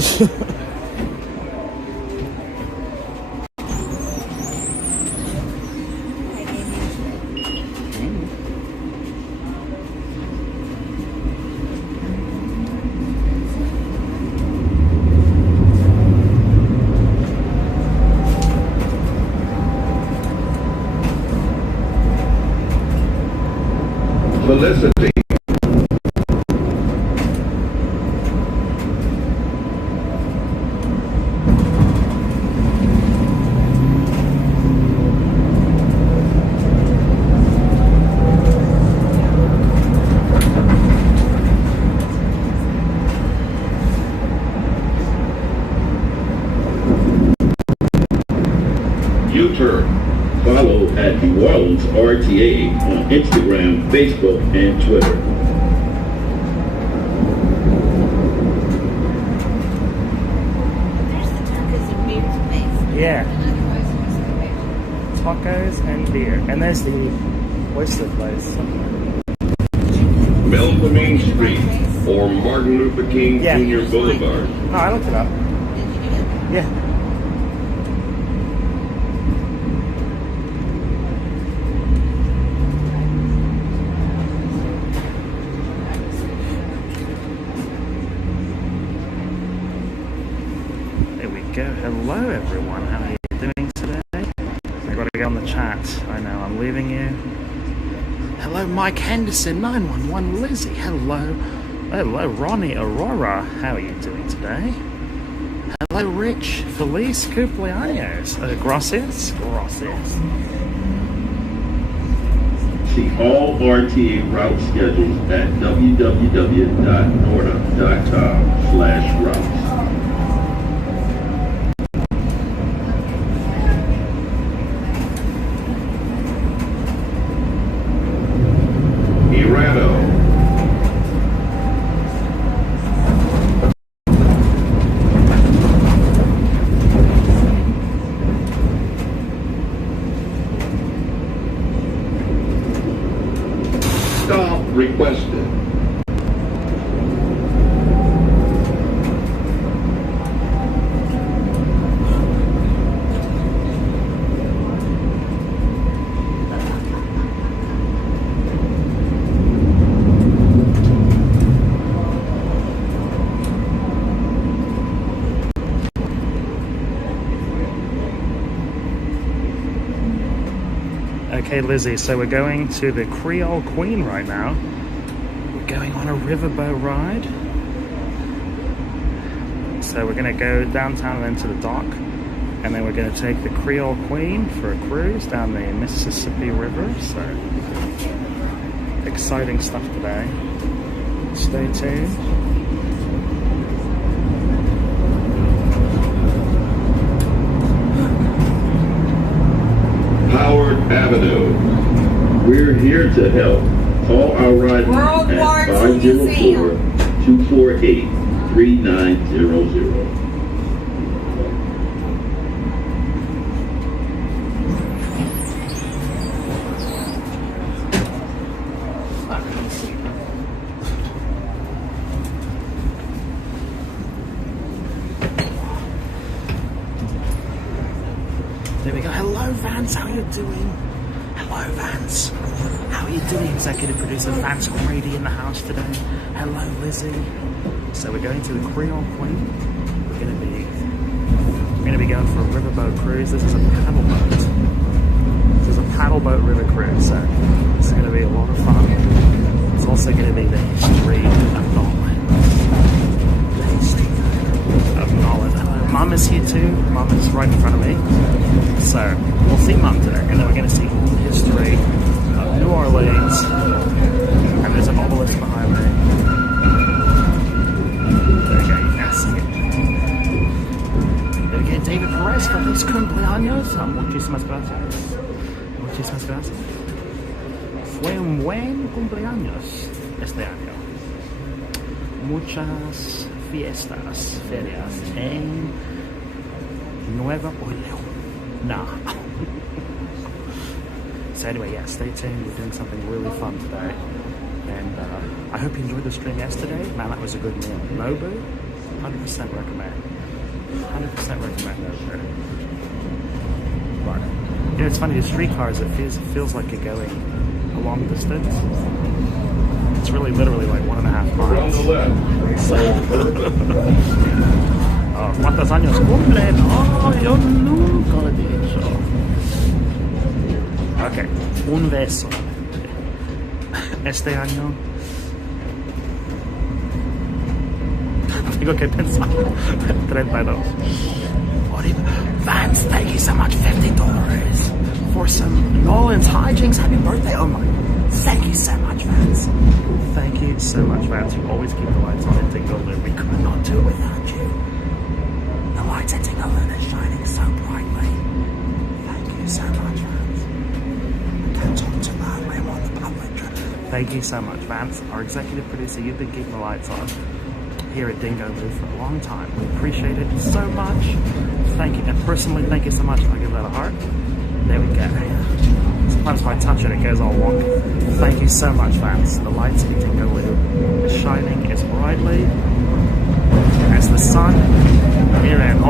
Felicity. U-turn. Follow at New Orleans RTA on Instagram, Facebook, and Twitter. There's the tacos and beer place. Yeah. Tacos and beer. And there's the oyster place somewhere. Bellarmine Street or Martin Luther King Jr. Boulevard. No, I looked it up. Yeah. Go. Hello everyone, how are you doing today? I gotta go on the chat. I know, I'm leaving you. Hello Mike Henderson, 911 Lizzie, hello. Hello Ronnie Aurora, how are you doing today? Hello Rich, Feliz cumpleaños. Gracias. Gracias. See all RTA route schedules at www.norda.com/routes. Stop requested. Okay, Lizzie, so we're going to the Creole Queen right now. We're going on a riverboat ride. So we're going to go downtown and then to the dock. And then we're going to take the Creole Queen for a cruise down the Mississippi River. So, exciting stuff today. Stay tuned. Howard Avenue. We're here to help. Call our ride World War at II Museum. 504-248-3900. There we go. Hello, Vance. How are you doing? Hello, Vance. How are you doing? Executive producer Vance Grady in the house today. Hello, Lizzie. So we're going to the Creole Queen. We're going to be going for a riverboat cruise. This is a paddle boat. This is a paddle boat river cruise. So it's going to be a lot of fun. It's also going to be the history of Norland. The history of Norland. Mum is here too. Mum is right in front of me. So we'll see Mum today, and then we're going to see all the history of New Orleans. And there's an obelisk behind me. There we go, you can see it. There we go, David Perez, feliz cumpleaños. Muchísimas gracias. Muchísimas gracias. Fue un buen cumpleaños este año. Muchas fiestas, ferias en Nueva Orleans. Nah. So anyway, yeah, stay tuned. We're doing something really fun today. And I hope you enjoyed the stream yesterday. Man, that was a good meal. Nobu, 100% recommend. 100% recommend over there. But yeah, it's funny. The streetcars, it feels like you're going a long distance. It's really literally like 1.5 miles. On the left. ¿Cuántos años cumplen? Oh, yo nunca lo he dicho. Ok, un beso. Este año tengo que pensar. 32. Vance, thank you so much. $50 for some Nolan's hijinks. Happy birthday. Oh my. Thank you so much, Vance. Thank you so much, Vance. You always keep the lights on at Dingover. We could not do it without you. The lights at Dingover are shining so brightly. Thank you so much, Vance. I can't talk too loud when I'm on the public. Thank you so much, Vance. Our executive producer, you've been keeping the lights on here at Dingover for a long time. We appreciate it so much. Thank you. And personally, thank you so much. I'll give that a heart. There we go. Sometimes if I touch it, it goes all wonky. Thank you so much, Vance. The lights at Dingover are shining as brightly as the sun here in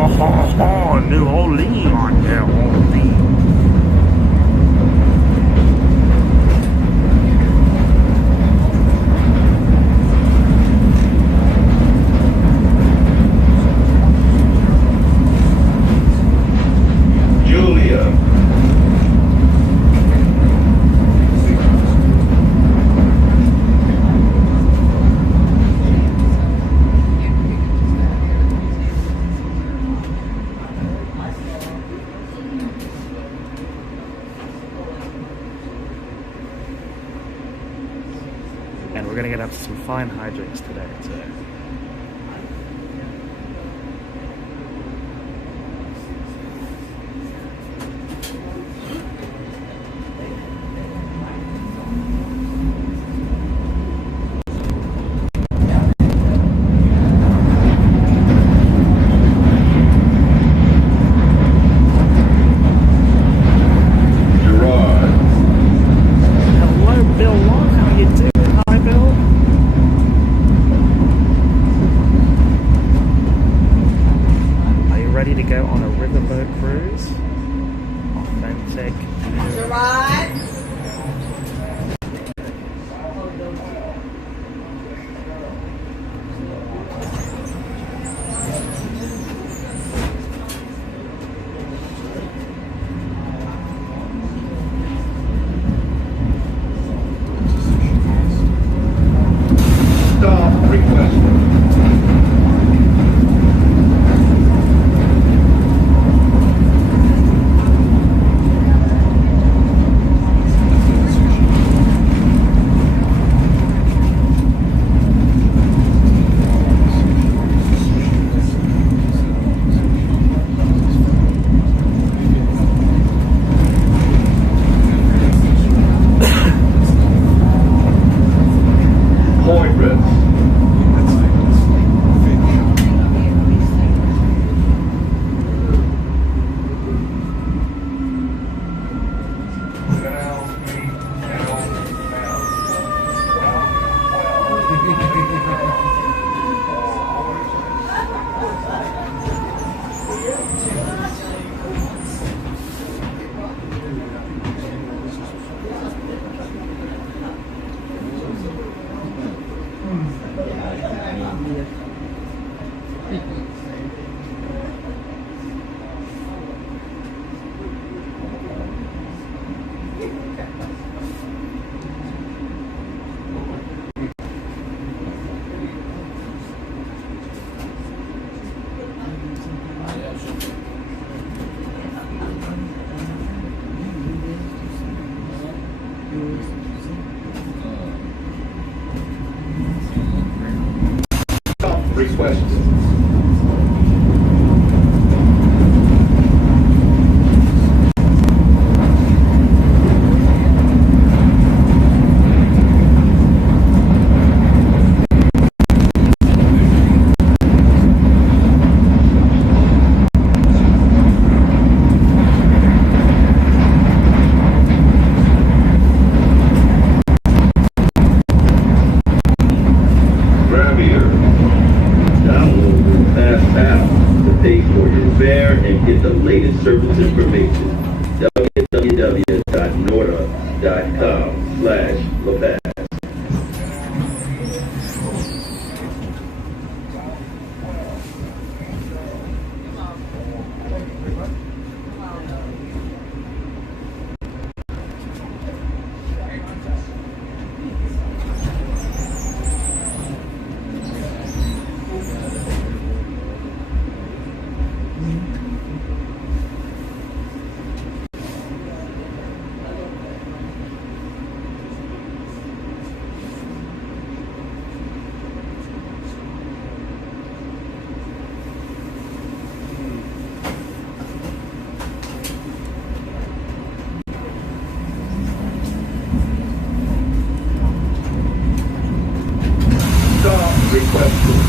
New Orleans. And we're gonna get up to some fine hijinks today too. Ready to go on a riverboat cruise? Authentic. Gerard. Stop requesting. related service information. www.norda.com/LaPaz. Requested.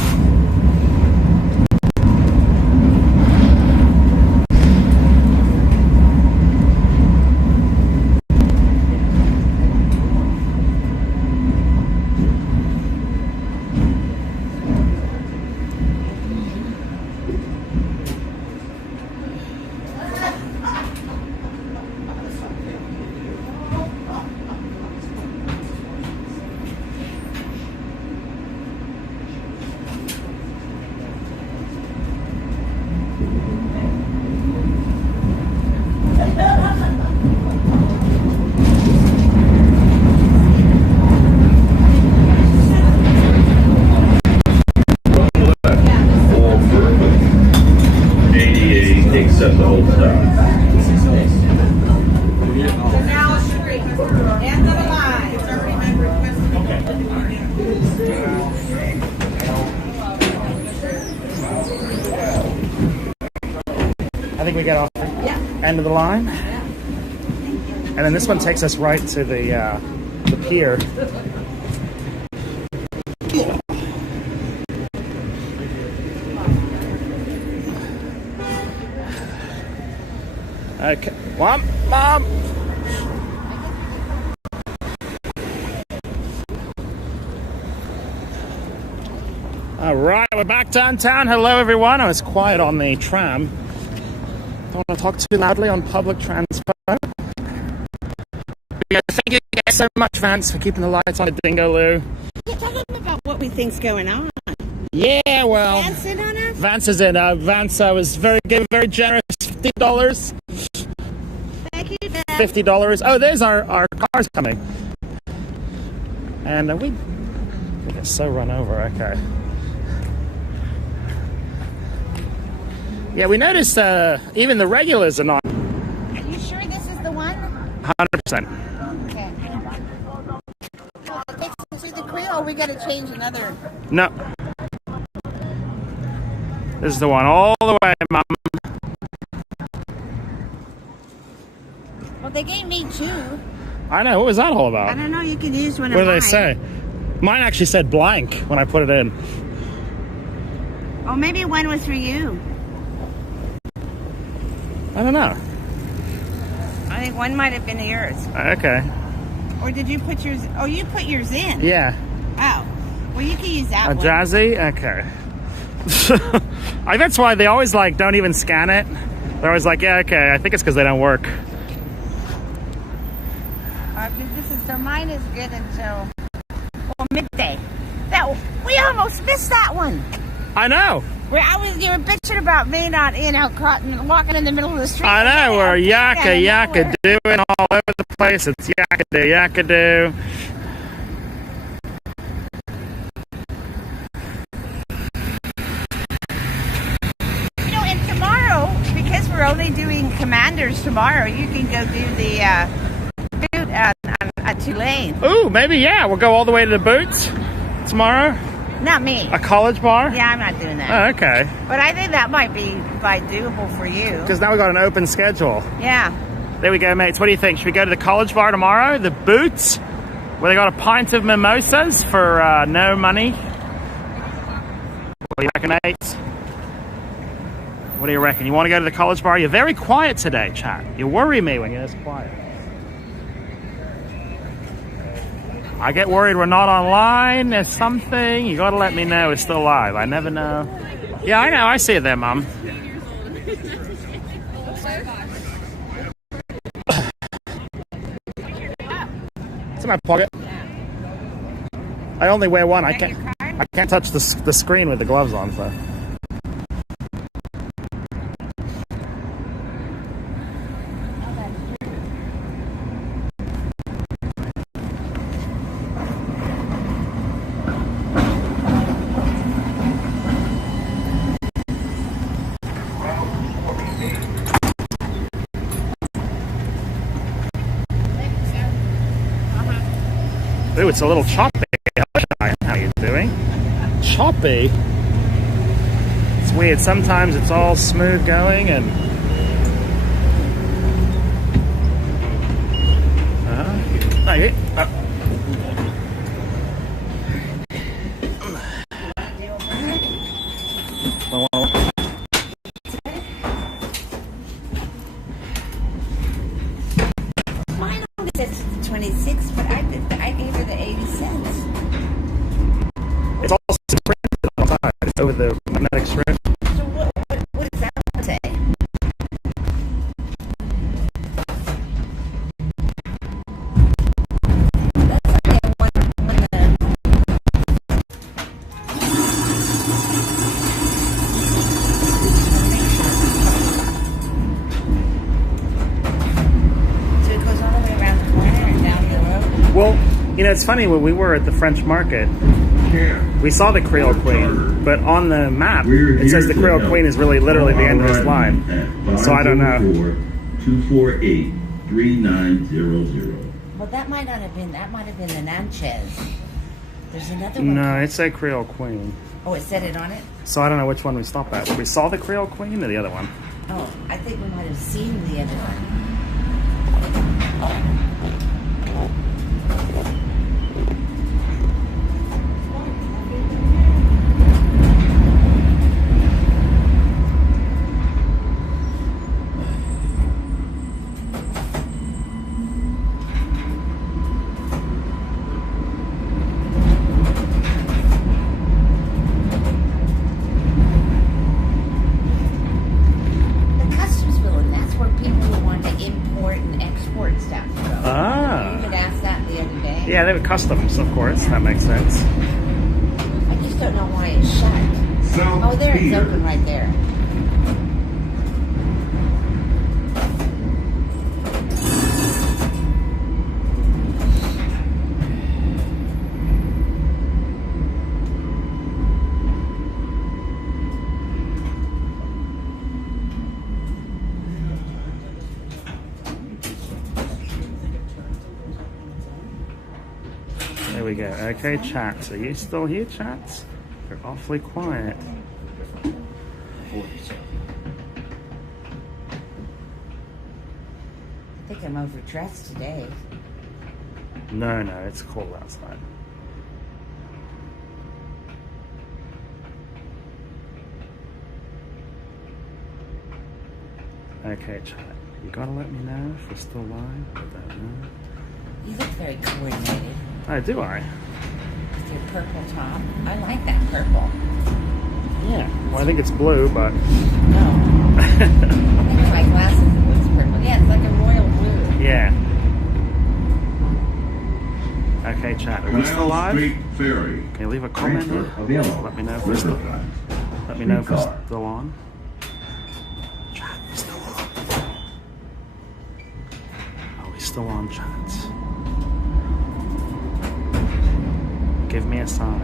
Except the whole stop. Canal Street, end of the line. I think we get off end of the line. And then this one takes us right to the pier. Okay, Mom. All right, we're back downtown. Hello, everyone. I was quiet on the tram. Don't want to talk too loudly on public transport. Yeah, thank you guys so much, Vance, for keeping the lights on at Dingaloo. Yeah, tell them about what we think's going on. Yeah, well, Vance in on us? Vance is in. Vance was very generous. $50. Thank you, Dad. $50. Oh, there's our cars coming. And we get so run over. Okay. Yeah, we noticed even the regulars are not. Are you sure this is the one? 100%. Okay. Well, it takes us through the Creole. We got to change another. No. This is the one all the way, Mom. Well, they gave me two. I know. What was that all I about? don't know. You can use one What of did mine. they say? Mine actually said blank when I put it in. Oh, maybe one was for you. I don't know. I think one might have been yours. Okay. Or did you put yours? Oh, you put yours in. Yeah. Oh. Well, you can use that A one. jazzy? Okay. I that's why they always like don't even scan it. They're always like, yeah, okay. I think it's because they don't work. This is so mine is good until midday. We almost missed that one. I know. Where you were bitching about me not, walking in the middle of the street. I know. We're yakka nowhere. doing all over the place. It's yakka-do. And tomorrow, because we're only doing Commanders tomorrow, you can go do the boot at Tulane. Ooh, maybe, yeah. We'll go all the way to the Boots tomorrow. Not me. A college bar? Yeah, I'm not doing that. Oh, okay. But I think that might be doable for you. Because now we got an open schedule. Yeah. There we go, mates. What do you think? Should we go to the college bar tomorrow? The Boots? Where they got a pint of mimosas for no money? What do you reckon, mates? What do you reckon? You want to go to the college bar? You're very quiet today, chat. You worry me when you're this quiet. I get worried we're not online. There's something. You got to let me know we're still live. I never know. Yeah, I know. I see it there, Mom. It's in my pocket. I only wear one. I can't touch the screen with the gloves on, so. Ooh, it's a little choppy. How are you doing? Choppy? It's weird. Sometimes it's all smooth going and... Okay. Mine only says 26, but I gave her the 80 cents. It's also printed on the side. It's over the magnetic strip. So what does that say? Well, you know, it's funny, when we were at the French market, we saw the Creole Queen, but on the map, it says the Creole Queen is really literally the end of this line. So I don't know. 248-3900. Well, that might have been the Natchez. There's another one. No, it said Creole Queen. Oh, it said it on it? So I don't know which one we stopped at. We saw the Creole Queen or the other one? Oh, I think we might have seen the other one. Yeah, they have customs, of course. That makes sense. I just don't know why it's shut. Oh, there it's open right there. There we go. Okay, chats. Are you still here, chats? You're awfully quiet. I think I'm overdressed today. No, it's cold outside. Okay, chat. You gotta let me know if we're still live. I don't know. You look very coordinated. Oh, do I? With your purple top. I like that purple. Yeah. Well, I think it's blue, but... No. I think my glasses it looks purple. Yeah, it's like a royal blue. Yeah. Okay, chat. Are we still live? Ferry. Can you leave a comment here? Let me know if we're still... Let me know if we're still on. Chat, we're still on. Are we still on, chat? Give me a sign.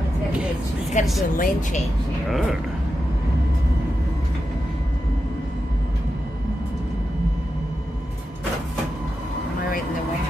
Oh, it's got to do a lane change here. Oh. Am I right in the way?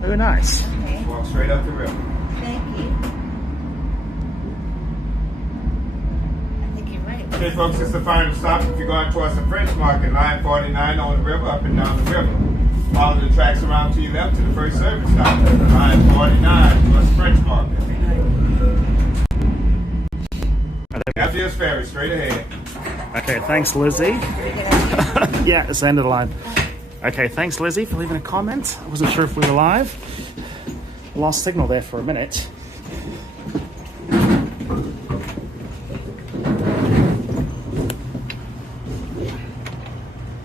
Oh, nice. Okay. Walk straight up the river. Thank you. I think you're right. Okay, folks, it's the final stop. If you're going towards the French market, line 49 on the river, up and down the river. Follow the tracks around to your left to the first service stop. Line 49, West French Market. After this ferry, straight ahead. Okay, thanks, Lizzie. Yeah, it's the end of the line. Okay, thanks, Lizzie, for leaving a comment. I wasn't sure if we were live. Lost signal there for a minute.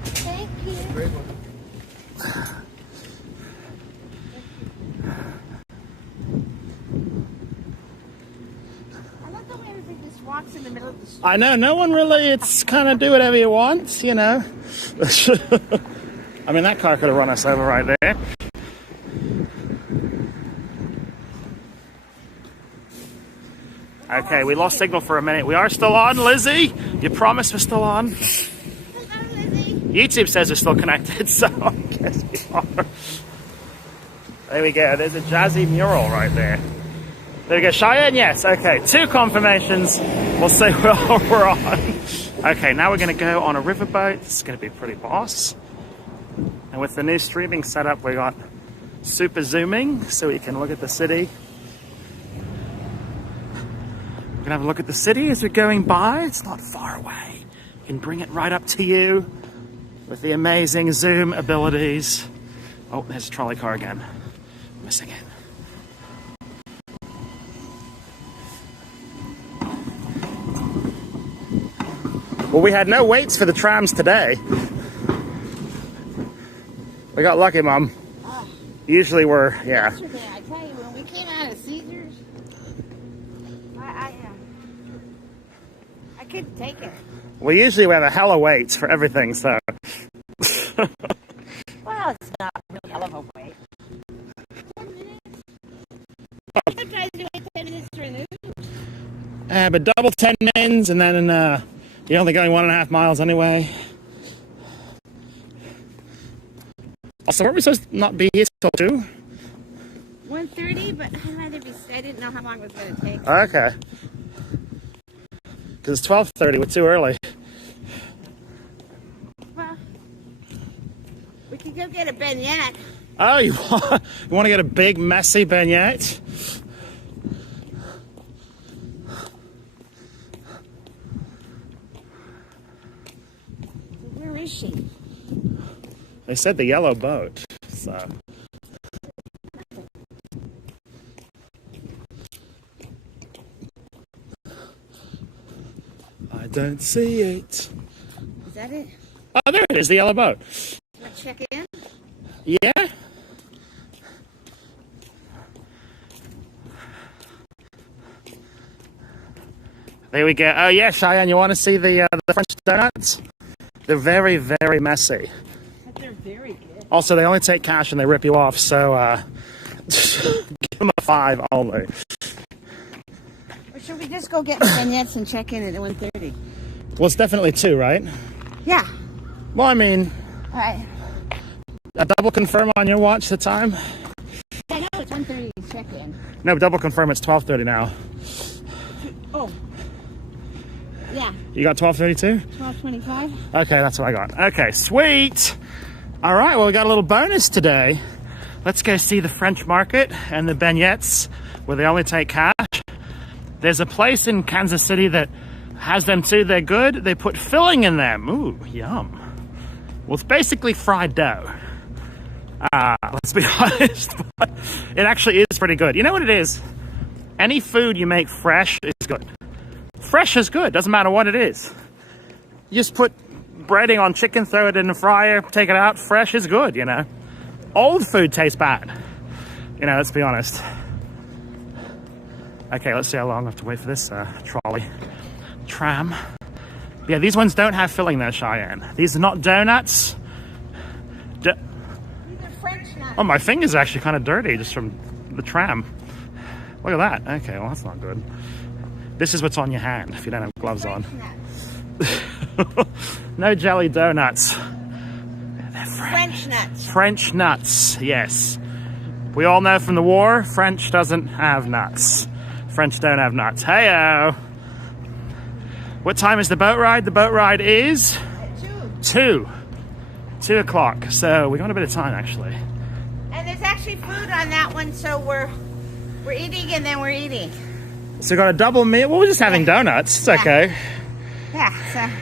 Thank you. I love the way everybody just walks in the middle of the street. I know, no one really, it's kind of do whatever you want, you know. I mean, that car could have run us over right there. Okay, we lost signal for a minute. We are still on, Lizzie. You promise we're still on? Hello, Lizzie. YouTube says we're still connected, so I guess we are. There we go. There's a jazzy mural right there. There we go. Cheyenne, yes. Okay, 2 confirmations. We'll see where we're on. Okay, now we're going to go on a riverboat. It's going to be pretty boss. And with the new streaming setup, we got super zooming, so we can look at the city. We're gonna have a look at the city as we're going by. It's not far away. We can bring it right up to you with the amazing zoom abilities. Oh, there's a trolley car again. Missing it. Well, we had no waits for the trams today. We got lucky, Mum. Usually we're, yeah. Yesterday, I tell you, when we came out of Caesars, I couldn't take it. We usually have a hella waits for everything, so. Well, it's not really a hell of a wait. 10 minutes? Sometimes you wait 10 minutes for news. But double 10 mins, and then you're only going 1.5 miles anyway. Also, weren't we supposed to not be here till 2? 1:30, but I'd rather be. I didn't know how long it was going to take. Okay. Because it's 12:30, we're too early. Well, we could go get a beignet. Oh, you want to get a big, messy beignet? Where is she? They said the yellow boat, so. I don't see it. Is that it? Oh, there it is, the yellow boat. Let's check in. Yeah? There we go. Oh, yeah, Cheyenne, you want to see the French donuts? They're very, very messy. But they're very good. Also, they only take cash and they rip you off, so give them a 5 only. Or should we just go get beignets and check in at 1:30? Well, it's definitely 2, right? Yeah. Well, I mean, All right. a double confirm on your watch the time? I know it's 1:30 check in. No, double confirm it's 12:30 now. Oh. Yeah. You got 12:32? 12:25. Okay, that's what I got. Okay, sweet. All right, well, we got a little bonus today. Let's go see the French market and the beignets where they only take cash. There's a place in Kansas City that has them too. They're good. They put filling in them. Ooh, yum. Well, it's basically fried dough. Let's be honest, but it actually is pretty good. You know what it is? Any food you make fresh is good. Fresh is good, doesn't matter what it is. You just put breading on chicken, throw it in the fryer, take it out, fresh is good, you know. Old food tastes bad. You know, let's be honest. Okay, let's see how long I have to wait for this trolley. Tram. Yeah, these ones don't have filling though, Cheyenne. These are not donuts. These are French nuts. Oh, my finger's actually kind of dirty just from the tram. Look at that. Okay, well, that's not good. This is what's on your hand if you don't have gloves on. No jelly donuts. They're French nuts. French nuts, yes. We all know from the war, French doesn't have nuts. French don't have nuts. Hey-o! What time is the boat ride? The boat ride is? 2. 2 o'clock. So we got a bit of time actually. And there's actually food on that one, so we're eating and then we're eating. So we got a double meal. Well, we're just having donuts. It's okay. Yeah, so.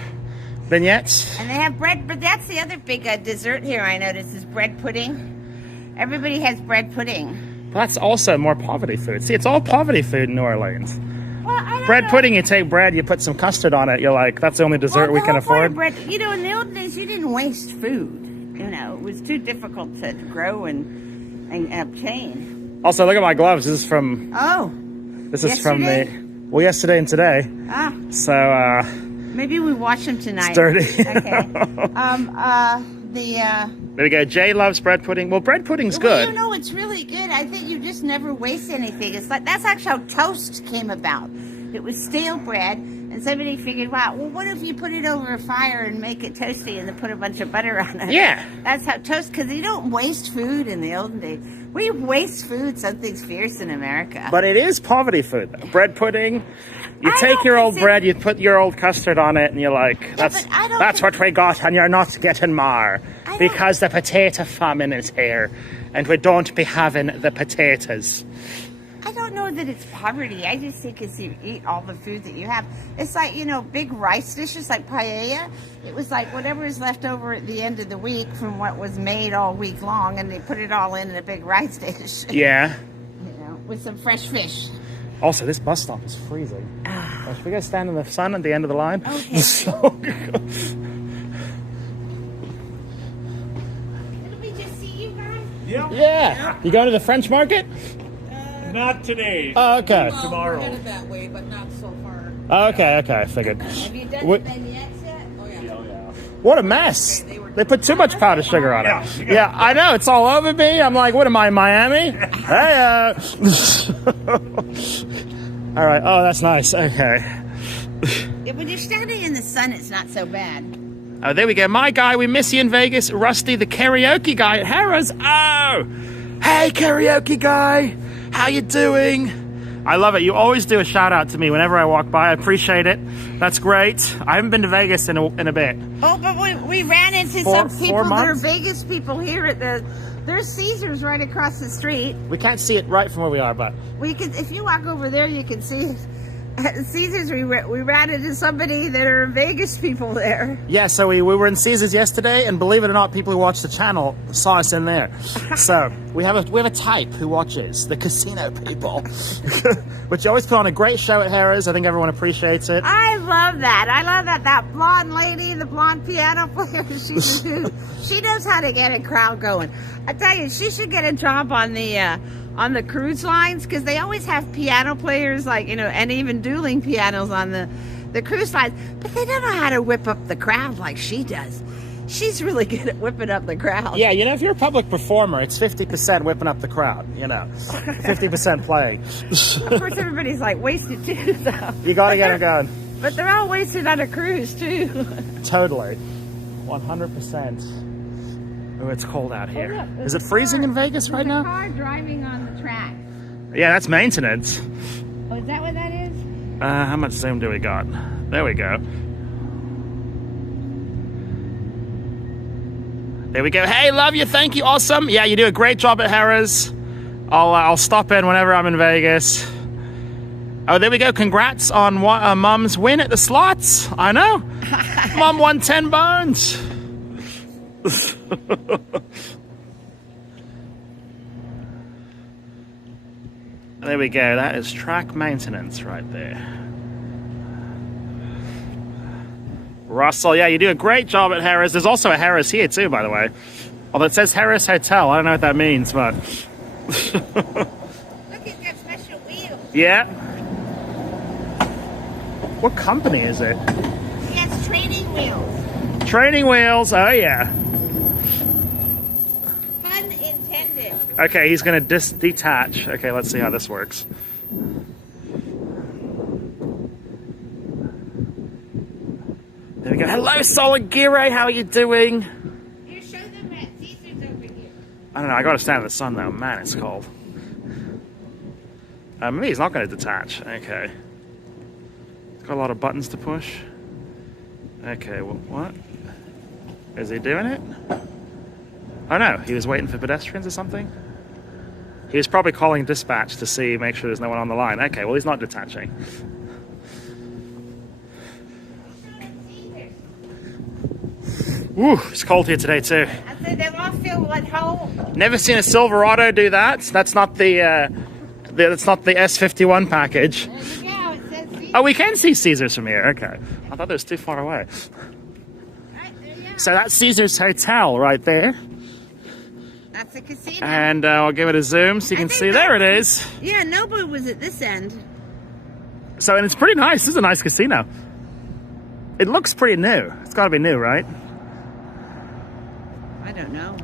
Vignettes. And they have bread, but that's the other big dessert here I noticed is bread pudding. Everybody has bread pudding. Well, that's also more poverty food. See, it's all poverty food in New Orleans. Well, I don't Bread know. pudding, you take bread, you put some custard on it. You're like, that's the only dessert we the can whole point of afford. bread, you know, in the old days, you didn't waste food. You know, it was too difficult to grow and obtain. Also, look at my gloves. This is from. Oh. This is from the. Yesterday and today. Ah. So. Maybe we watch them tonight. Sturdy. Okay. There we go. Jay loves bread pudding. Well, bread pudding's good. You know, it's really good. I think you just never waste anything. It's like that's actually how toast came about. It was stale bread, and somebody figured, wow, well, what if you put it over a fire and make it toasty and then put a bunch of butter on it? Yeah. That's how toast, because you don't waste food in the olden days. We waste food, something's fierce in America. But it is poverty food, though. Bread pudding. You I take don't your old consider- bread, you put your old custard on it, and you're like, that's but I don't that's con- what we got, and you're not getting more. I don't- Because the potato famine is here, and we don't be having the potatoes. I don't know that it's poverty. I just think it's you eat all the food that you have. It's like, you know, big rice dishes like paella. It was like whatever is left over at the end of the week from what was made all week long, and they put it all in a big rice dish. Yeah. You know, with some fresh fish. Also, this bus stop is freezing. Should we go stand in the sun at the end of the line? Okay. So- Did we just see you guys? yeah. You going to the French market? Not today. Oh, okay. Well, Tomorrow. we're headed that way, but not so far. Oh, okay, I figured. Have you done What- the beignets yet? Oh, yeah. What a mess. They put too much powdered sugar on it. Yeah. Yeah, I know. It's all over me. I'm like, what am I, Miami? Hey, All right. Oh, that's nice. Okay. Yeah, when you're standing in the sun, it's not so bad. Oh, there we go. My guy, we miss you in Vegas. Rusty, the karaoke guy at Harrah's. Oh, hey, karaoke guy. How you doing? I love it. You always do a shout out to me whenever I walk by. I appreciate it. That's great. I haven't been to Vegas in a bit. Oh, but we ran into Four some people that are months? Vegas people here at there's Caesars right across the street. We can't see it right from where we are, but We could, if you walk over there, you can see at Caesars. We ran into somebody that are Vegas people there. yeah. So we were in Caesars yesterday, and believe it or not, people who watch the channel saw us in there. So we have a type who watches the casino people, but you always put on a great show at Harrah's. I think everyone appreciates it. I love that. I love that. That blonde lady, the blonde piano player, she knows how to get a crowd going. I tell you, she should get a job on the cruise lines, because they always have piano players, like, you know, and even dueling pianos on the cruise lines, but they don't know how to whip up the crowd like she does. She's really good at whipping up the crowd. Yeah, you know, if you're a public performer, it's 50% whipping up the crowd. You know, 50% playing. Of course, everybody's like wasted too, though. You gotta get them going. But they're all wasted on a cruise too. Totally, 100%. Oh, it's cold out here. Look, Is there's it a freezing car- in Vegas right there's a now? car driving on the track. Yeah, that's maintenance. Oh, is that what that is? How much zoom do we got? There we go. There we go. Hey, love you. Thank you. Awesome. Yeah, you do a great job at Harrah's. I'll stop in whenever I'm in Vegas. Oh, there we go. Congrats on Mum's win at the slots. I know. Mum won 10 bones. There we go. That is track maintenance right there. Russell, yeah, you do a great job at Harrah's. There's also a Harrah's here too, by the way. Although it says Harrah's Hotel. I don't know what that means, but... Look, he's got special wheels. yeah. What company is it? He has training wheels. Training wheels. Oh, yeah. Pun intended. Okay, he's going to detach. Okay, let's see how this works. There we go. Hello, Solid Gire. How are you doing? Here, show them at Caesar's over here. I don't know. I got to stand in the sun, though. Man, it's cold. Maybe he's not going to detach. Okay. It's got a lot of buttons to push. Okay, well, what? Is he doing it? Oh no, he was waiting for pedestrians or something? He was probably calling dispatch to see, make sure there's no one on the line. Okay, well he's not detaching. Ooh, it's cold here today too. I said they all feel at home. Never seen a Silverado do that. That's not the S51 package. There you go. It says Caesars. Oh, we can see Caesars from here. Okay, I thought it was too far away. Right, there you go. So that's Caesars Hotel right there. That's a casino. And I'll give it a zoom so you I can think see. There it is. Yeah, Nobu was at this end. So, and it's pretty nice. This is a nice casino. It looks pretty new. It's got to be new, right? I don't know.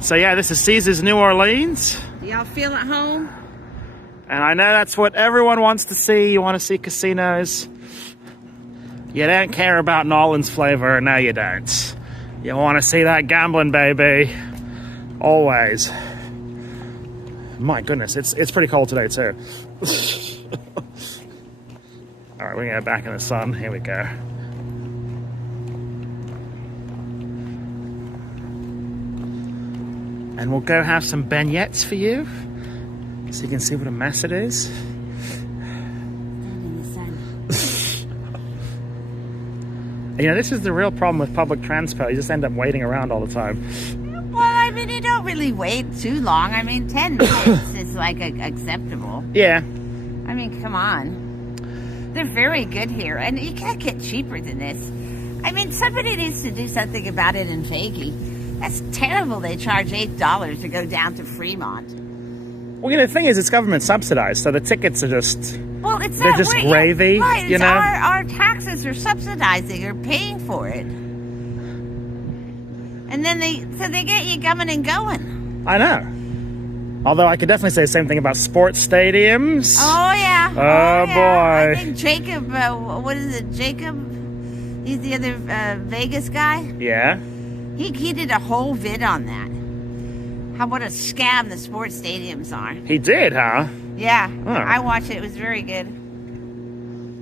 So yeah, this is Caesars New Orleans. Do y'all feel at home? And I know that's what everyone wants to see. You want to see casinos. You don't care about New Orleans flavor. No, you don't. You want to see that gambling, baby. Always. My goodness, it's pretty cold today too. All right, we're gonna go back in the sun. Here we go. And we'll go have some beignets for you, so you can see what a mess it is. In the sun. You know, this is the real problem with public transport. You just end up waiting around all the time. Well, I mean, you don't really wait too long. I mean, 10 minutes is like acceptable. Yeah. I mean, come on. They're very good here, and you can't get cheaper than this. I mean, somebody needs to do something about it in Faggy. That's terrible. They charge $8 to go down to Fremont. Well, you know, the thing is, it's government subsidized, so the tickets are just... Well, it's They're not just we're- gravy, right, you it's know? Our taxes are subsidizing or paying for it. And then they get you coming and going. I know. Although I could definitely say the same thing about sports stadiums. Oh, yeah. Oh, boy. I think Jacob, what is it, Jacob? He's the other Vegas guy. Yeah. He did a whole vid on that. What a scam the sports stadiums are. He did, huh? Yeah, Oh. I watched it. It was very good.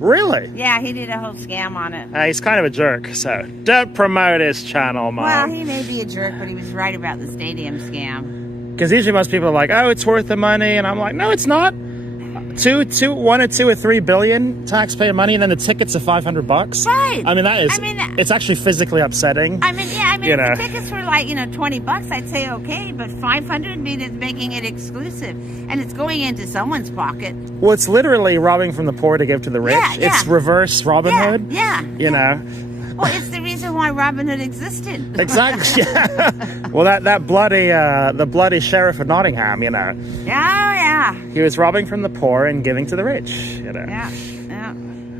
Really? Yeah, he did a whole scam on it. He's kind of a jerk, so don't promote his channel, Mom. Well, he may be a jerk, but he was right about the stadium scam. Because usually most people are like, oh, it's worth the money. And I'm like, no, it's not. 1 or 2 or 3 billion taxpayer money, and then the tickets are $500. Right. I mean, it's actually physically upsetting. I mean, yeah, You know. if the tickets were like, $20, I'd say okay, but 500 means it's making it exclusive, and it's going into someone's pocket. Well, it's literally robbing from the poor to give to the rich. Yeah, yeah. It's reverse Robin Yeah, Hood. yeah, You know. Well, it's the reason why Robin Hood existed. Exactly. Yeah. Well, the bloody sheriff of Nottingham, you know. Yeah, He was robbing from the poor and giving to the rich, you know. yeah.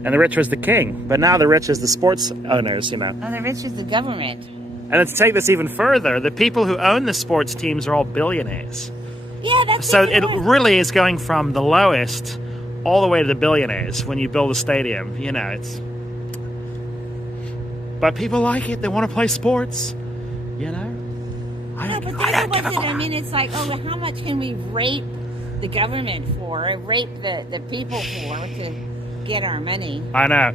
And the rich was the king, but now the rich is the sports owners, you know. Oh, the rich is the government. And to take this even further, the people who own the sports teams are all billionaires. Yeah, that's So even it worse. really is going from the lowest all the way to the billionaires when you build a stadium. You know, it's... But people like it. They want to play sports, you know? No, but I that's what it. I mean, it's like, oh, how much can we rape the government for, or rape the people for to get our money? I know.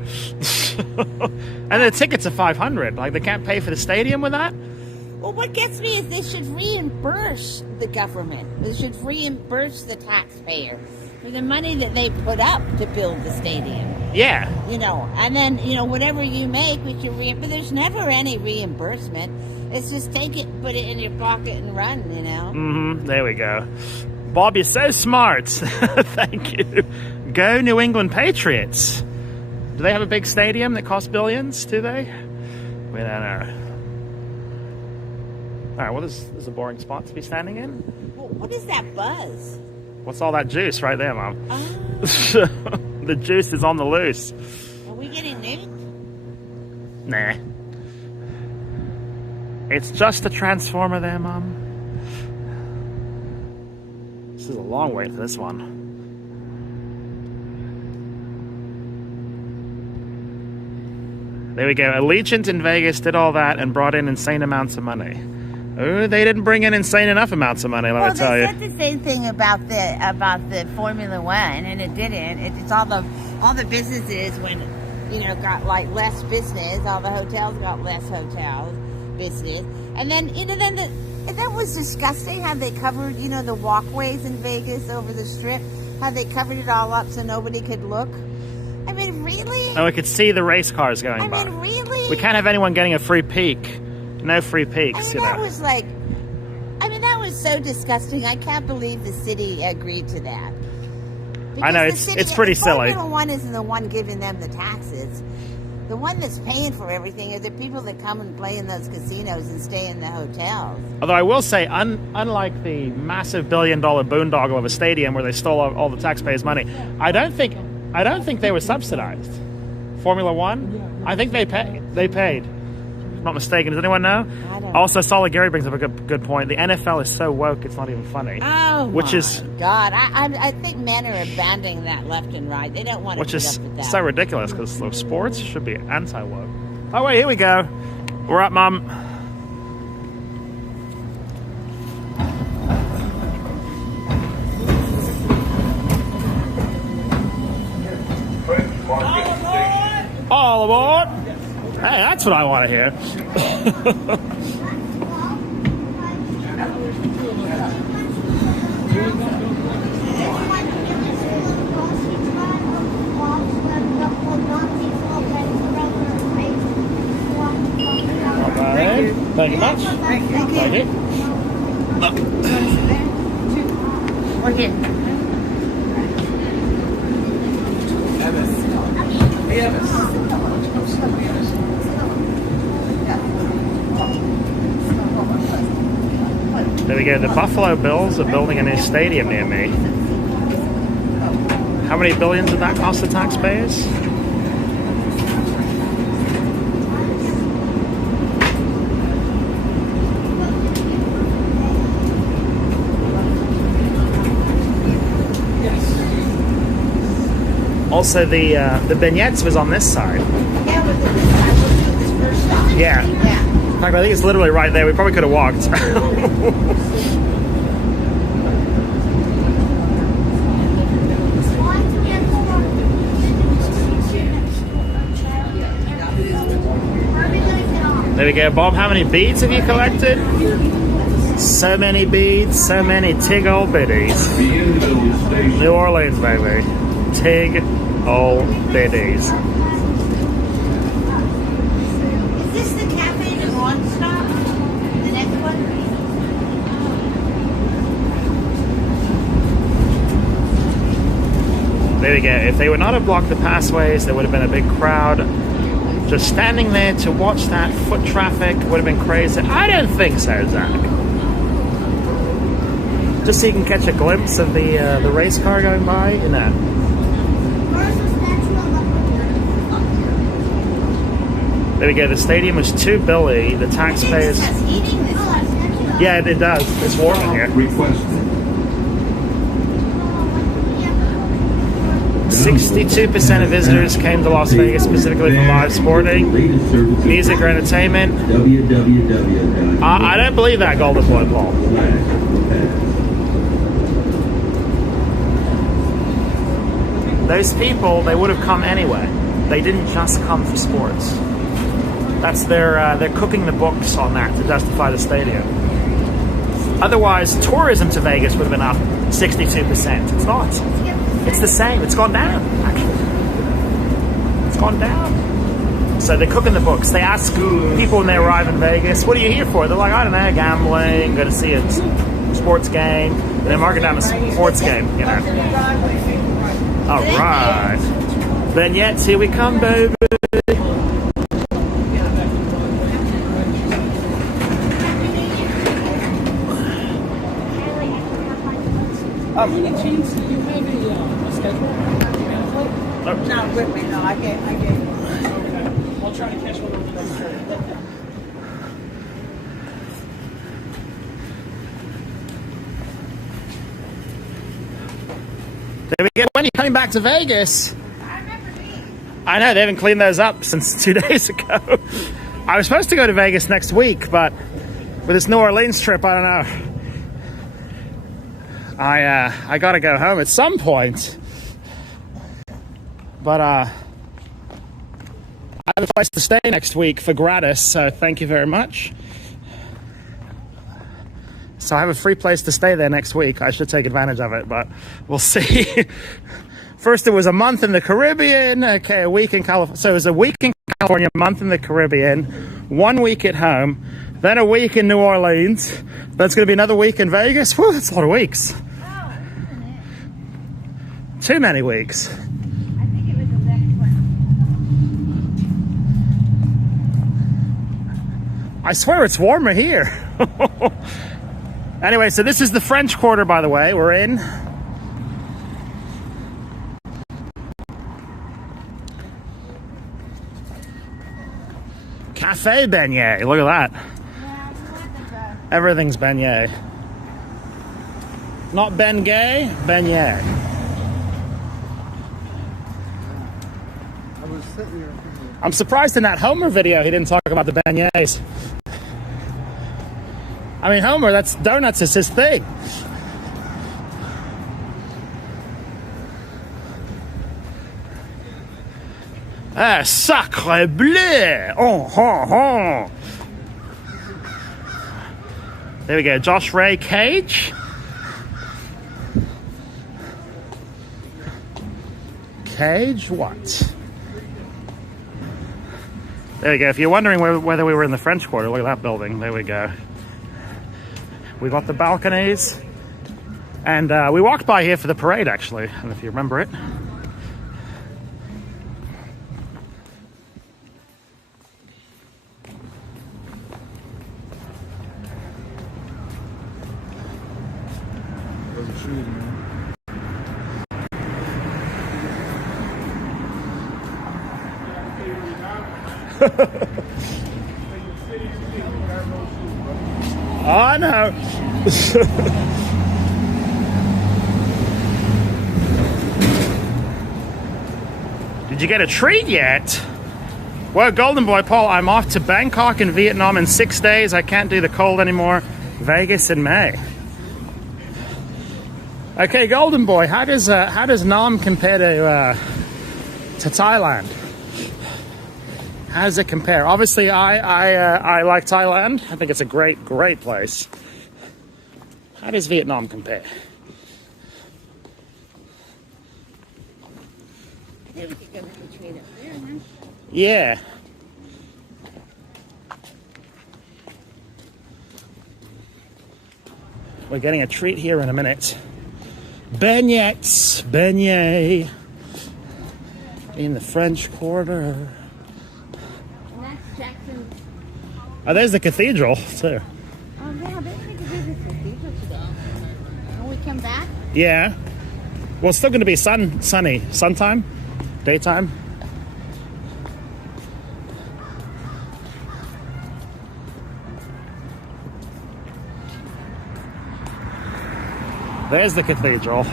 And the tickets are $500. Like, they can't pay for the stadium with that? Well, what gets me is they should reimburse the government. They should reimburse the taxpayer for the money that they put up to build the stadium. Yeah. And then, whatever you make, we should but there's never any reimbursement. It's just take it, put it in your pocket and run, Mm-hmm. There we go. Bob, you're so smart. Thank you. Go New England Patriots. Do they have a big stadium that costs billions? Do they? We don't know. All right, well, this is a boring spot to be standing in. Well, what is that buzz? What's all that juice right there, Mom? Oh, The juice is on the loose. are we getting nuked? Nah. It's just a transformer there, Mom. This is a long wait for this one. There we go. Allegiant in Vegas did all that and brought in insane amounts of money. Oh, they didn't bring in insane enough amounts of money, let me tell They you. said the same thing about the Formula One, and it didn't. It's all the businesses when got like less business. All the hotels got less hotel business, And then, you know, that was disgusting how they covered, you know, the walkways in Vegas over the strip, how they covered it all up so nobody could look. I mean, really? Oh, we could see the race cars going by. I mean, really? We can't have anyone getting a free peek. No free peeks, I mean, you know. that was like, I mean, that was so disgusting. I can't believe the city agreed to that. I know, Because it's pretty silly. The Formula One isn't the one giving them the taxes. The one that's paying for everything are the people that come and play in those casinos and stay in the hotels. Although I will say, unlike the massive billion-dollar boondoggle of a stadium where they stole all the taxpayers' money, I don't think they were subsidized. Formula One, I think they paid. If I'm not mistaken. Does anyone know? I don't Also, Solid Gary brings up a good point. The NFL is so woke, it's not even funny. Oh, which is God. I think men are abandoning that left and right. They don't want to which put is up with that. so ridiculous because sports should be anti-woke. Oh wait, here we go. We're up, Mum. All aboard! Hey, that's what I want to hear. Thank you much. Thank you. Or here. There we go. The Buffalo Bills are building a new stadium near me. How many billions did that cost the taxpayers? Also, the beignets was on this side. Yeah. In fact, I think it's literally right there. We probably could have walked. There we go, Bob. How many beads have you collected? So many beads, so many tig old biddies. New Orleans, baby. Tig old biddies. Is this the Cafe de Monde stop? The next one? There we go. If they would not have blocked the passways, there would have been a big crowd. Just standing there to watch that foot traffic would have been crazy. I don't think so, Zach. Just so you can catch a glimpse of the race car going by, you know. There we go. The stadium was $2 billion. The taxpayers. Yeah, it does. It's warm in here. 62% of visitors came to Las Vegas specifically for live sporting, music or entertainment. I don't believe that, Golden Boy Paul. Those people, they would have come anyway. They didn't just come for sports. That's they're cooking the books on that to justify the stadium. Otherwise, tourism to Vegas would have been up 62%. It's not. It's the same. It's gone down, actually. It's gone down. So they're cooking the books. They ask people when they arrive in Vegas, what are you here for? They're like, I don't know, gambling, go to see a sports game. And they mark it down as a sports game, you know. All right. Vignettes, here we come, baby. Any chance you have a schedule? Not with me, no. I can't. Okay. I'll try to catch one over the next trip. There we go. When are you coming back to Vegas? I know, they haven't cleaned those up since 2 days ago. I was supposed to go to Vegas next week, but with this New Orleans trip, I don't know. I gotta go home at some point. But I have a place to stay next week for gratis, so thank you very much. So I have a free place to stay there next week. I should take advantage of it, but we'll see. First, it was a month in the Caribbean. Okay, a week in California. So it was a week in California, a month in the Caribbean, 1 week at home, then a week in New Orleans. That's going to be another week in Vegas. Whew, that's a lot of weeks. Oh, isn't it? Too many weeks. I think it was the next one. I swear it's warmer here. Anyway, so this is the French Quarter, by the way. We're in. Cafe beignet. Look at that. Yeah, I like that. Everything's beignet. Not Ben Gay, beignet. I'm surprised in that Homer video he didn't talk about the beignets. I mean, Homer, that's donuts is his thing. Ah, sacre bleu! Oh, oh, oh. There we go, Josh Ray Cage. Cage what? There we go. If you're wondering whether we were in the French Quarter, look at that building. There we go. We got the balconies. And we walked by here for the parade, actually. I don't know if you remember it. I know. Did you get a treat yet? Well, Golden Boy Paul, I'm off to Bangkok and Vietnam in 6 days. I can't do the cold anymore. Vegas in May. Okay, Golden Boy, how does Nam compare to Thailand? How does it compare? Obviously, I like Thailand. I think it's a great place. How does Vietnam compare? Maybe we could go with the trade up there, huh? Yeah. We're getting a treat here in a minute. Beignets, beignet in the French Quarter. And that's Jackson. Oh, there's the cathedral too. Oh, yeah, maybe we could do this cathedral today. When we come back? Yeah. Well, it's still going to be sunny. Suntime? Daytime? There's the cathedral.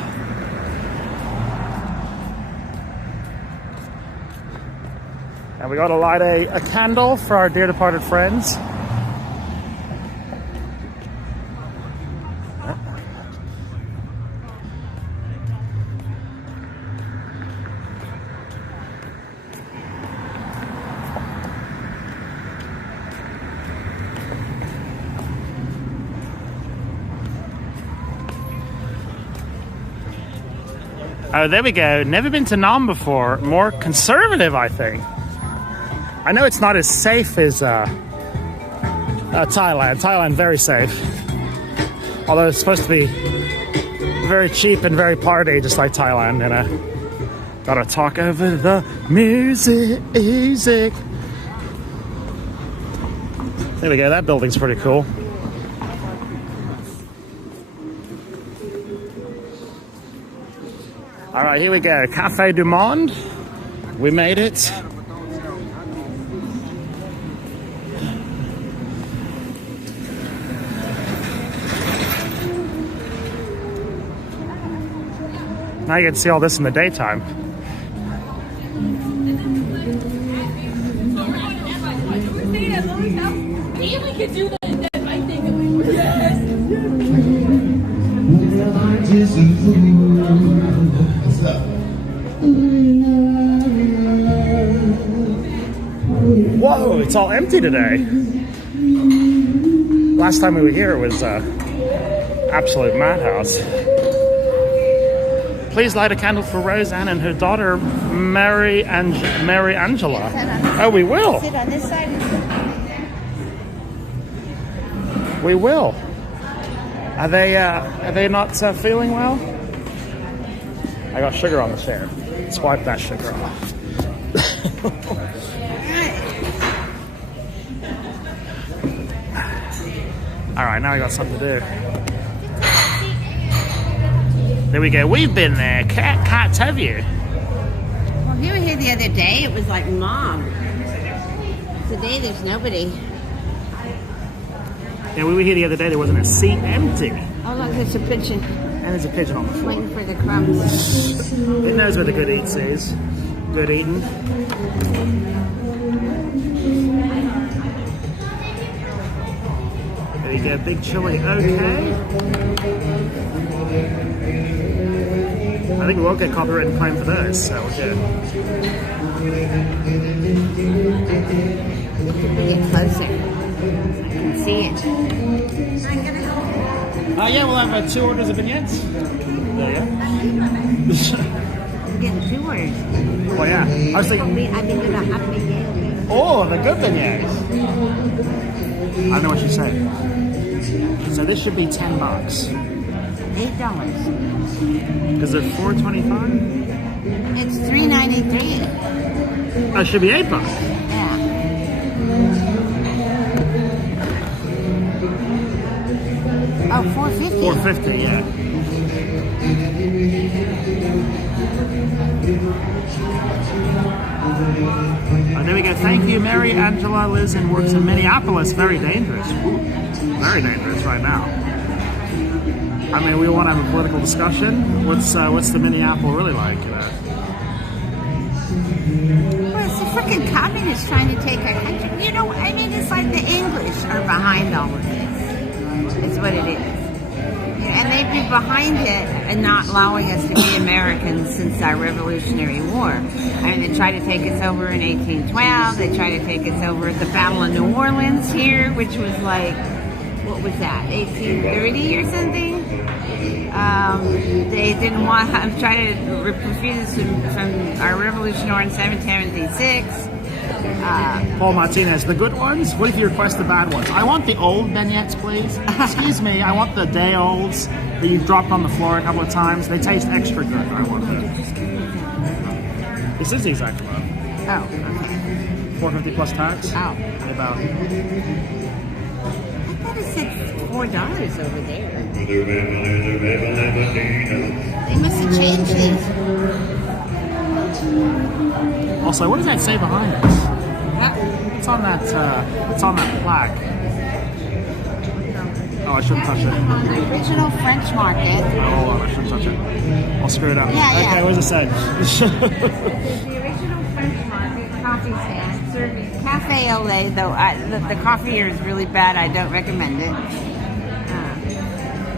And we got to light a candle for our dear departed friends. Oh, there we go. Never been to Nam before. More conservative, I think. I know it's not as safe as Thailand. Thailand, very safe. Although it's supposed to be very cheap and very party, just like Thailand. And gotta talk over the music. There we go. That building's pretty cool. All right, here we go. Cafe du Monde. We made it. Now you can see all this in the daytime. We could do that, I think. Yes! Whoa, it's all empty today. Last time we were here it was absolute madhouse. Please light a candle for Roseanne and her daughter, Mary Angela. Oh, we will. Sit on this side. We will. Are they not feeling well? I got sugar on the chair. Let's wipe that sugar off. All right, now I got something to do. There we go. We've been there. Cats, have you? Well, we were here the other day. It was like mom. Today there's nobody. Yeah, we were here the other day. There wasn't a seat empty. Oh look, there's a pigeon. And there's a pigeon on the floor. Waiting for the crumbs. It knows where the good eats is. Good eating. There you go, big chili. Okay. I think we won't get copyright claim for those, so we're good. Get closer. So I can see it. Yeah, we'll have 2 orders of beignets. There you go. I'm getting 2 orders. Well, yeah. I was thinking, I've been doing a hot beignet. oh, the good beignets. I don't know what you say. So this should be $10. $8. Because they're $4.25? It's $3.93. Oh, it should be $8. Yeah. Oh, $4.50. $4.50, yeah. Oh, there we go. Thank you, Mary Angela lives and works in Minneapolis. Very dangerous. Ooh, very dangerous right now. I mean, we want to have a political discussion. What's the Minneapolis really like? Well, it's the freaking communists trying to take our country. You know, I mean, it's like the English are behind all of this. It's what it is. And they've been behind it and not allowing us to be Americans since our Revolutionary War. I mean, they tried to take us over in 1812. They tried to take us over at the Battle of New Orleans here, which was like, what was that, 1830 or something? They didn't want to try to refuse us from our Revolution War in 1776. Paul Martinez, the good ones? What if you request the bad ones? I want the old beignets, please. Excuse me, I want the day olds that you've dropped on the floor a couple of times. They taste extra good. I want them. This is the exact amount. Oh, okay. $4.50 plus tax. Oh. About. I thought it said $4 over there. They must have changed these. Also, what does that say behind us? It's on that plaque. Oh, I shouldn't touch it. The original French market. Oh, hold on, I shouldn't touch it. I'll screw it up. Yeah, yeah. Okay, what does it say? The original French market coffee stand serving cafe au lait, though the coffee here is really bad. I don't recommend it.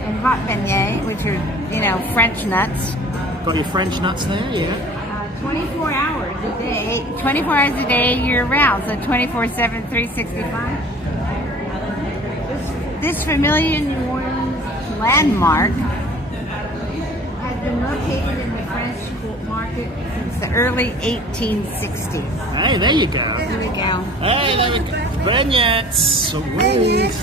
And hot beignets, which are, you know, French nuts. Got your French nuts there, yeah. 24 hours a day, 24 hours a day, year round, so 24/7, 365. This familiar New Orleans landmark has been located in the French market since the early 1860s. Hey, there you go. There we go. Hey, there we go. Beignets. Sweet.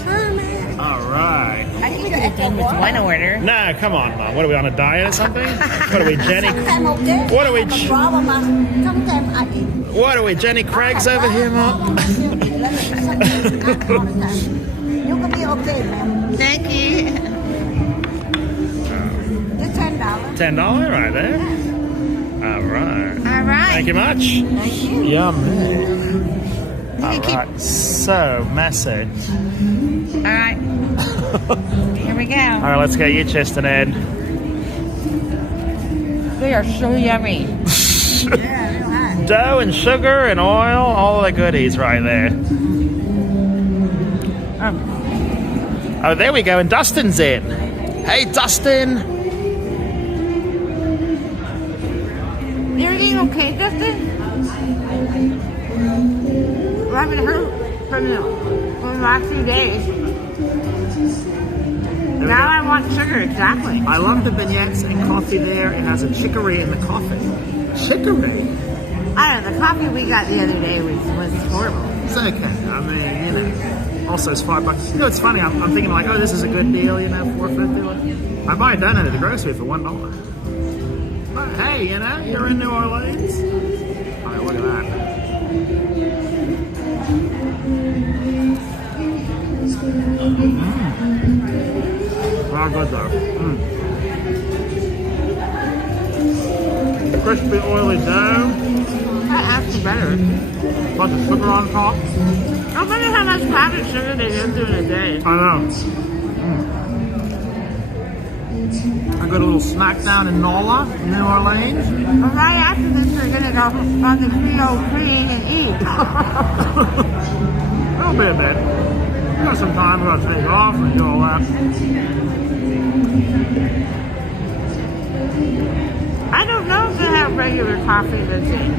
All right. I think we could have done with one order. Nah, come on, Mom. What are we, on a diet or something? What are we, Jenny? What are we? What are we, Jenny Craig's over here, Mom? You can be okay, ma'am. Thank you. The $10. $10 right there. All right. All right. Thank you much. Thank you. Yummy. All right. So messy. All right. Here we go. All right, let's get you chested, Ed. They are so yummy. Dough and sugar and oil, all the goodies right there. Oh, there we go, and Dustin's in. Hey, Dustin. Everything okay, Dustin? We haven't heard from you for the last few days. we Now go. I want sugar, exactly. I love the beignets and coffee there. It has a chicory in the coffee. Chicory? I don't know, the coffee we got the other day was horrible. It's okay. I mean, you know. Also, it's $5. You know, it's funny. I'm thinking like, oh, this is a good deal. You know, $4.50. I buy a donut at the grocery for $1. But hey, you know, you're in New Orleans. Oh, look at that. Well good though. Crispy, oily dough. That actually better. Bunch of sugar on top. I wonder how much powdered sugar they go through in a day. I know. I got a little snack down in Nola, New Orleans. Well, right after this, we're going to go on the Creole Creole and eat. It'll be a bit. We got some time, we got to take off and do all that. I don't know if they have regular coffee that's in.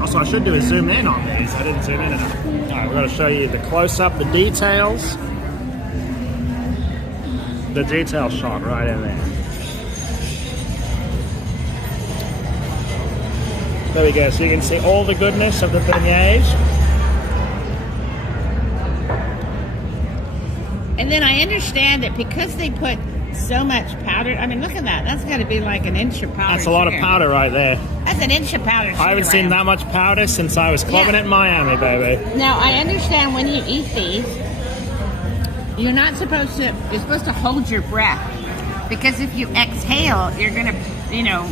Also, I should do a zoom in on these. I didn't zoom in enough. Alright, we're going to show you the close-up, the details. The detail shot right in there. There we go. So you can see all the goodness of the beignets. And then I understand that because they put so much powder, I mean, look at that. That's got to be like an inch of powder. That's a lot of powder right there. That's an inch of powder. I haven't seen that much powder since I was clubbing at Miami, baby. Now, I understand when you eat these, you're supposed to hold your breath. Because if you exhale, you're going to, you know,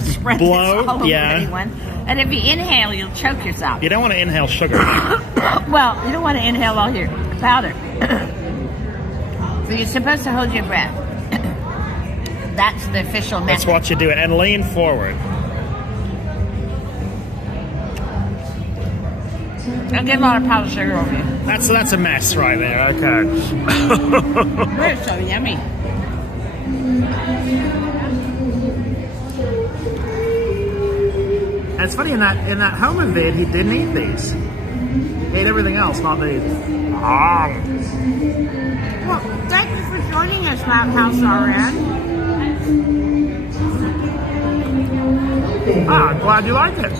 spread Blow, this all over yeah. anyone. And if you inhale, you'll choke yourself. You don't want to inhale sugar. Well, you don't want to inhale all your powder. So you're supposed to hold your breath. That's the official method. That's what you do. And lean forward. I'll get a lot of powdered sugar over you. That's a mess right there. Okay. They're so yummy. And it's funny in that Homer vid, he didn't eat these. He ate everything else, not these. Well, thank you for joining us, House RN. I'm glad you liked it.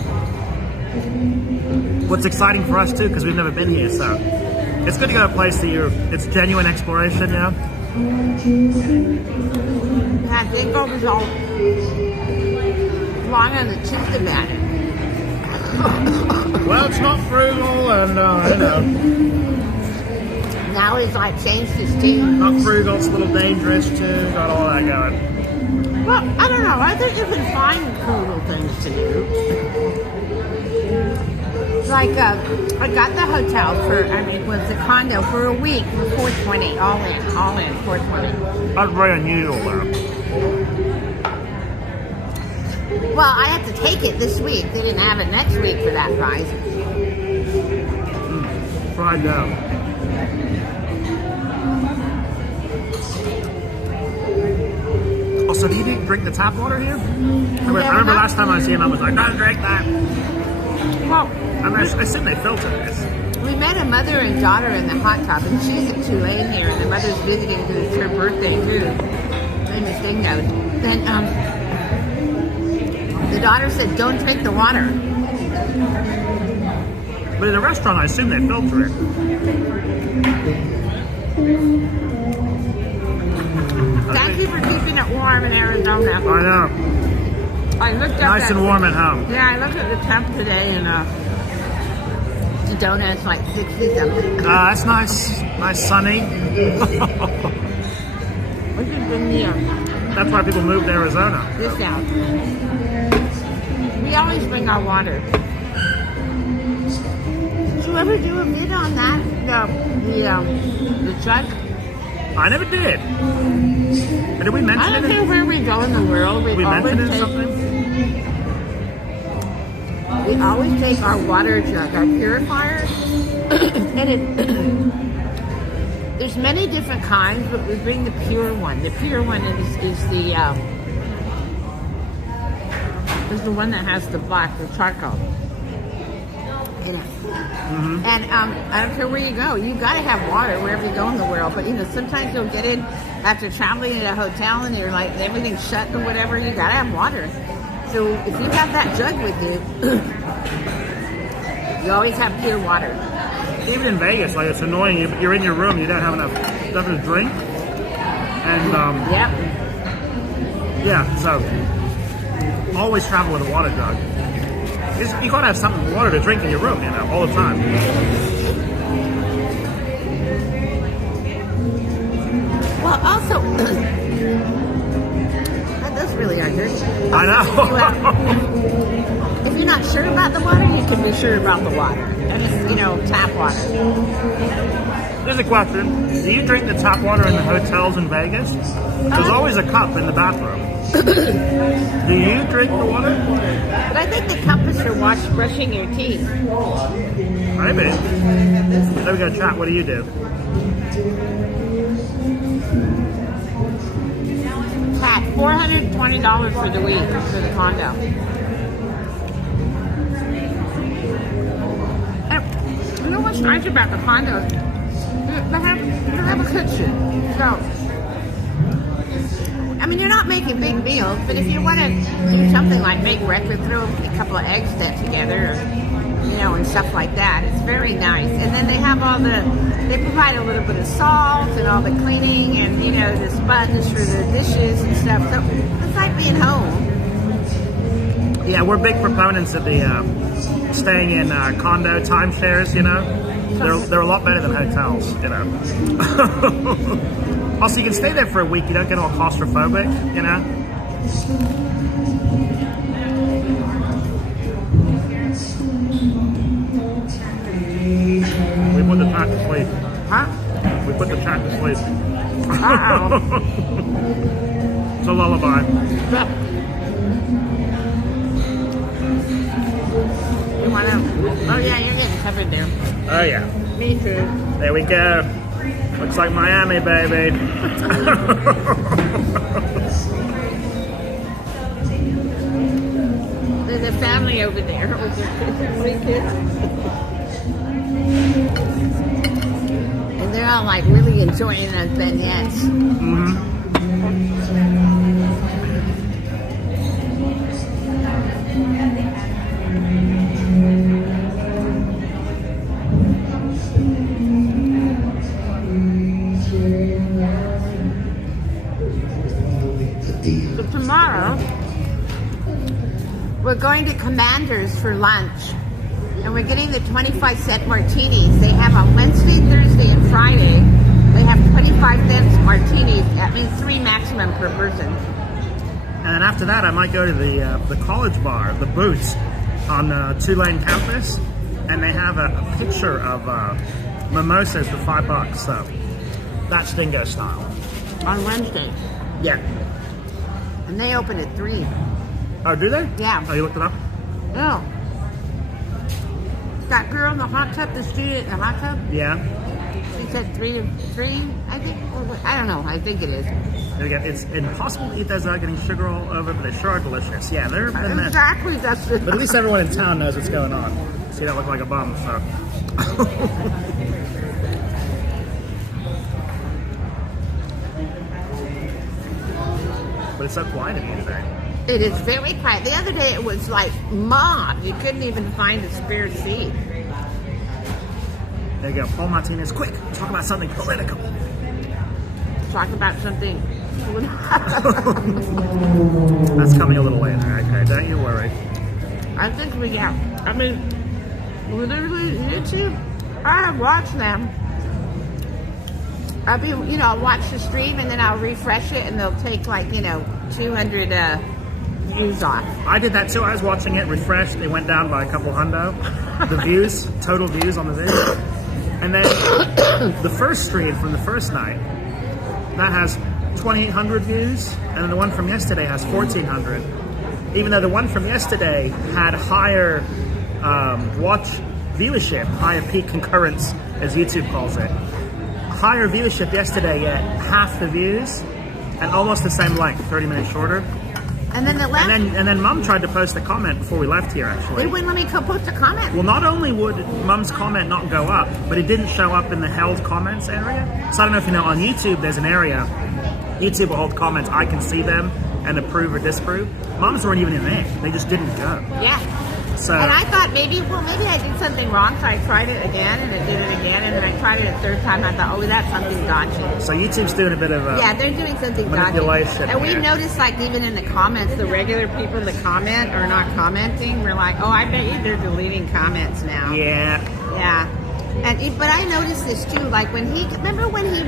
What's exciting for us too, because we've never been here, so it's good to go to a place that it's genuine exploration, you know? I think I was all long on the tooth about it. Well, it's not frugal and, you know. Now he's like changed his teeth. Not frugal, it's a little dangerous too, got all that going. Well, I don't know. I think you can find cool things to do. Like, I got the hotel it was a condo for a week for $420, all in, $420. That's very unusual though. Well, I have to take it this week. They didn't have it next week for that price. Fried dough. Also, do you drink the tap water here? I remember last time I was here, I was like, don't drink that. Well, I assume they filter this. we met a mother and daughter in the hot tub, and she's at Tulane here, and the mother's visiting because it's her birthday too. Same as Dingo's. Then the daughter said, "Don't drink the water." But in a restaurant, I assume they filter it. Thank you for keeping it warm in Arizona. I know. I looked up Nice and warm at home. Yeah, I looked at the temp today, and Sedona is like 60 something. That's nice. Nice sunny. We should bring the That's why people move to Arizona. this out. We always bring our water. Did you ever do a vid on that? The truck? I never did. But did we mention I it? don't care where we go in the world. Did we mention it or something? We always take our water jug, our purifier, and there's many different kinds, but we bring the pure one. The pure one is the one that has the black, the charcoal. you know. And I don't care where you go, you got to have water wherever you go in the world. But you know, sometimes you'll get in after traveling in a hotel and you're like everything's shut or whatever. You got to have water. So if you have that jug with you, you always have pure water. Even in Vegas, like it's annoying. You're in your room, you don't have enough stuff to drink, and Yep. yeah. So always travel with a water jug. You gotta have something water to drink in your room, you know, all the time. Well, also, that does really are good. I know. If you're not sure about the water, you can be sure about the water. And it's, you know, tap water. There's a question. Do you drink the tap water in the hotels in Vegas? There's always a cup in the bathroom. Do you drink the water? But I think the cup is for brushing your teeth. Maybe. Let me go chat. What do you do? Pat, $420 for the week for the condo. And you know what's nice about the condos? They have a kitchen. So, I mean, you're not making big meals, but if you want to do something like make breakfast, throw a couple of eggs set together, or, you know, and stuff like that, it's very nice. And then they have they provide a little bit of salt and all the cleaning and, you know, the sponge for the dishes and stuff. So it's like being home. Yeah, we're big proponents of the staying in condo timeshares, you know. They're a lot better than hotels, you know. Also, you can stay there for a week. You don't get all claustrophobic, you know. We put the chat to sleep. Huh? We put the chat to sleep. Uh-oh. It's a lullaby. You want to? Oh, yeah, you're getting covered there. Oh, yeah. Me too. There we go. Looks like Miami, baby. There's a family over there with their 3 kids. And they're all like really enjoying those beignets. So tomorrow, we're going to Commander's for lunch. And we're getting the 25-cent martinis. They have on Wednesday, Thursday, and Friday. They have 25-cent martinis. That means 3 maximum per person. And then after that, I might go to the college bar, the Boots, on Tulane campus. And they have a picture of mimosas for $5. So that's dingo style. On Wednesday. Yeah. And they open at 3. Oh, do they? Yeah. Oh, you looked it up? No. That girl in the hot tub, the student in the hot tub, Yeah. she said 3 to 3, I think. I don't know. I think it is. There you go. It's impossible to eat those without getting sugar all over, but they sure are delicious. Yeah, they're Exactly. That's the. But at least everyone in town knows what's going on. See, that look like a bum, so. But it's so quiet in here today. It is very quiet. The other day it was like mob. You couldn't even find a spare seat. There you go. Paul Martinez, quick, talk about something political. Talk about something. That's coming a little later, okay? Don't you worry. I think we have. I mean, literally YouTube. I watch them. I'll be, you know, I'll watch the stream and then I'll refresh it and they'll take like, you know, 200 views off. I did that too. I was watching it, refreshed. It went down by a couple hundo. The views, total views on the video. And then the first stream from the first night, that has 2,800 views. And then the one from yesterday has 1,400. Even though the one from yesterday had higher watch viewership, higher peak concurrence, as YouTube calls it. Higher viewership yesterday, yet half the views, and almost the same length, 30 minutes shorter. And then it left. And then Mum tried to post a comment before we left here, actually. They wouldn't let me post a comment. Well, not only would Mum's comment not go up, but it didn't show up in the held comments area. So I don't know if you know, on YouTube there's an area, YouTube will hold comments, I can see them and approve or disapprove. Mum's weren't even in there. They just didn't go. Yeah. So, and I thought maybe I did something wrong, so I tried it again, and it did it again, and then I tried it a third time, and I thought, oh, that's something dodgy. So YouTube's doing a bit of yeah, they're doing something manipulation. Dodgy. And we noticed, like, even in the comments, the regular people that comment are not commenting. We're like, oh, I bet you they're deleting comments now. Yeah. Yeah. But I noticed this, too, like, remember when he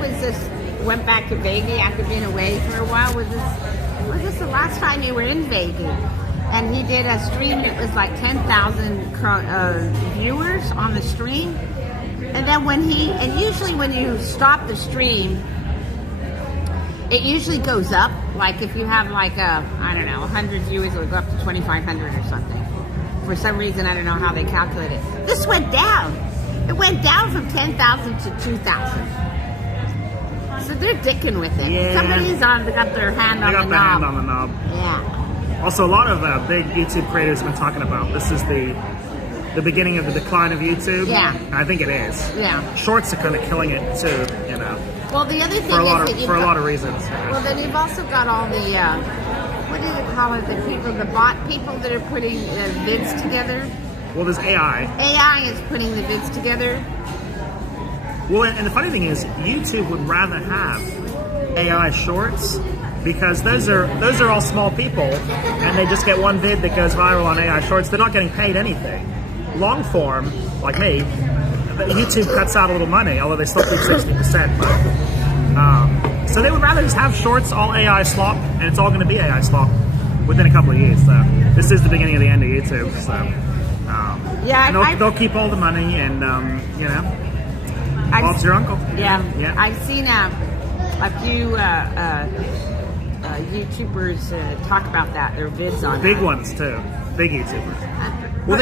went back to Vegas after being away for a while? Was this the last time you were in Vegas? And he did a stream that was like 10,000 viewers on the stream. And then usually when you stop the stream, it usually goes up. Like if you have like 100 viewers, it'll go up to 2,500 or something. For some reason, I don't know how they calculate it. This went down. It went down from 10,000 to 2,000. So they're dicking with it. Yeah. Somebody's got their hand on the knob. They got the hand on the knob. Yeah. Also, a lot of big YouTube creators have been talking about this is the beginning of the decline of YouTube. Yeah. And I think it is. Yeah. Shorts are kind of killing it too, you know. Well, the other thing for a lot of reasons. Well, then you've also got all the what do you call it? The bot people that are putting vids together. Well, there's AI. AI is putting the vids together. Well, and the funny thing is, YouTube would rather have AI shorts because those are all small people, and they just get one vid that goes viral on AI shorts. They're not getting paid anything. Long form, like me, YouTube cuts out a little money, although they still keep 60%. But, so they would rather just have shorts all AI slop, and it's all going to be AI slop within a couple of years. So this is the beginning of the end of YouTube. So yeah, and they'll keep all the money, and you know, Bob's your uncle. Yeah, yeah. I've seen a few YouTubers talk about that. Their vids on big that. ones too, big YouTubers. Well,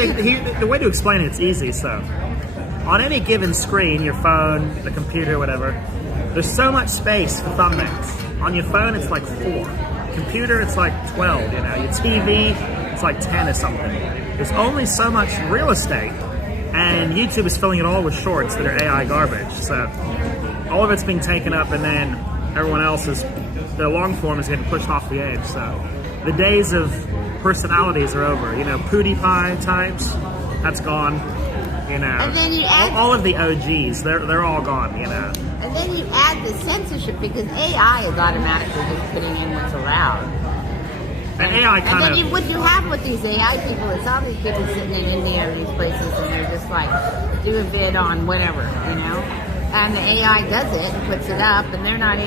the way to explain it's easy. So, on any given screen, your phone, the computer, whatever, there's so much space for thumbnails. On your phone, it's like 4. Computer, it's like 12. You know, your TV, it's like 10 or something. There's only so much real estate, and YouTube is filling it all with shorts that are AI garbage. So, all of it's being taken up, and then everyone else the long form is getting pushed off the edge. So, the days of personalities are over. You know, PewDiePie types, that's gone. You know, and then you add all of the OGs, they're all gone. You know, and then you add the censorship because AI is automatically just putting in what's allowed. And AI kind and then what you have with these AI people is all these people sitting in India and these places, and they're just like do a vid on whatever, you know. And the AI does it and puts it up, and they're not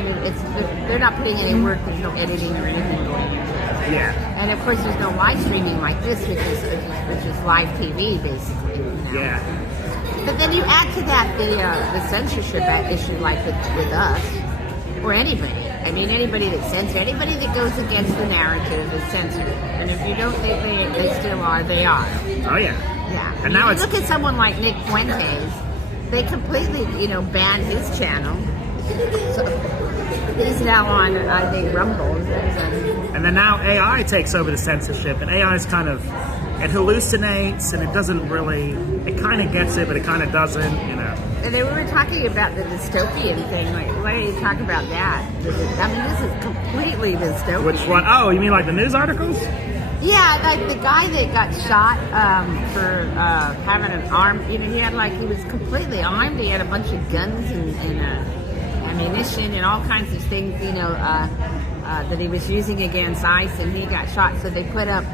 putting any work. There's no editing or anything going into it. Yeah. And of course, there's no live streaming like this, which is live TV basically. You know? Yeah. But then you add to that the censorship issue, like with us or anybody. I mean, anybody that's censored, anybody that goes against the narrative is censored. And if you don't think they still are, they are. Oh yeah. Yeah. And now look at someone like Nick Fuentes. They completely, banned his channel. So he's now on, I think, Rumble. And then now AI takes over the censorship, and AI is kind of, it hallucinates, and it doesn't really, it kind of gets it, but it kind of doesn't, you know. And then we were talking about the dystopian thing. Like, why don't you talk about that? This is completely dystopian. Which one? Oh, you mean like the news articles? Yeah, like the guy that got shot for having an arm. He was completely armed. He had a bunch of guns and ammunition and all kinds of things, that he was using against ICE, and he got shot. So they put up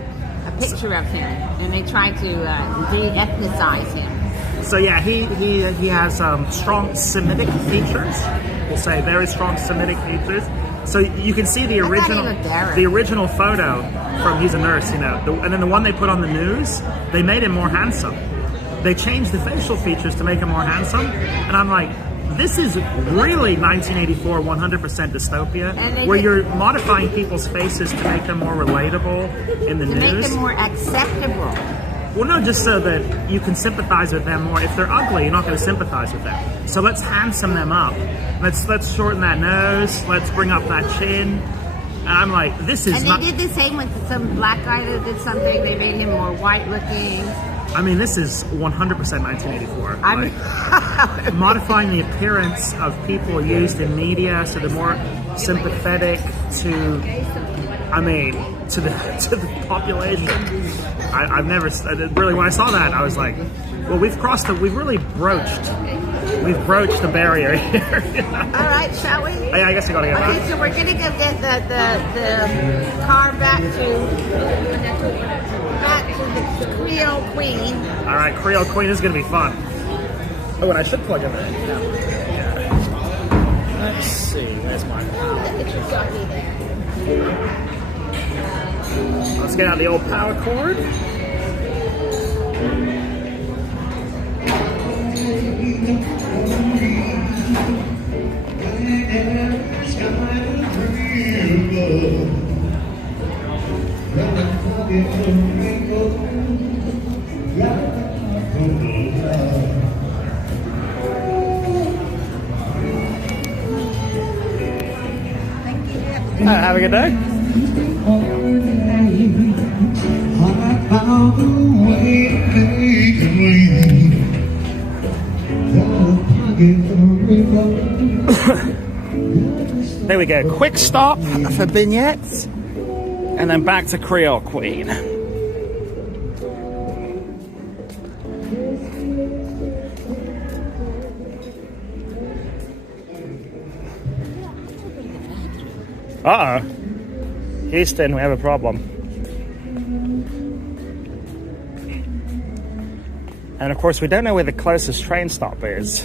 a picture of him, and they tried to de-ethnicize him. So yeah, he has strong Semitic features. We'll say very strong Semitic features. So you can see the original photo from he's a nurse, and then the one they put on the news, they made him more handsome. They changed the facial features to make him more handsome, and I'm like, this is really 1984 100% dystopia, where you're modifying people's faces to make them more relatable in the news. To make them more acceptable. Well, no, just so that you can sympathize with them more. If they're ugly, you're not going to sympathize with them. So let's handsome them up. Let's shorten that nose. Let's bring up that chin. And I'm like, this is And not... they did the same with some black guy that did something. They made him more white looking. I mean, this is 100% 1984. I'm Modifying the appearance of people used in media so they're more sympathetic to, I mean, to the population. I've never really, when I saw that, I was like, well, we've really broached the barrier here. You know? all right, shall we? I guess I gotta get Okay, back. so we're gonna go get the car back to the Creole Queen. All right, Creole Queen is gonna be fun. Oh, and I should plug in that. Yeah. Let's see. There's my. Let's get out the old power cord. Have a good day. There we go. Quick stop for beignets, and then back to Creole Queen. Uh-oh. Houston, we have a problem. And of course, we don't know where the closest train stop is.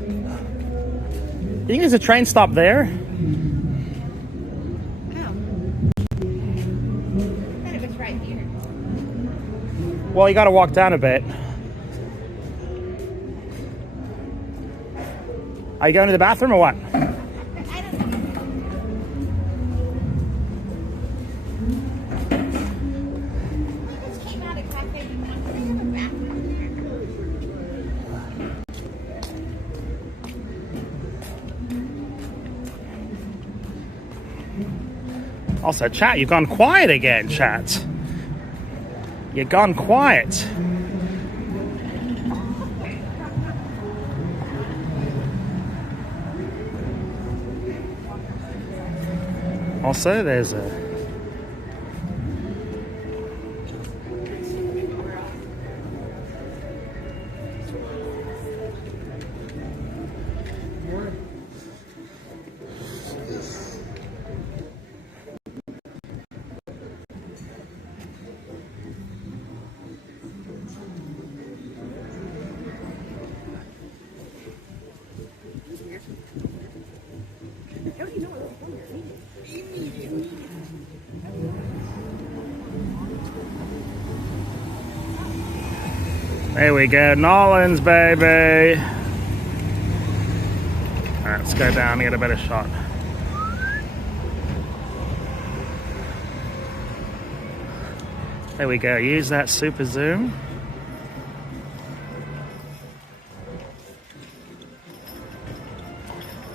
You think there's a train stop there? Oh. I thought it was right here. Well, you gotta walk down a bit. Are you going to the bathroom or what? Also, chat, you've gone quiet again, chat. You've gone quiet. Also, there's a... There we go, Nolans, baby. All right, let's go down and get a better shot. There we go, use that super zoom.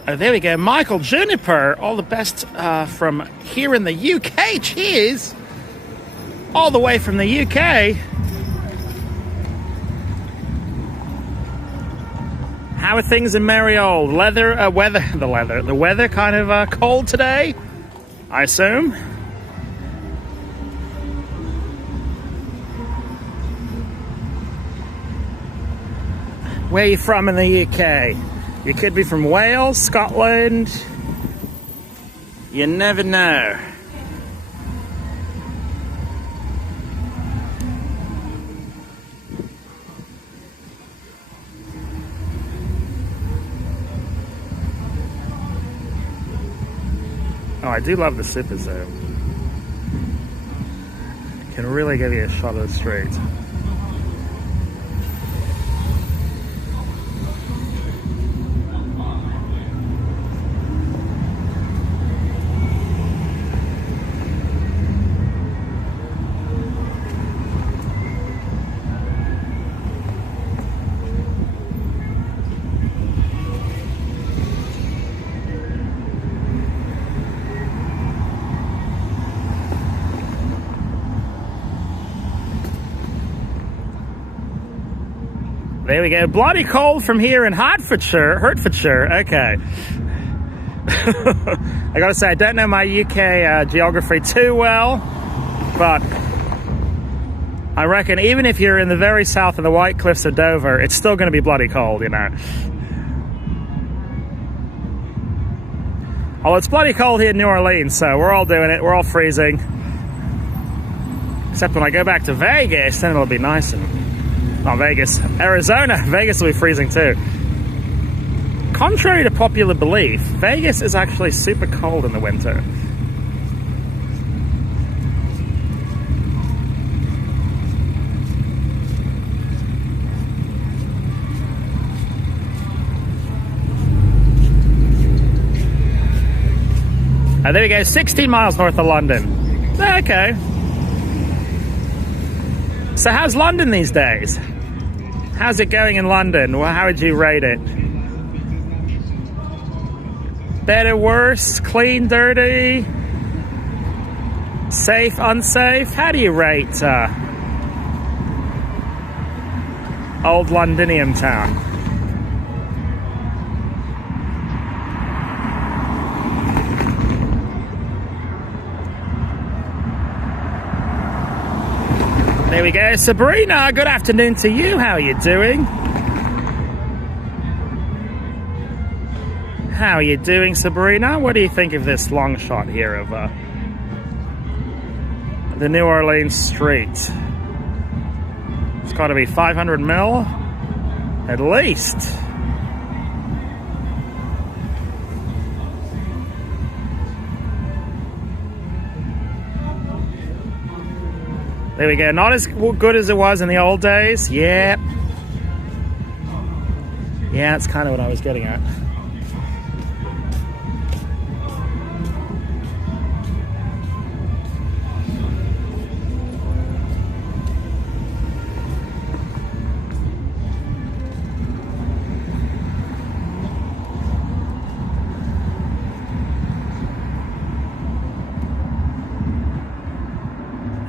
Oh, there we go, Michael Juniper, all the best from here in the UK, cheers! All the way from the UK. How are things in Merriole? The weather kind of cold today, I assume. Where are you from in the UK? You could be from Wales, Scotland. You never know. Oh, I do love the super zoom. Can really give you a shot of the street. There we go. Bloody cold from here in Hertfordshire. Okay. I gotta say, I don't know my UK geography too well, but I reckon even if you're in the very south of the White Cliffs of Dover, it's still going to be bloody cold, you know. Although it's bloody cold here in New Orleans, so we're all doing it. We're all freezing. Except when I go back to Vegas, then it'll be nice and... Not Vegas. Arizona. Vegas will be freezing too. Contrary to popular belief, Vegas is actually super cold in the winter. There we go, 16 miles north of London. Okay. So how's London these days? How's it going in London? Well, how would you rate it? Better, worse, clean, dirty, safe, unsafe? How do you rate old Londinium town? There we go. Sabrina, good afternoon to you. How are you doing? How are you doing, Sabrina? What do you think of this long shot here of the New Orleans street? It's got to be 500 mil at least. There we go. Not as good as it was in the old days. Yeah. Yeah, that's kind of what I was getting at.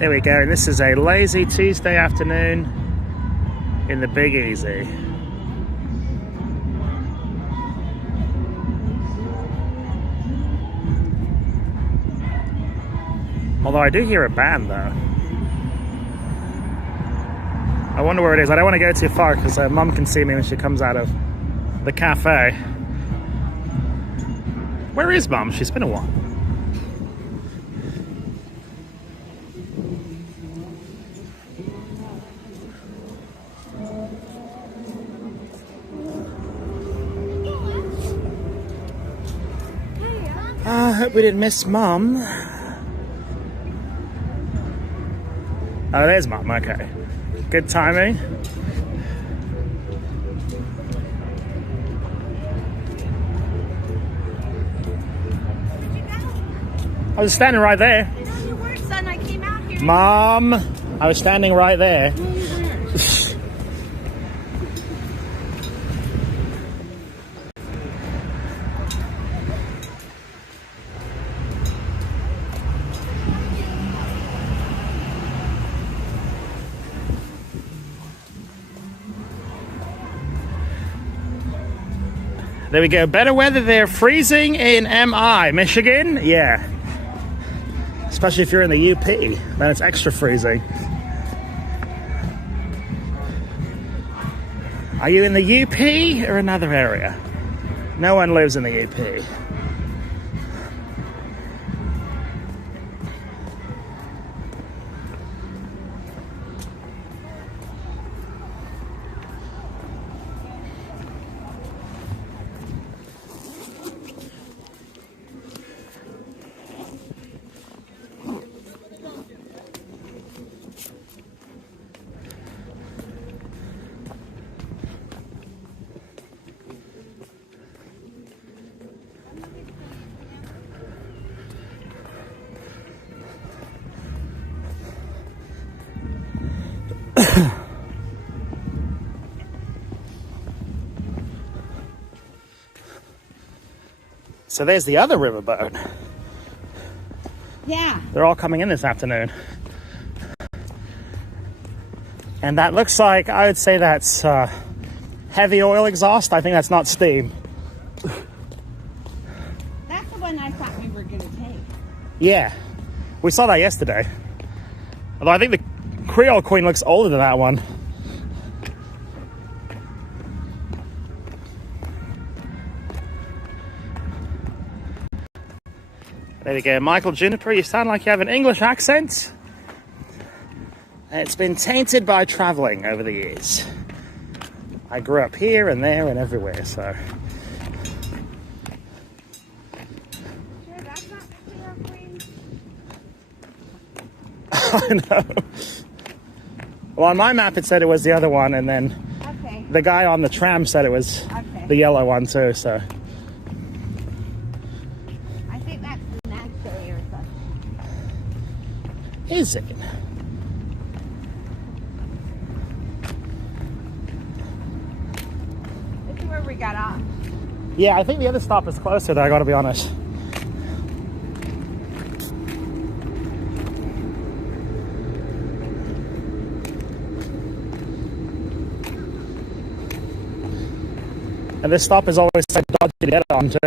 There we go, and this is a lazy Tuesday afternoon in the Big Easy. Although I do hear a band though. I wonder where it is. I don't want to go too far because Mum can see me when she comes out of the cafe. Where is Mum? She's been a while. I hope we didn't miss Mum. Oh, there's Mum, okay. Good timing. I was standing right there. I know you were, son. I came out here. Mom, I was standing right there. There we go. Better weather there. Freezing in MI, Michigan. Yeah. Especially if you're in the UP, then it's extra freezing. Are you in the UP or another area? No one lives in the UP. So there's the other riverboat. Yeah. They're all coming in this afternoon. And that looks like, I would say that's heavy oil exhaust. I think that's not steam. That's the one I thought we were going to take. Yeah, we saw that yesterday. Although I think the Creole Queen looks older than that one. There we go, Michael Juniper, you sound like you have an English accent. It's been tainted by traveling over the years. I grew up here and there and everywhere, so. Sure, that's not the Creole Queen. I know. Well, on my map it said it was the other one, and then Okay. the guy on the tram said it was Okay. the yellow one too, so. I think that's the Nagday or something. Is it? This is where we got off. Yeah, I think the other stop is closer though, I gotta be honest. And this stop is always so dodgy to get on too.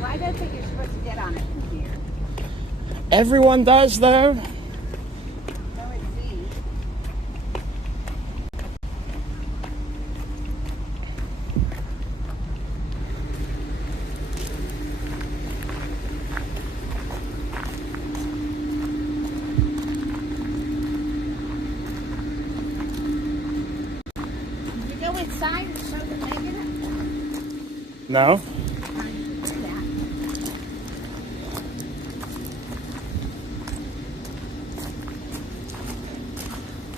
Well, I don't think you're supposed to get on it from here. Everyone does though. So it seems. Did you go inside and show the negative? No?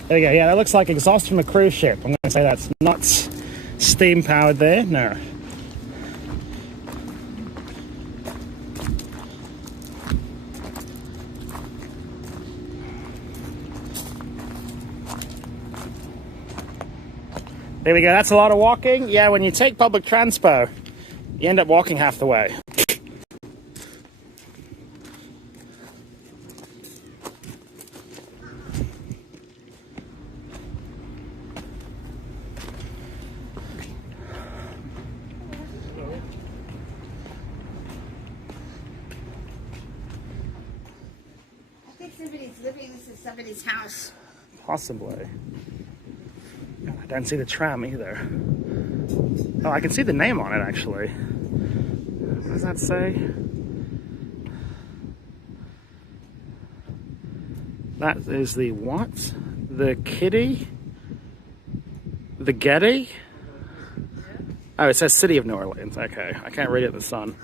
There you go, yeah, that looks like exhaust from a cruise ship. I'm gonna say that's not steam powered there, no. There we go, that's a lot of walking. Yeah, when you take public transpo, you end up walking half the way. I think somebody's living. This is somebody's house. Possibly. I don't see the tram either. Oh, I can see the name on it actually. What does that say? That is the what? The Kitty? The Getty? Oh, it says City of New Orleans. Okay, I can't read it in the sun.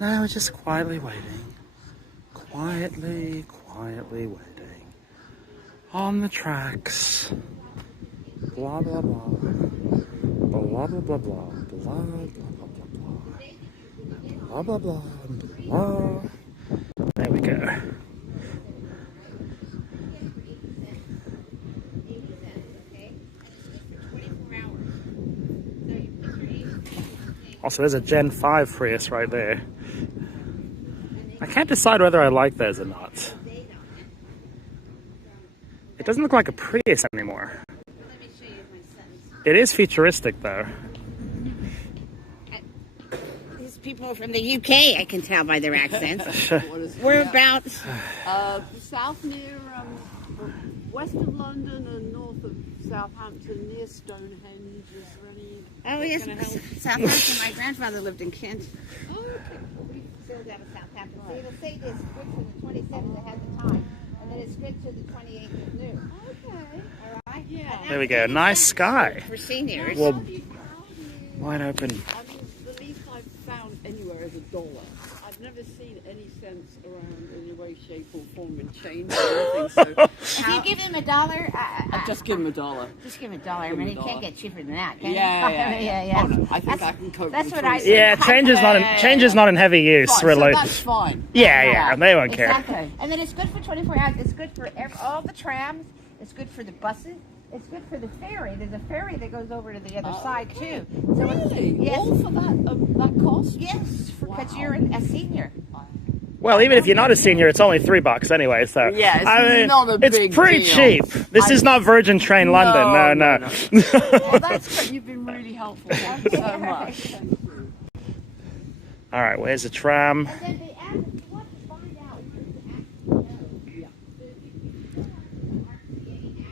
No, we're just quietly waiting. Quietly waiting. On the tracks. Blah, blah, blah. Blah, blah, blah, blah. Blah, blah, blah, blah, blah. Blah, blah, blah, blah. There we go. Also, there's a Gen 5 Prius right there. I can't decide whether I like those or not. It doesn't look like a Prius anymore. It is futuristic though. These people from the UK, I can tell by their accents. Whereabouts? South near west of London and north of Southampton, near Stonehenge. Is there any? Oh yes, Southampton. My grandfather lived in Kent. Oh, okay. We still out of Southampton. So it'll say this switch to the 27th ahead of time, and then it's switched to the 28th of new. Okay. All right. Yeah. There we go. Nice sky. For seniors. Well, wide open. I mean, the least I've found anywhere is $1. I've never seen any sense around in any way, shape, or form in change or anything. So If you give him $1, I'd just give him $1. just give him $1. I mean, he can't get cheaper than that, can Yeah. Oh no, I think I can cope. That's with what the I $3. say. Yeah, change is not in heavy use, Fine, really. so that's fine. Yeah, they won't care. Exactly. And then it's good for 24 hours. It's good for all the trams. It's good for the buses. It's good for the ferry. There's a ferry that goes over to the other side too. So Really? Yes. All for that cost? Yes, because you're a senior. Well, even if you're not a senior, it's only $3 anyway. So Yeah, it's not a big it's pretty deal. cheap. This is not Virgin Train London. No. Well, that's great. You've been really helpful. Thank you so much. All right, where's the tram? Then they ask, you want to find out what you actually know. Yeah. So if you go on RTA app,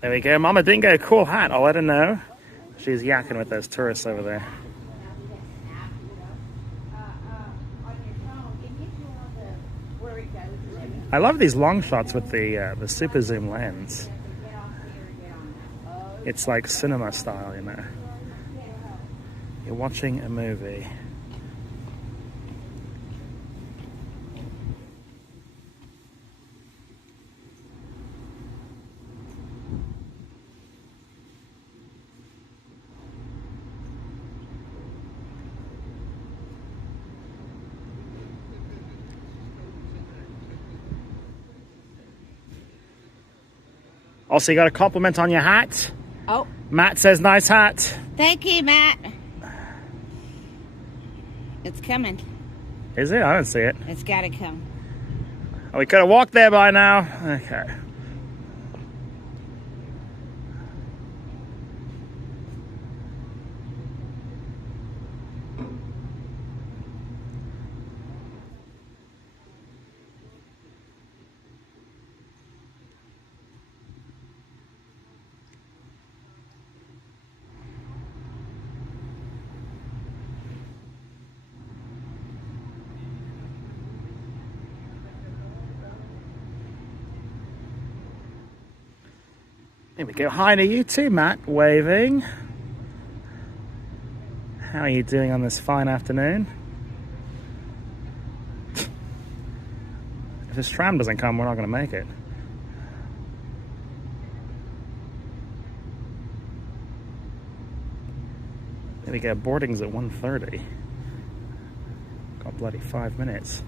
There we go. Mama Dingo, cool hat. I'll let her know. She's yakking with those tourists over there. I love these long shots with the super zoom lens. It's like cinema style, you know. You're watching a movie. Also, you got a compliment on your hat. Oh. Matt says, nice hat. Thank you, Matt. It's coming. Is it? I don't see it. It's got to come. Oh, we could have walked there by now. Okay. Here we go. Hi to you too, Matt. Waving. How are you doing on this fine afternoon? If this tram doesn't come, we're not going to make it. There we go. Boarding's at 1:30. Got bloody 5 minutes.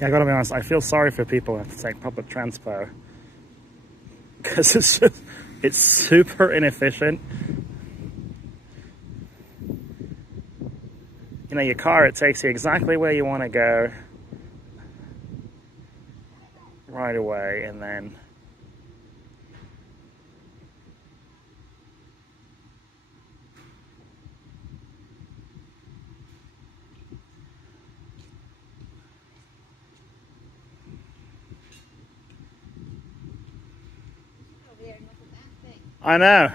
Yeah, I gotta be honest, I feel sorry for people who have to take public transport. Because it's super inefficient. You know, your car, it takes you exactly where you want to go right away, and then I know.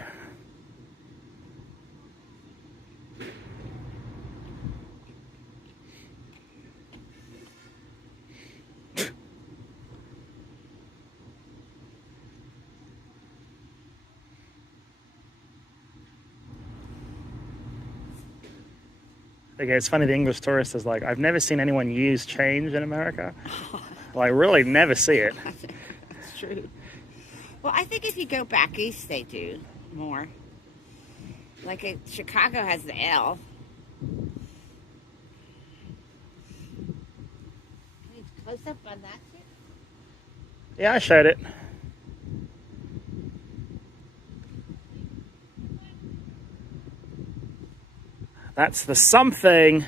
Okay, it's funny, the English tourist is like, I've never seen anyone use change in America. Well, I really never see it. That's true. Well, I think if you go back east, they do more. Like Chicago has the L. Close up on that shit? Yeah, I showed it. That's the something.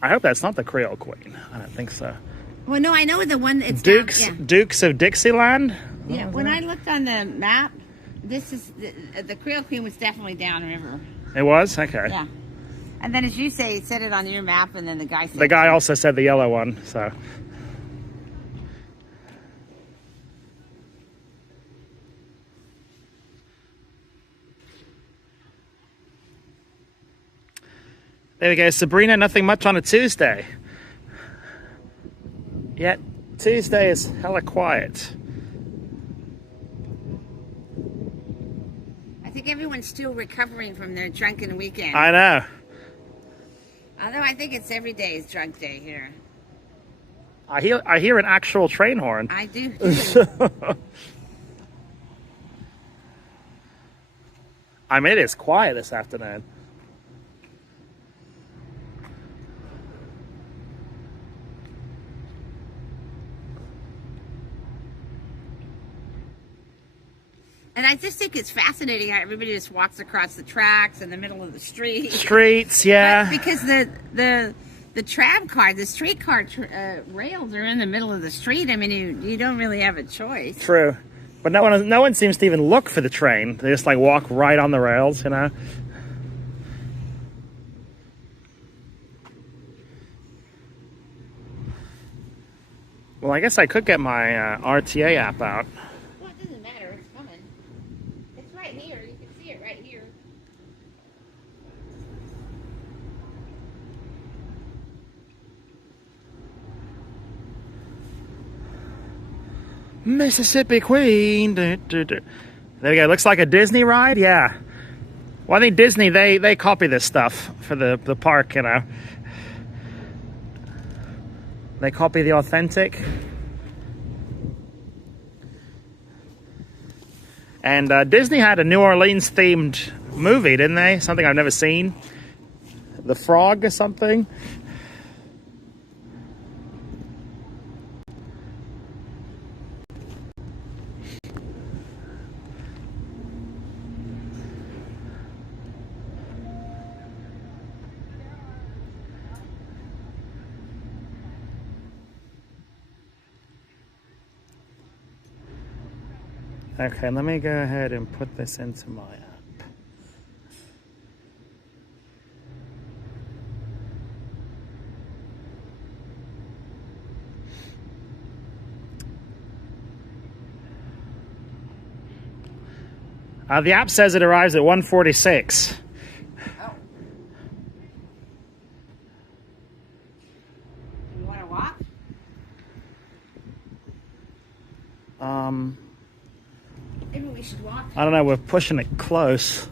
I hope that's not the Creole Queen. I don't think so. Well, no, I know the one. It's Dukes, down, yeah. Dukes of Dixieland. Yeah, when I looked on the map, this is the Creole Queen was definitely downriver. It was? Okay. Yeah. And then, as you say, it said it on your map, and then the guy said The guy also said the yellow one, so. There we go, Sabrina, nothing much on a Tuesday. Yet, Tuesday is hella quiet. I think everyone's still recovering from their drunken weekend. I know. Although I think it's every day is drunk day here. I hear an actual train horn. I do too. I mean, it is quiet this afternoon. And I just think it's fascinating how everybody just walks across the tracks in the middle of the street. Streets, yeah. But because the tram car, the streetcar rails are in the middle of the street. I mean, you don't really have a choice. True. But no one seems to even look for the train. They just like walk right on the rails, you know? Well, I guess I could get my RTA app out. Well, it doesn't matter. It's coming. It's right here. You can see it right here. Mississippi Queen. There we go. Looks like a Disney ride. Yeah. Well, I think Disney, they copy this stuff for the park, you know. They copy the authentic. And Disney had a New Orleans themed movie, didn't they? Something I've never seen. The Frog or something. Okay, let me go ahead and put this into my app. The app says it arrives at 1:46. Oh. You want to walk? Maybe we should walk. I don't know, we're pushing it close.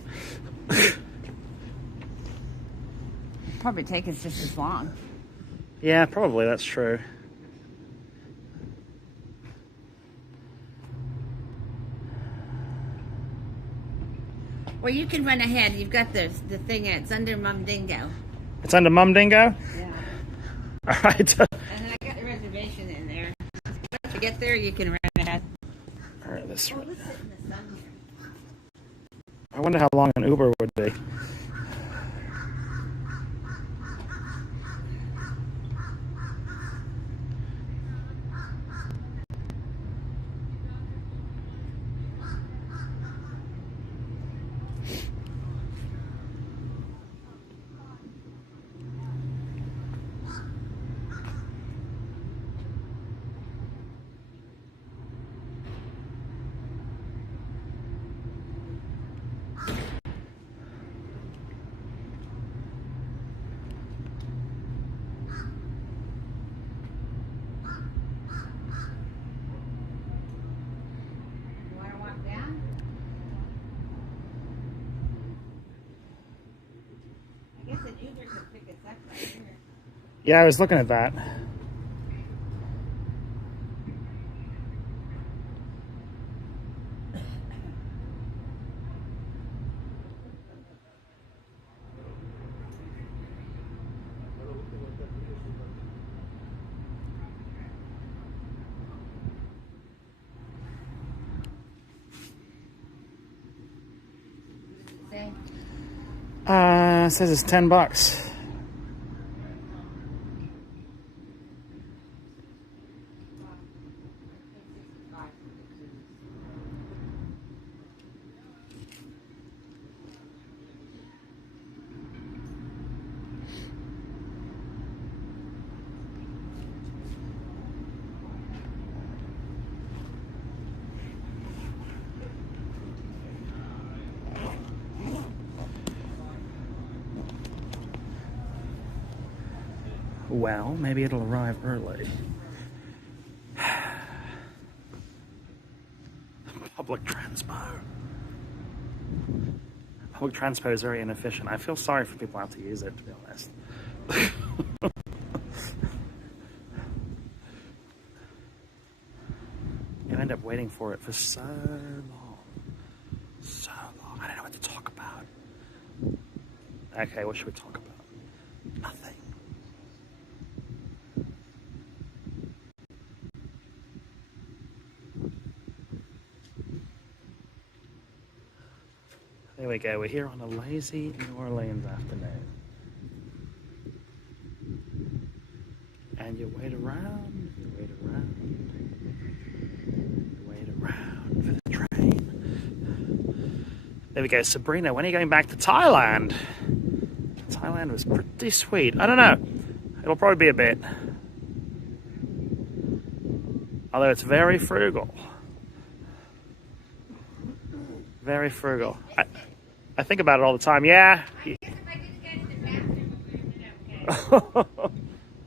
Probably take us just as long. Yeah, probably, that's true. Well, you can run ahead. You've got the thing. It's under Mumdingo. It's under Mumdingo? Yeah. All right. And then I got the reservation in there. Once you get there, you can run ahead. All right, this Oh, one. let's sit in the sun here. I wonder how long an Uber would be. You want to walk down? I guess an Uber could pick us up right here. Yeah, I was looking at that. It says it's $10. Well, maybe it'll arrive early. Public transpo. Public transpo is very inefficient. I feel sorry for people who have to use it, to be honest. You end up waiting for it for so long. So long. I don't know what to talk about. Okay, what should we talk about? Nothing. There we go, we're here on a lazy New Orleans afternoon. And you wait around, you wait around, you wait around for the train. There we go, Sabrina, when are you going back to Thailand? Thailand was pretty sweet. I don't know, it'll probably be a bit. Although it's very frugal. Very frugal. I think about it all the time. Yeah.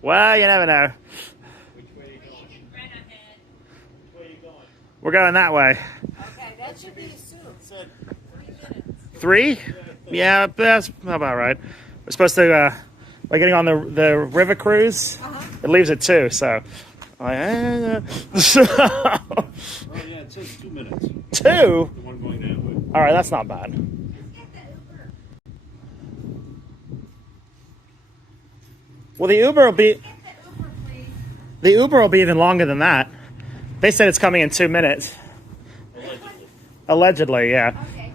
Well, you never know. We're going that way. Okay, that should be soon. 3? Yeah, that's about right. We're supposed to, we're getting on the river cruise. It leaves at 2, so. Oh, yeah, it says 2 minutes. 2? The one going that way. All right, that's not bad. Well, the Uber will be even longer than that. They said it's coming in 2 minutes. Allegedly, yeah. Okay.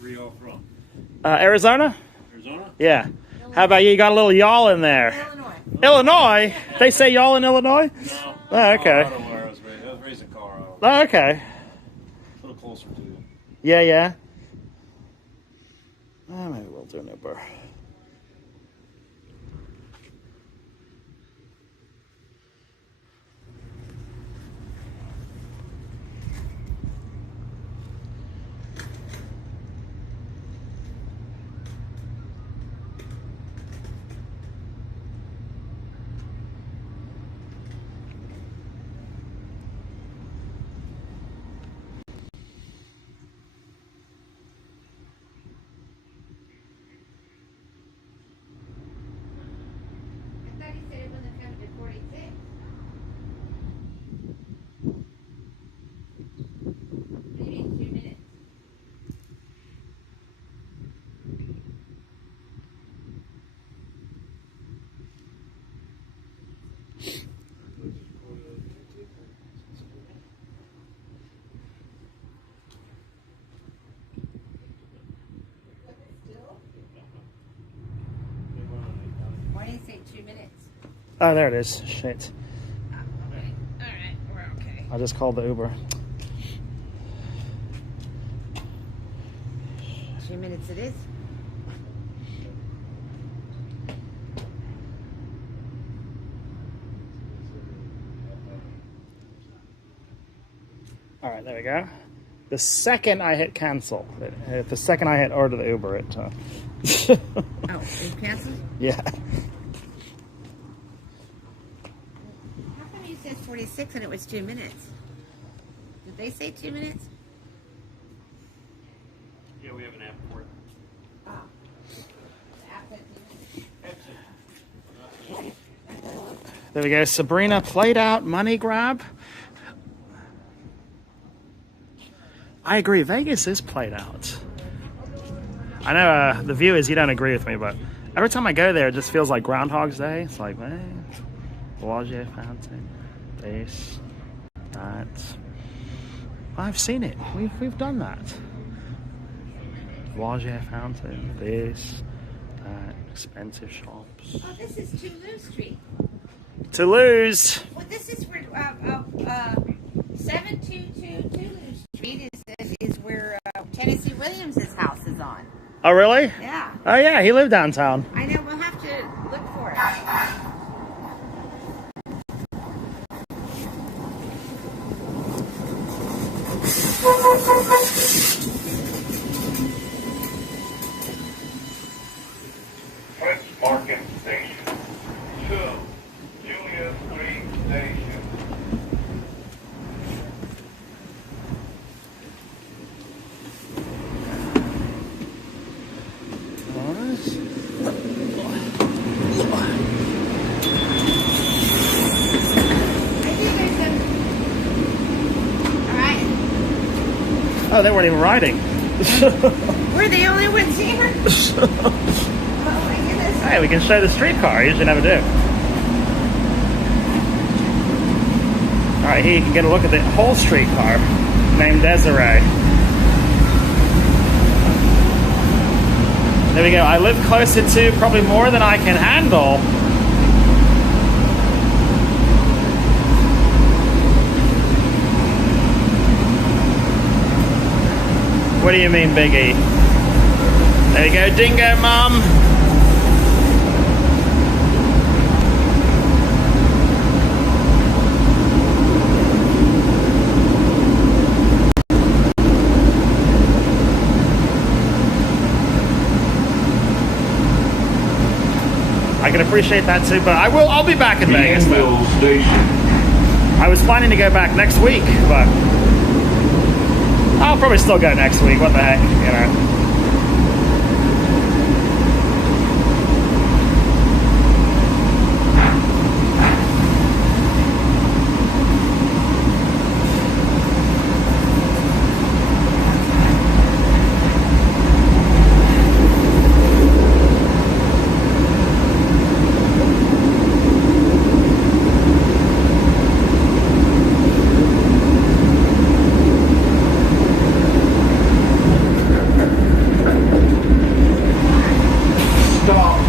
Where are y'all from? Arizona? Arizona? Yeah. How about you? You got a little y'all in there. Illinois? They say y'all in Illinois? No. Oh, okay. Colorado, where I was raised in Colorado. Oh, okay. A little closer to you. Yeah, yeah. Oh, maybe we'll do an Uber. Why do you say 2 minutes? Oh, there it is. Shit. All right, we're okay. I just called the Uber. 2 minutes it is. All right, there we go. The second I hit cancel, the second I hit order the Uber, it. Oh, it canceled? Yeah. How come you said 46 and it was 2 minutes? Did they say 2 minutes? Yeah, we have an app for it. Oh. The app said 2 minutes. There we go. Sabrina played out money grab. I agree. Vegas is played out. I know the viewers, you don't agree with me, but every time I go there, it just feels like Groundhog's Day. It's like, man, Bellagio Fountain, this, that. I've seen it. We've done that. Voyageur Fountain, this, that, expensive shops. Oh, this is Toulouse Street. Toulouse! Well, this is where 722 Toulouse Street is where Tennessee Williams' house is on. Oh, really? Yeah. Oh, yeah, he lived downtown. I know, we'll have to look for it. French Market Station. 2. Julia Street Station. Oh, they weren't even riding. We're the only ones here. Oh my goodness. Hey, we can show the streetcar. Usually never do. All right, here you can get a look at the whole streetcar named Desiree. There we go. I live closer to probably more than I can handle. What do you mean, Biggie? There you go, Dingo Mum. I can appreciate that too, but I'll be back in Vegas though. I was planning to go back next week, but I'll probably still go next week. What the heck, you know.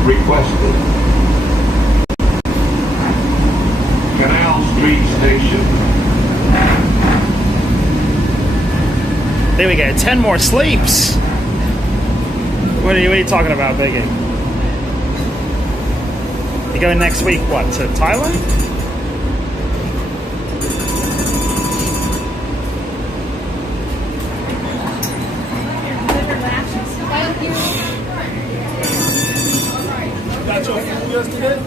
Requested. Canal Street Station. There we go, 10 more sleeps. What are you talking about, Biggie? You going next week, what, to Thailand? Got your food yesterday?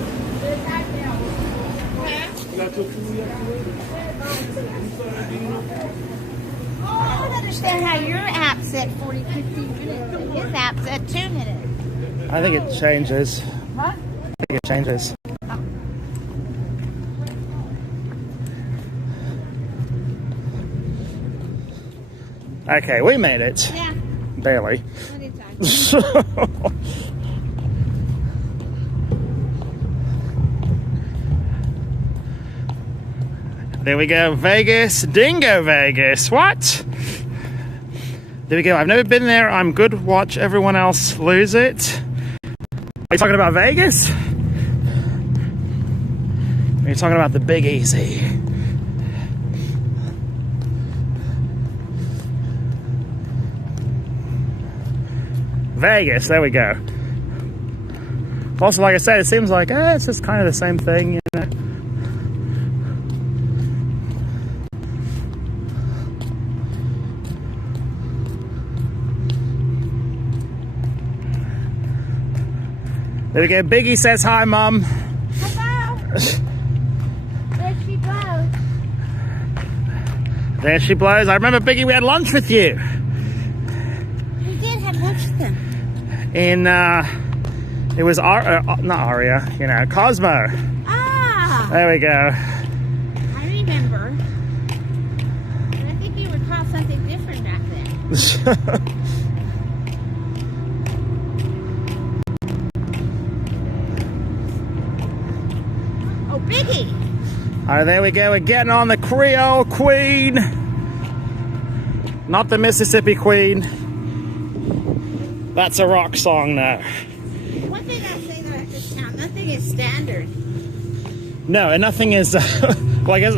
Got your food yesterday? I don't understand how your app said 40, 15 minutes. And his app said 2 minutes. I think it changes. What? I think it changes. Okay, we made it. Yeah. Barely. Plenty of time. There we go, Vegas, Dingo Vegas. What? There we go. I've never been there. I'm good. Watch everyone else lose it. Are you talking about Vegas? Are you talking about the Big Easy? Vegas, there we go. Also, like I said, it seems like it's just kind of the same thing, you know. There we go. Biggie says hi, Mum. Hello. There she blows. There she blows. I remember, Biggie, we had lunch with you. We did have lunch with them. In, it was, not Aria, you know, Cosmo. Ah. There we go. I remember. But I think you were called something different back then. Oh, Biggie. All right, there we go. We're getting on the Creole Queen. Not the Mississippi Queen. That's a rock song now. One thing I'll say about this town, nothing is standard. No, and nothing is, well, I guess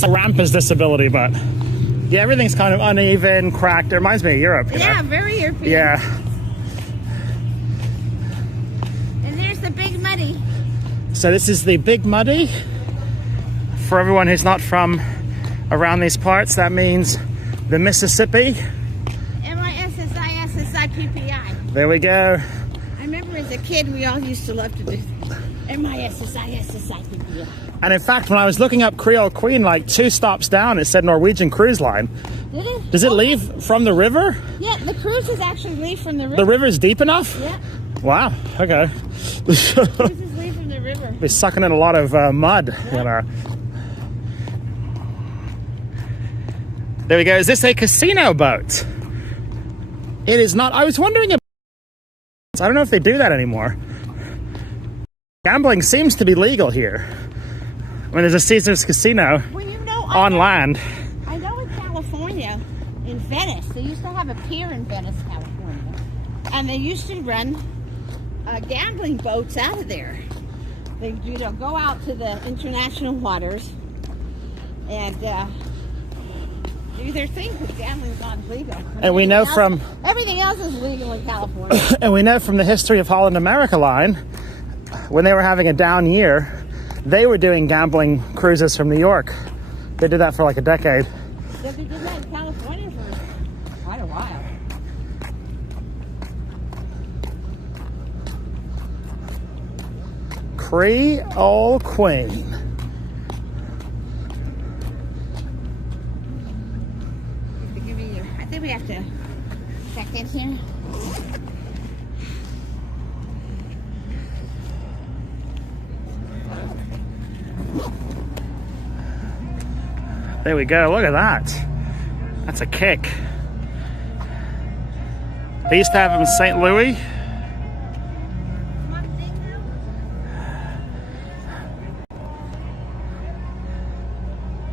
the ramp is disability, but yeah, everything's kind of uneven, cracked. It reminds me of Europe. Yeah, very European. Yeah. And there's the Big Muddy. So this is the Big Muddy. For everyone who's not from around these parts, that means the Mississippi. MISSISSIPPI. There we go. I remember as a kid, we all used to love to do MISSISSIPPI. And in fact, when I was looking up Creole Queen, like 2 stops down, it said Norwegian Cruise Line. Did it? Does it leave from the river? Yeah, the cruises actually leave from the river. The river's deep enough? Yeah. Wow, okay. Cruises leave from the river. Be sucking in a lot of mud, you know. There we go. Is this a casino boat? It is not. I was wondering if... I don't know if they do that anymore. Gambling seems to be legal here. I mean, there's a Caesars Casino on land. I know in California, in Venice, they used to have a pier in Venice, California. And they used to run gambling boats out of there. They, you know, go out to the international waters and do their thing because gambling's not legal. And we know from... Everything else is legal in California. And we know from the history of Holland America Line, when they were having a down year, they were doing gambling cruises from New York. They did that for like a decade. They did that in California for quite a while. Creole Queen. I think we have to check in here. There we go, look at that. That's a kick. They used to have them in St. Louis.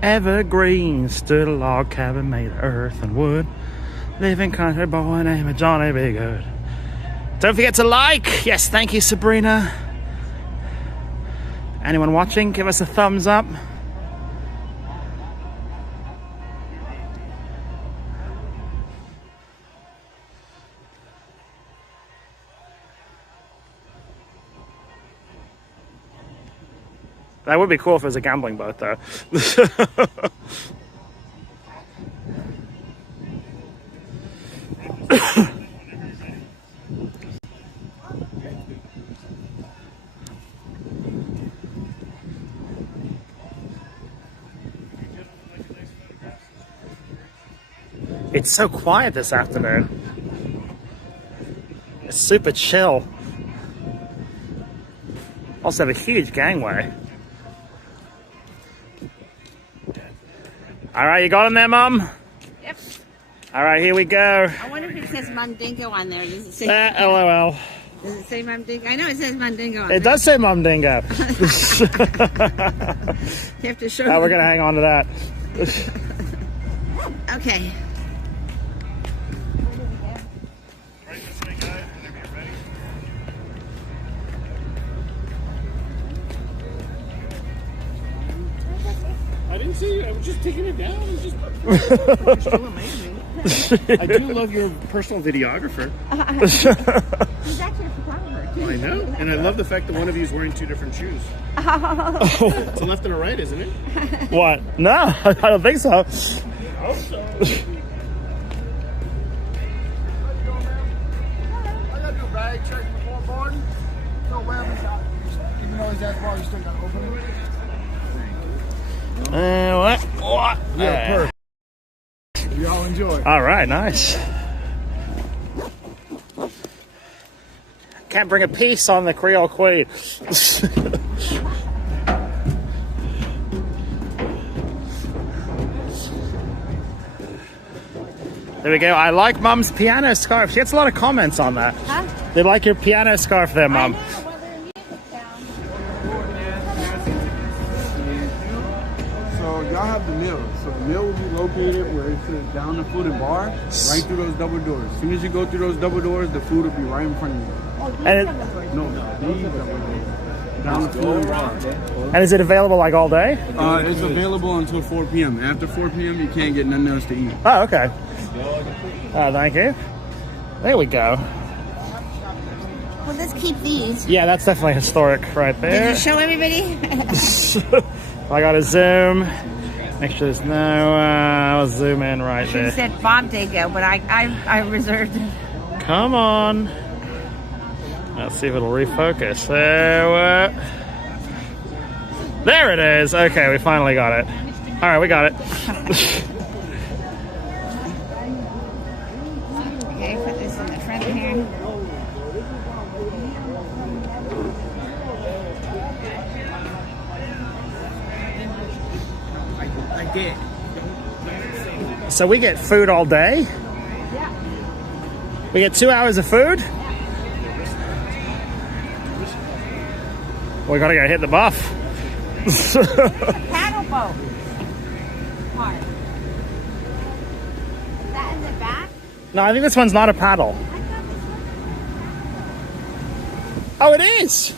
Evergreen stood a log cabin made of earth and wood. Living country boy named Johnny B. Good. Don't forget to like. Yes, thank you, Sabrina. Anyone watching, give us a thumbs up. That would be cool if it was a gambling boat, though. It's so quiet this afternoon. It's super chill. Also have a huge gangway. All right, you got him there, Mum? Yep. All right, here we go. I wonder if it says Mundingo on there. Does it say? LOL. Does it say Mundingo? I know it says Mundingo on there. It does say Mundingo. You have to show. We're gonna hang on to that. Okay. Right this way, guys, whenever you're ready. I didn't see you. I was just taking it down. It was just you're still amazing. I do love your personal videographer. He's actually a photographer too. I know, and I love the fact that one of you is wearing 2 different shoes. It's a left and a right, isn't it? What? No, I don't think so. I hope so. I got your bag check before boarding. No whammies out. Even though he's that far, you still got to open it. What? Yeah, perfect. Y'all enjoy. All right, nice. Can't bring a piece on the Creole Queen. There we go. I like Mum's piano scarf. She gets a lot of comments on that. Huh? They like your piano scarf there, Mum. So y'all have the mirror. So the meal will be located where it says down the food and bar, right through those double doors. As soon as you go through those double doors, the food will be right in front of you. And No, these double doors. Down the food and bar. And is it available like all day? It's available until 4 p.m. After 4 p.m., you can't get nothing else to eat. Oh, okay. Thank you. There we go. Well, let's keep these. Yeah, that's definitely historic right there. Did you show everybody? I gotta zoom. Make sure there's no. I'll zoom in right She there. said Fontego, but I reserved it. Come on. Let's see if it'll refocus. There it is. Okay, we finally got it. All right, we got it. Okay, put this in the front here. I get. So we get food all day? We get 2 hours of food? We gotta go hit the buff. Paddle boat. Part. Is that in the back? No, I think this one's not a paddle. Oh, it is!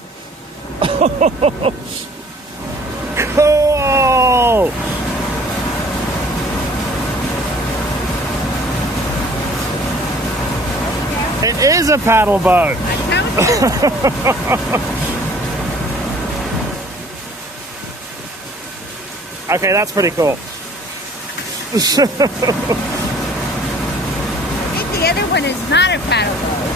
Cool! It is a paddle boat. Okay, that's pretty cool. I think the other one is not a paddle boat.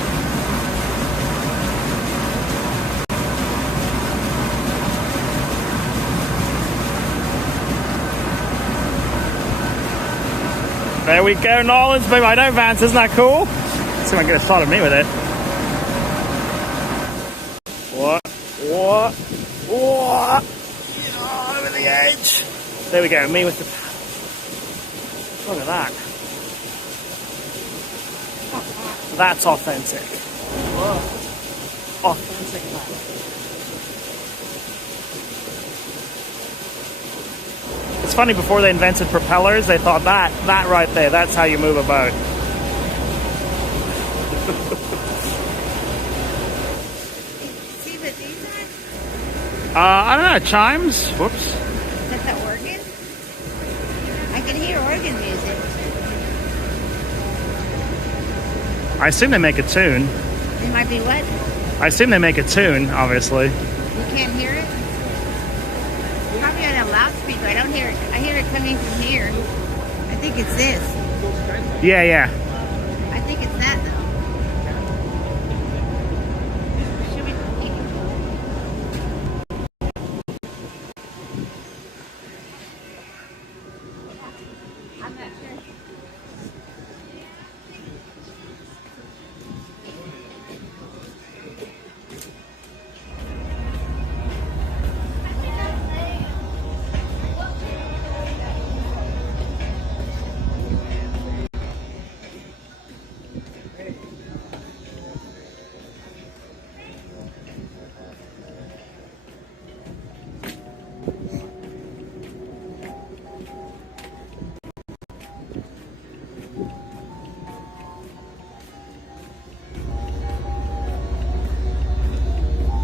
There we go, Nolan's baby. I know, Vance, isn't that cool? Let's see if I can get a shot of me with it. What? Oh, over the edge. There we go, me with the paddle. Look at that. That's authentic. Whoa. Authentic paddle. It's funny, before they invented propellers, they thought that right there, that's how you move a boat. See what these are? I don't know, chimes? Whoops. Is that the organ? I can hear organ music. I assume they make a tune. It might be what? I assume they make a tune, obviously. You can't hear it? Probably on a loudspeaker. I don't hear it. I hear it coming from here. I think it's this. Yeah. I think it's that though. Should we? I'm not sure.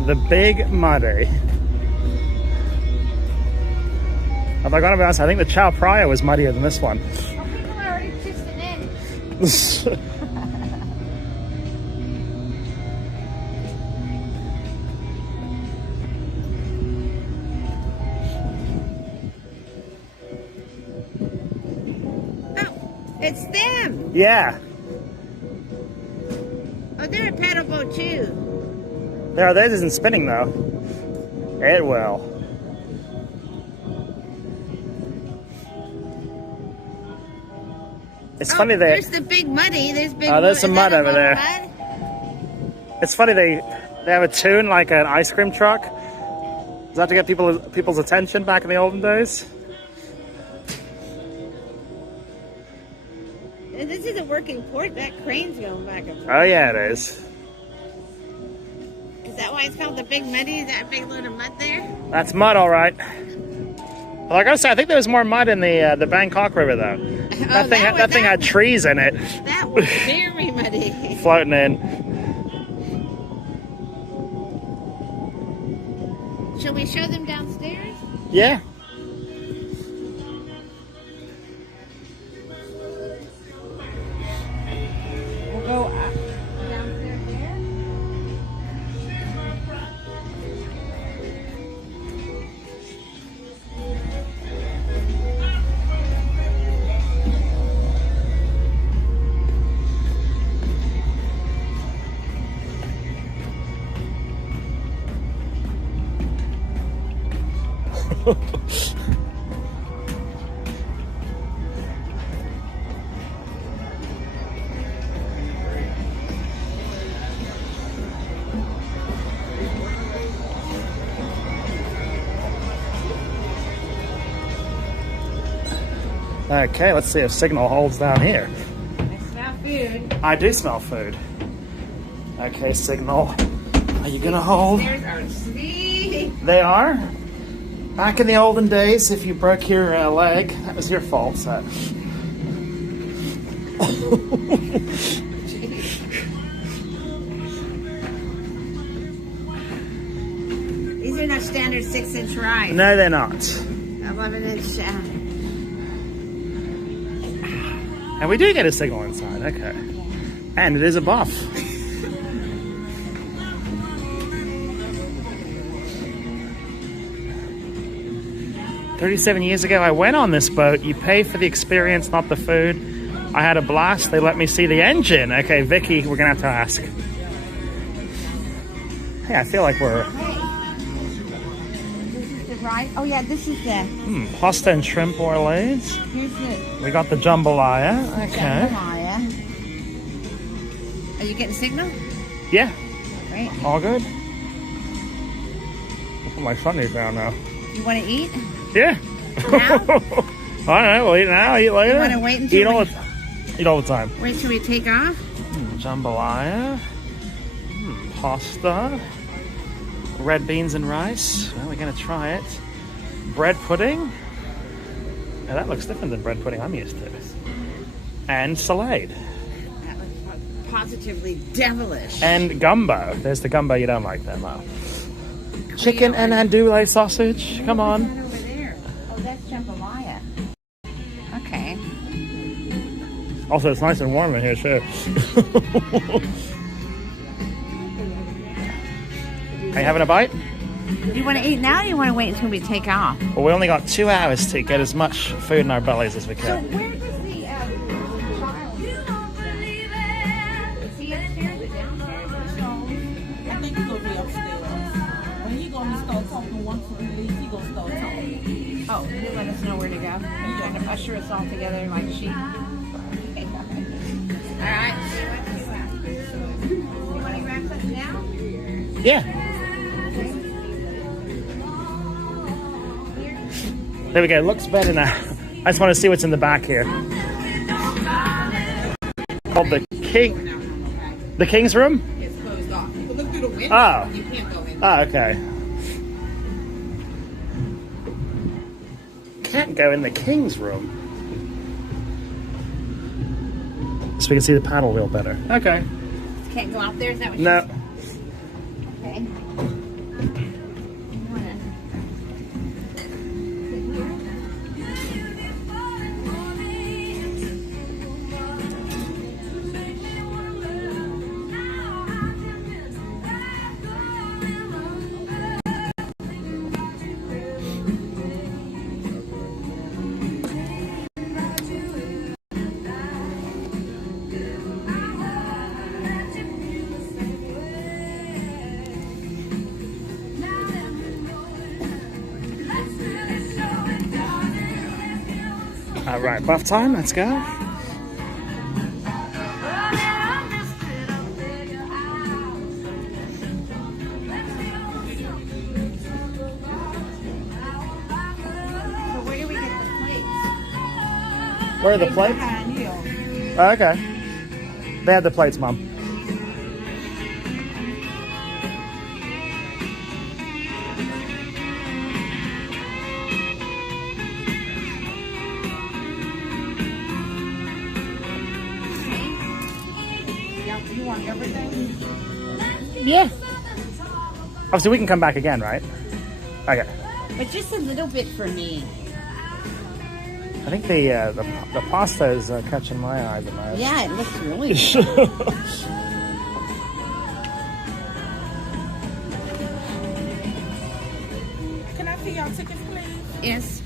The Big Muddy. If I gotta be honest, I think the Chow Praya was muddier than this one. Oh, people are already kissing in. It's them. Yeah. Oh, they're a paddle boat too. Theirs isn't spinning though. It will. It's funny that There's the Big Muddy. There's big. there's some is mud that a over there. mud? It's funny they have a tune like an ice cream truck. Is that to get people's attention back in the olden days? And this is a working port. That crane's going back and forth. Oh yeah, it is. Is that why it's called the Big Muddy? Is that a big load of mud there? That's mud, all right. Well, I gotta say, I think there was more mud in the Bangkok River though. That thing had trees in it. That was very muddy. Floating in. Shall we show them downstairs? Yeah. We'll go up downstairs there. Okay, let's see if signal holds down here. I smell food. I do smell food. Okay, signal. Are you gonna hold? There's our sweet. They are? Back in the olden days, if you broke your leg, that was your fault, so. These are not standard 6-inch rice. No, they're not. 11-inch. And we do get a signal inside, okay. And it is a buff. "37 years ago, I went on this boat. You pay for the experience, not the food. I had a blast. They let me see the engine." Okay, Vicky, we're gonna have to ask. Hey, I feel like we're... This is the rice. Oh yeah, this is the... pasta and shrimp orleans. Here's the... We got the jambalaya. Okay. Jambalaya. Are you getting signal? Yeah, Right. all good. I'll put my sunnies down now. You want to eat? Yeah. Now? All right, we'll eat now, eat later. You want to wait until Eat all the time. Wait till we take off? Jambalaya. Pasta. Red beans and rice. Well, we're going to try it. Bread pudding. Now, that looks different than bread pudding I'm used to. And salad. That looks positively devilish. And gumbo. There's the gumbo you don't like then, though. Chicken and andouille sausage. Come on. What's that over there? Oh, that's jambalaya. Okay. Also, it's nice and warm in here, too. Are you having a bite? Do you want to eat now or do you want to wait until we take off? Well, we only got 2 hours to get as much food in our bellies as we So can. where does the child... Is he upstairs or downstairs? I think he's gonna be upstairs. When he gonna start talking once we leave, he gonna start talking. Oh, he'll let us know where to go. He's trying to usher us all together like sheep. All right. You want to grab something now? Yeah. There we go. Looks better now. I just want to see what's in the back here. Called the King's Room? It's closed off. You can look through the window. Oh. You can't go in. Oh, okay. Can't go in the King's Room. So we can see the paddle wheel better. Okay. Can't go out there? Is that what No. Okay. You wanna sit here? All right, bath time. Let's go. So where do we get the plates? Where are the plates? Behind you. Oh, okay. They had the plates, Mom. Yeah. Obviously, we can come back again, right? Okay. But just a little bit for me. I think the pasta is catching my eye the most. Yeah, it looks really good. Can I see y'all tickets, please? Yes.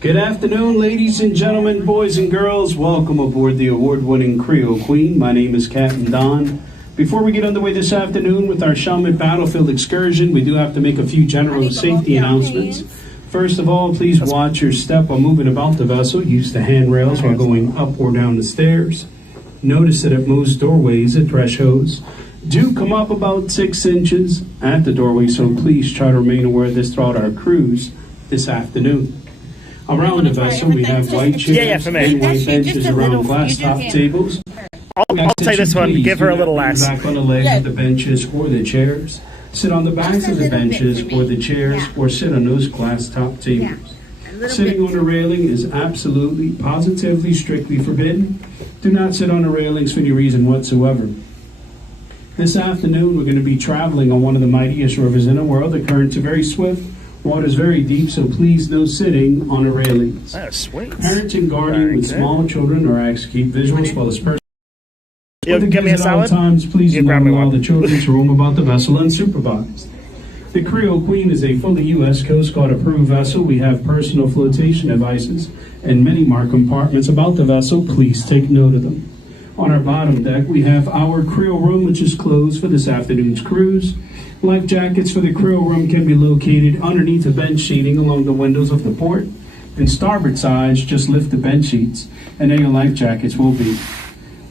Good afternoon, ladies and gentlemen, boys and girls. Welcome aboard the award-winning Creole Queen. My name is Captain Don. Before we get underway this afternoon with our Chalmette Battlefield excursion, we do have to make a few general safety announcements. First of all, please watch your step while moving about the vessel. Use the handrails while going up or down the stairs. Notice that at most doorways and thresholds do come up about 6 inches at the doorway, so please try to remain aware of this throughout our cruise this afternoon. Around the vessel, we have white chairs and white benches around glass top tables. I'll take this one. Give her a little less. Back on the legs of the benches or the chairs. Sit on the backs of the benches or the chairs, or sit on those glass top tables. Sitting on the railing is absolutely, positively, strictly forbidden. Do not sit on the railings for any reason whatsoever. This afternoon, we're going to be traveling on one of the mightiest rivers in the world. The currents are very swift. Water is very deep, so please no sitting on the railings. Oh, sweet. Parents and guardians with small children are asked to keep visual as well as personal. You'll give me a salad? Times, please you do not grab me allow one. the children to roam about the vessel unsupervised. The Creole Queen is a fully U.S. Coast Guard approved vessel. We have personal flotation devices and many marked compartments about the vessel. Please take note of them. On our bottom deck, we have our Creole room, which is closed for this afternoon's cruise. Life jackets for the Creole room can be located underneath the bench sheeting along the windows of the port. And starboard sides, just lift the bench sheets, and there your life jackets will be.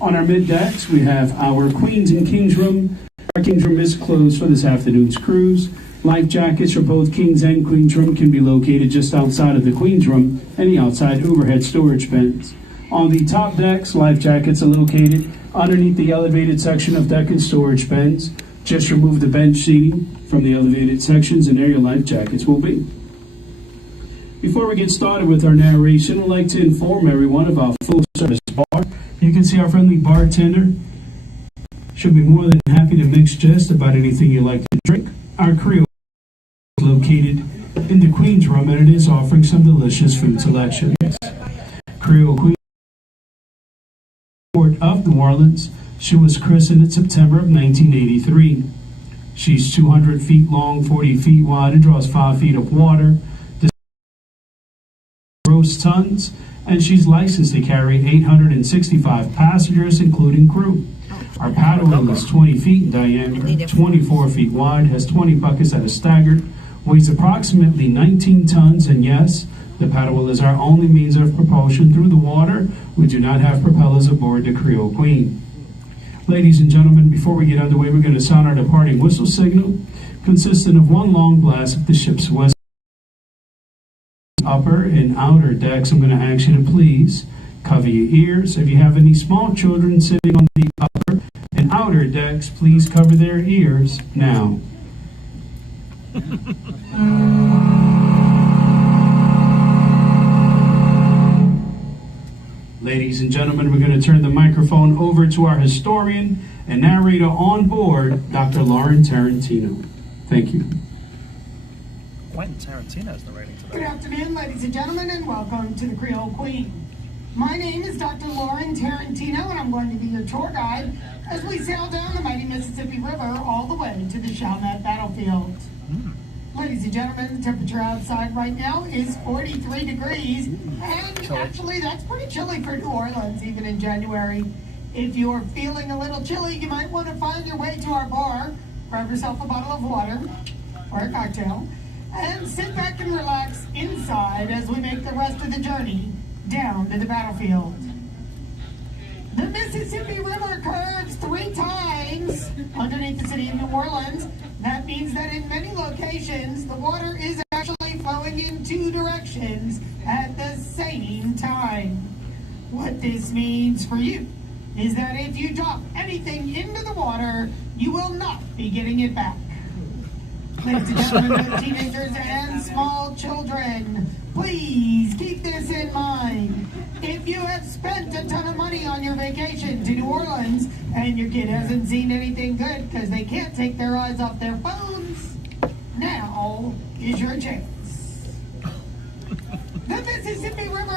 On our mid decks, we have our Queens and Kings room. Our Kings room is closed for this afternoon's cruise. Life jackets for both Kings and Queens room can be located just outside of the Queens room and the outside overhead storage bins. On the top decks, life jackets are located underneath the elevated section of deck and storage bins. Just remove the bench seating from the elevated sections, and there your life jackets will be. Before we get started with our narration, I'd like to inform everyone of our full-service bar. You can see our friendly bartender should be more than happy to mix just about anything you like to drink. Our Creole is located in the Queen's Room, and it is offering some delicious food selections. Creole Queen of New Orleans. She was christened in September of 1983. She's 200 feet long, 40 feet wide, and draws 5 feet of water. Gross tons, and she's licensed to carry 865 passengers, including crew. Our paddle wheel is 20 feet in diameter, 24 feet wide, has 20 buckets that are staggered, weighs approximately 19 tons, and yes, the paddle wheel is our only means of propulsion through the water. We do not have propellers aboard the Creole Queen. Ladies and gentlemen, before we get underway, we're going to sound our departing whistle signal, consisting of one long blast of the ship's whistle. Upper and outer decks, I'm going to ask you to please cover your ears. If you have any small children sitting on the upper and outer decks, please cover their ears now. Ladies and gentlemen, we're going to turn the microphone over to our historian and narrator on board, Dr. Lauren Tarantino. Thank you. Quentin Tarantino's narrating today. Good afternoon, ladies and gentlemen, and welcome to the Creole Queen. My name is Dr. Lauren Tarantino, and I'm going to be your tour guide as we sail down the mighty Mississippi River all the way to the Chalmette Battlefield. Ladies and gentlemen, the temperature outside right now is 43 degrees, and actually that's pretty chilly for New Orleans, even in January. If you're feeling a little chilly, you might want to find your way to our bar, grab yourself a bottle of water or a cocktail, and sit back and relax inside as we make the rest of the journey down to the battlefield. The Mississippi River curves 3 times underneath the city of New Orleans. That means that in many locations, the water is actually flowing in 2 directions at the same time. What this means for you is that if you drop anything into the water, you will not be getting it back. Ladies and gentlemen, teenagers and small children, please keep this in mind. If you have spent a ton of money on your vacation to New Orleans and your kid hasn't seen anything good because they can't take their eyes off their phones, now is your chance. The Mississippi River.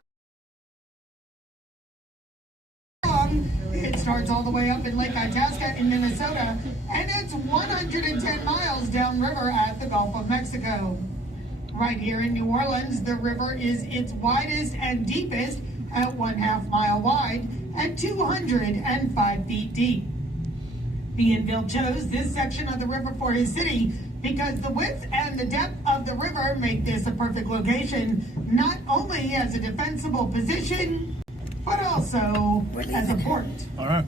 It starts all the way up in Lake Itasca in Minnesota, and it's 110 miles downriver at the Gulf of Mexico. Right here in New Orleans, the river is its widest and deepest at 1/2 mile wide and 205 feet deep. Bienville chose this section of the river for his city because the width and the depth of the river make this a perfect location, not only as a defensible position, but also as a port. All right.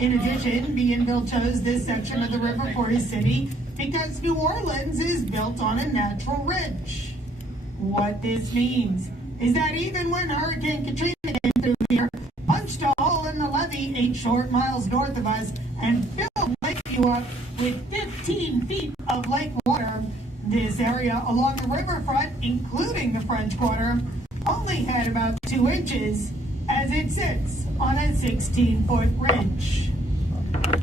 In addition, Bienville chose this section of the river for his city because New Orleans is built on a natural ridge. What this means is that even when Hurricane Katrina came through here, punched a hole in the levee 8 short miles north of us, and filled Lakeview up with 15 feet of lake water, this area along the riverfront, including the French Quarter, only had about 2 inches, as it sits on a 16-foot ridge.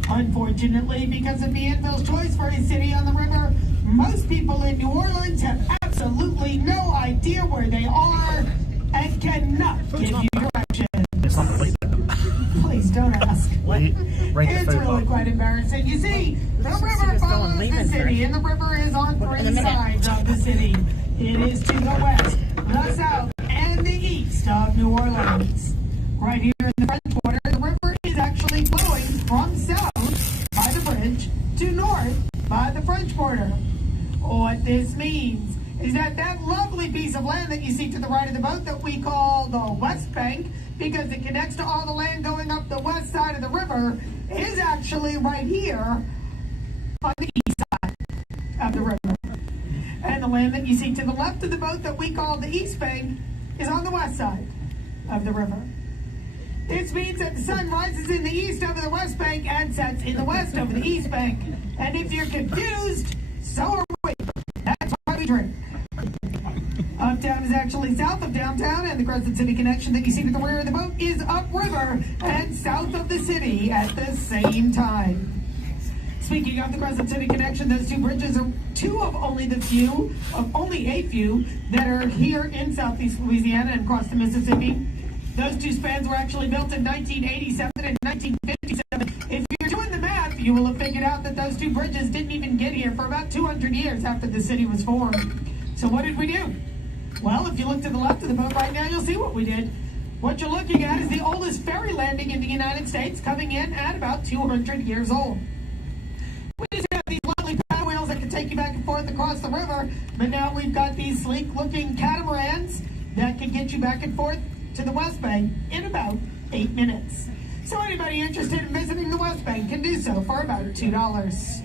Unfortunately, because of Bienville's choice for his city on the river, most people in New Orleans have absolutely no idea where they are and cannot give you directions. It's unbelievable. Please don't ask. It's really quite embarrassing. You see, the river follows the city, and the river is on 3 sides of the city. It is to the west, the south, and the east of New Orleans. Right here in the French Quarter, the river is actually flowing from south by the bridge to north by the French Quarter. What this means is that that lovely piece of land that you see to the right of the boat that we call the West Bank, because it connects to all the land going up the west side of the river, is actually right here on the east side of the river. And the land that you see to the left of the boat that we call the East Bank is on the west side of the river. This means that the sun rises in the east over the West Bank and sets in the west over the East Bank. And if you're confused, so are we. That's why we drink. Uptown is actually south of downtown, and the Crescent City connection that you see to the rear of the boat is upriver and south of the city at the same time. Speaking of the Crescent City connection, those 2 bridges are 2 of only a few that are here in southeast Louisiana and across the Mississippi. Those 2 spans were actually built in 1987 and 1957. If you're doing the math, you will have figured out that those 2 bridges didn't even get here for about 200 years after the city was formed. So what did we do? Well, if you look to the left of the boat right now, you'll see what we did. What you're looking at is the oldest ferry landing in the United States, coming in at about 200 years old. We used to have these lovely paddle wheels that could take you back and forth across the river, but now we've got these sleek-looking catamarans that can get you back and forth to the West Bank in about 8 minutes. So anybody interested in visiting the West Bank can do so for about $2.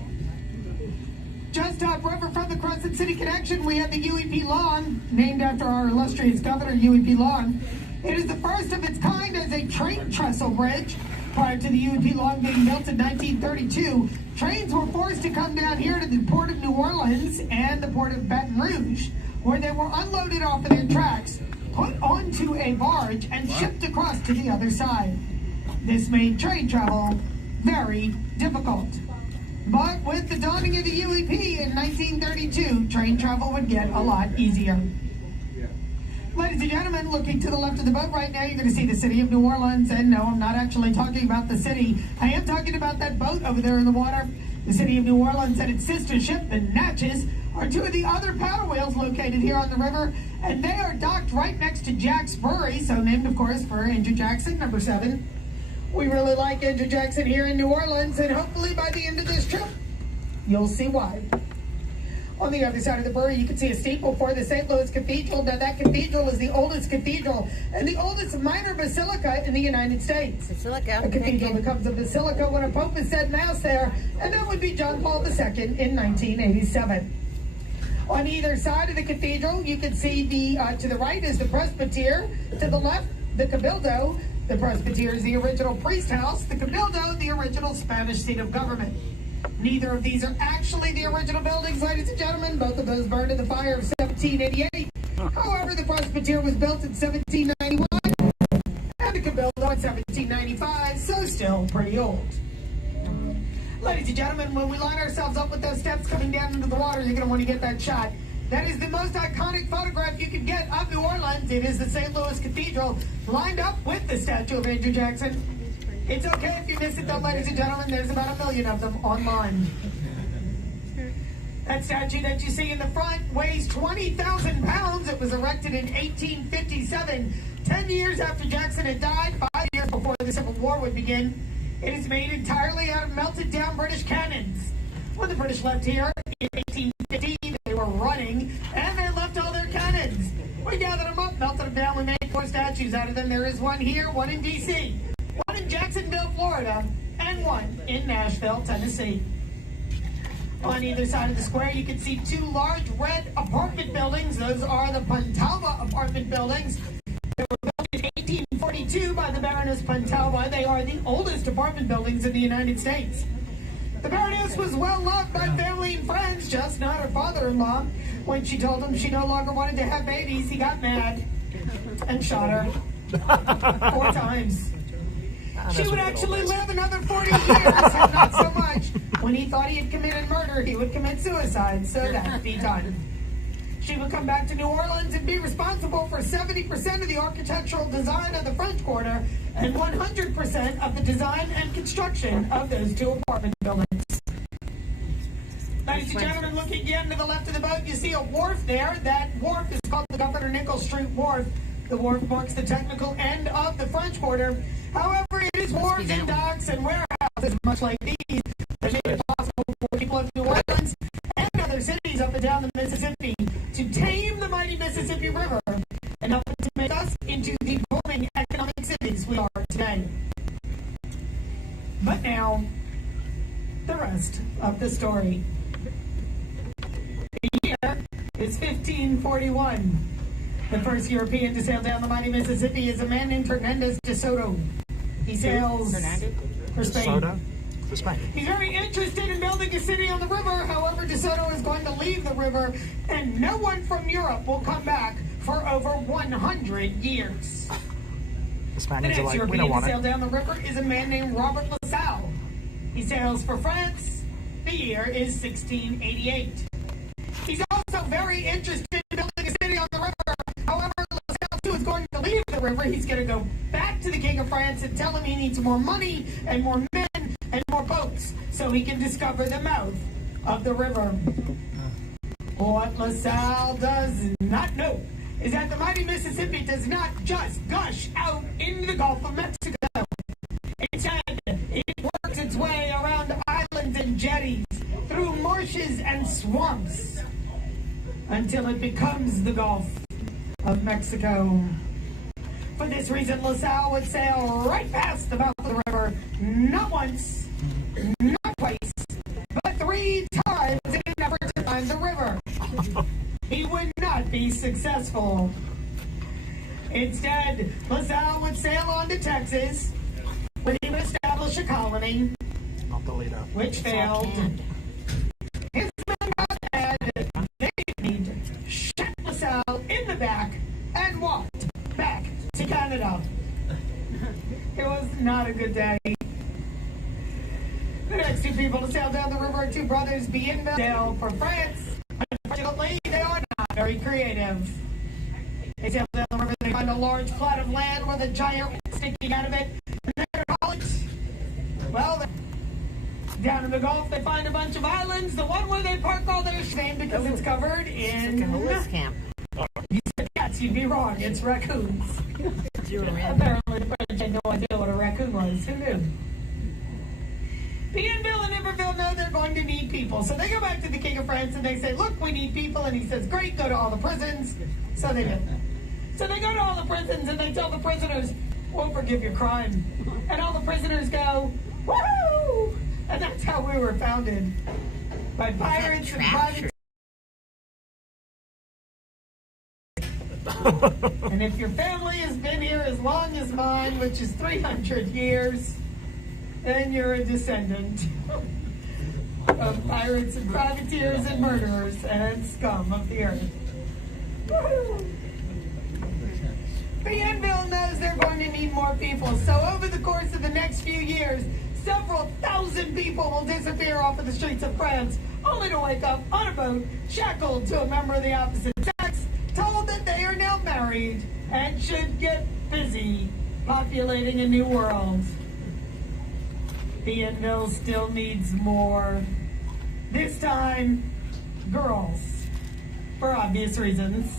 Just upriver from the Crescent City connection, we have the UEP Lawn, named after our illustrious governor, UEP Lawn. It is the first of its kind as a train trestle bridge. Prior to the UEP Lawn being built in 1932, trains were forced to come down here to the Port of New Orleans and the Port of Baton Rouge, where they were unloaded off of their tracks, put onto a barge, and shipped across to the other side. This made train travel very difficult. But with the dawning of the UEP in 1932, train travel would get a lot easier. Ladies and gentlemen, looking to the left of the boat right now, you're going to see the city of New Orleans. And no, I'm not actually talking about the city. I am talking about that boat over there in the water. The city of New Orleans and its sister ship, the Natchez, are 2 of the other paddle wheels located here on the river. And they are docked right next to Jack's Brewery, so named, of course, for Andrew Jackson, number 7. We really like Andrew Jackson here in New Orleans, and hopefully by the end of this trip, you'll see why. On the other side of the brewery, you can see a steeple for the St. Louis Cathedral. Now, that cathedral is the oldest cathedral and the oldest minor basilica in the United States. Basilica. A cathedral becomes a basilica when a pope has said mass there, and that would be John Paul II in 1987. On either side of the cathedral, you can see to the right is the presbytere, to the left, the cabildo. The presbytere is the original priest house, the cabildo, the original Spanish seat of government. Neither of these are actually the original buildings, ladies and gentlemen. Both of those burned in the fire of 1788. However, the Presbyterian was built in 1791 and the Cabildo in 1795, so still pretty old. Ladies and gentlemen, when we line ourselves up with those steps coming down into the water, you're going to want to get that shot. That is the most iconic photograph you can get of New Orleans. It is the St. Louis Cathedral lined up with the statue of Andrew Jackson. It's okay if you miss it though, ladies and gentlemen. There's about 1 million of them online. That statue that you see in the front weighs 20,000 pounds. It was erected in 1857, 10 years after Jackson had died, 5 years before the Civil War would begin. It is made entirely out of melted down British cannons. When the British left here in 1850, they were running and they left all their cannons. We gathered them up, melted them down, we made 4 statues out of them. There is one here, one in D.C., one in Jacksonville, Florida, and one in Nashville, Tennessee. On either side of the square, you can see 2 large red apartment buildings. Those are the Pontalba apartment buildings. They were built in 1842 by the Baroness Pontalba. They are the oldest apartment buildings in the United States. The Baroness was well loved by family and friends, just not her father-in-law. When she told him she no longer wanted to have babies, he got mad and shot her 4 times. She would actually live another 40 years, and not so much. When he thought he had committed murder, he would commit suicide, so that'd be done. She would come back to New Orleans and be responsible for 70% of the architectural design of the French Quarter and 100% of the design and construction of those 2 apartment buildings. Ladies and gentlemen, looking again to the left of the boat, you see a wharf there. That wharf is called the Governor Nichols Street Wharf. The wharf marks the technical end of the French Quarter. However, it is wharves and docks and warehouses, much like these, that make it possible for people of New Orleans and other cities up and down the Mississippi to tame the mighty Mississippi River and help to make us into the booming economic cities we are today. But now, the rest of the story. The year is 1541. The first European to sail down the mighty Mississippi is a man named Hernandez de Soto. He sails for Spain. He's very interested in building a city on the river. However, de Soto is going to leave the river, and no one from Europe will come back for over 100 years. The next European to sail down the river is a man named Robert LaSalle. He sails for France. The year is 1688. He's also very interested in building a city on the river. However, LaSalle too is going to leave the river. He's going to go back to the King of France and tell him he needs more money and more men and more boats so he can discover the mouth of the river. What LaSalle does not know is that the mighty Mississippi does not just gush out into the Gulf of Mexico. Instead, it works its way around islands and jetties, through marshes and swamps, until it becomes the Gulf of Mexico. For this reason, LaSalle would sail right past the mouth of the river, not once, not twice, but 3 times in an effort to find the river. He would not be successful. Instead, LaSalle would sail on to Texas, where he would establish a colony, which failed. His men got mad. They shot LaSalle in the back and walked back to Canada. It was not a good day. The next 2 people to sail down the river are 2 brothers, Bienville, sail for France. Unfortunately, they are not very creative. They sail down the river, they find a large plot of land with a giant sticking out of it. And they're college. Well, down in the Gulf, they find a bunch of islands. The one where they park all their shame because it's covered in camp. You said cats, you'd be wrong. It's raccoons. Apparently, the French had no idea what a raccoon was. Who knew? Bienville and Riverboat know they're going to need people. So they go back to the King of France and they say, look, we need people. And he says, great, go to all the prisons. So they do. So they go to all the prisons and they tell the prisoners, we'll forgive your crime. And all the prisoners go, woohoo! And that's how we were founded. By pirates and private. And if your family has been here as long as mine, which is 300 years, then you're a descendant. of pirates and privateers and murderers and scum of the earth. Bienville knows they're going to need more people, so over the course of the next few years, several thousand people will disappear off of the streets of France, only to wake up on a boat, shackled to a member of the opposite sex, told that they are now married and should get busy populating a new world. Bienville still needs more. This time, girls, for obvious reasons.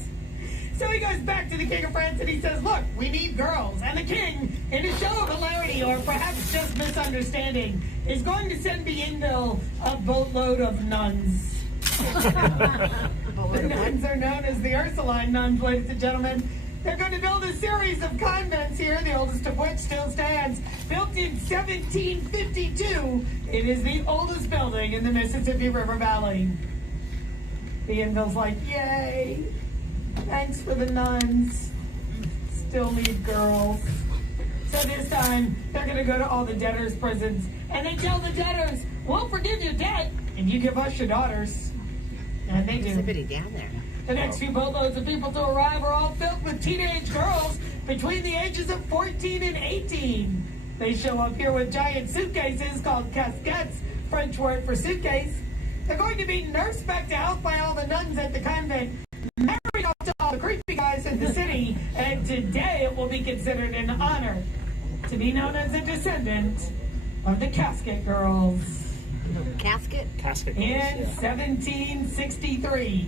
So he goes back to the King of France and he says, look, we need girls. And the king, in a show of hilarity or perhaps just misunderstanding, is going to send Bienville a boatload of nuns. The nuns are known as the Ursuline nuns, ladies and gentlemen. They're going to build a series of convents here, the oldest of which still stands. Built in 1752, it is the oldest building in the Mississippi River Valley. Bienville's like, yay, thanks for the nuns. Still need girls. So this time, they're going to go to all the debtors' prisons, and they tell the debtors, we'll forgive your debt if you give us your daughters. And they do. There's somebody down there. The next few boatloads of people to arrive are all filled with teenage girls between the ages of 14 and 18. They show up here with giant suitcases called casquettes, French word for suitcase. They're going to be nursed back to health by all the nuns at the convent, married off to all the creepy guys in the city, and today it will be considered an honor to be known as a descendant of the casket girls. Casket? Casket In girls, yeah. 1763.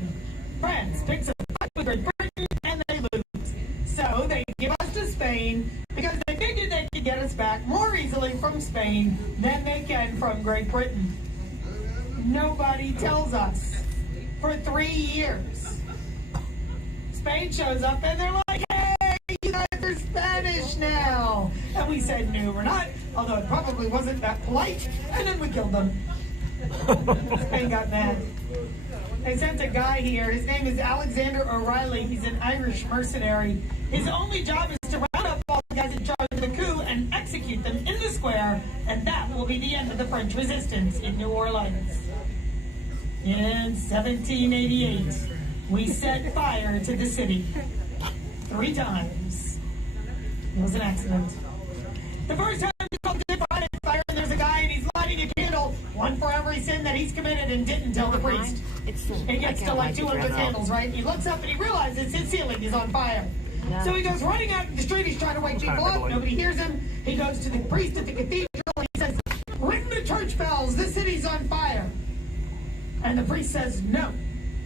France picks up with Great Britain and they lose. So they give us to Spain because they figured they could get us back more easily from Spain than they can from Great Britain. Nobody tells us for 3 years. Spain shows up and they're like, hey, you guys are Spanish now. And we said, no, we're not, although it probably wasn't that polite. And then we killed them. Spain got mad. They sent a guy here. His name is Alexander O'Reilly. He's an Irish mercenary. His only job is to round up all the guys in charge of the coup and execute them in the square, and that will be the end of the French resistance in New Orleans. In 1788, we set fire to the city 3 times. It was an accident. The first time we called Good Friday fire, and there's a guy and he's lighting a candle, one for every sin that he's committed and didn't tell the priest. It gets to like 200 candles, right? He looks up and he realizes his ceiling is on fire. Yeah. So he goes running out in the street. He's trying to wake people up. Nobody hears him. He goes to the priest at the cathedral and he says, ring the church bells. The city's on fire. And the priest says, no,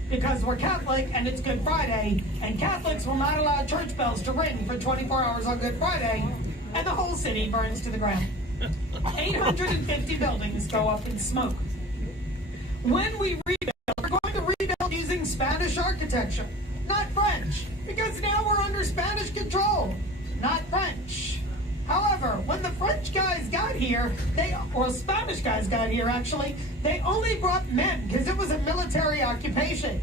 because we're Catholic and it's Good Friday, and Catholics will not allow church bells to ring for 24 hours on Good Friday, and the whole city burns to the ground. 850 buildings go up in smoke. When we rebuild, we're going to rebuild using Spanish architecture, not French, because now we're under Spanish control, not French. However, when the French guys got here, Spanish guys got here actually, they only brought men because it was a military occupation.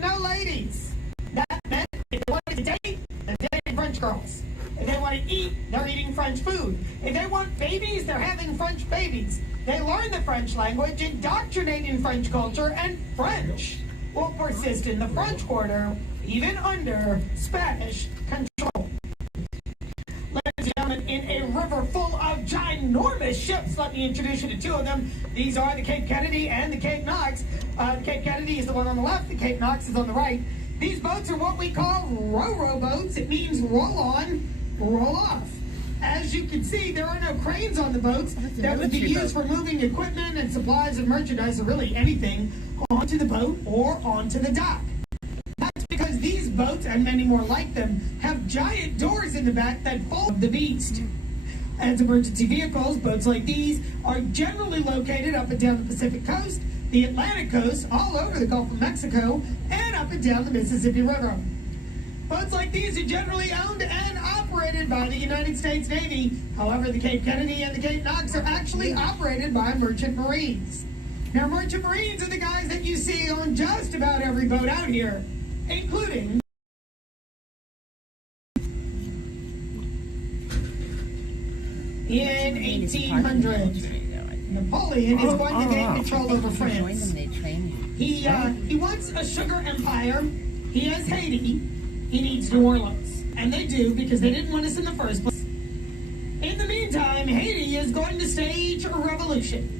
No ladies. That meant if they wanted to date, they're dating French girls. If they want to eat, they're eating French food. If they want babies, they're having French babies. They learn the French language, indoctrinate in French culture, and French will persist in the French Quarter, even under Spanish control. Ladies and gentlemen, in a river full of ginormous ships, let me introduce you to 2 of them. These are the Cape Kennedy and the Cape Knox. The Cape Kennedy is the one on the left, the Cape Knox is on the right. These boats are what we call ro-ro boats. It means roll on, roll off. As you can see, there are no cranes on the boats that would be used for moving equipment and supplies and merchandise, or really anything, onto the boat or onto the dock. That's because these boats, and many more like them, have giant doors in the back that fold the beast. As emergency vehicles, boats like these are generally located up and down the Pacific coast, the Atlantic coast, all over the Gulf of Mexico, and up and down the Mississippi River. Boats like these are generally owned and operated by the United States Navy. However, the Cape Kennedy and the Cape Knox are actually operated by merchant marines. Now, merchant marines are the guys that you see on just about every boat out here, including in 1800. Napoleon is going to gain control over France. They train He wants a sugar empire. He has Haiti. He needs New Orleans. And they do, because they didn't want us in the first place. In the meantime, Haiti is going to stage a revolution.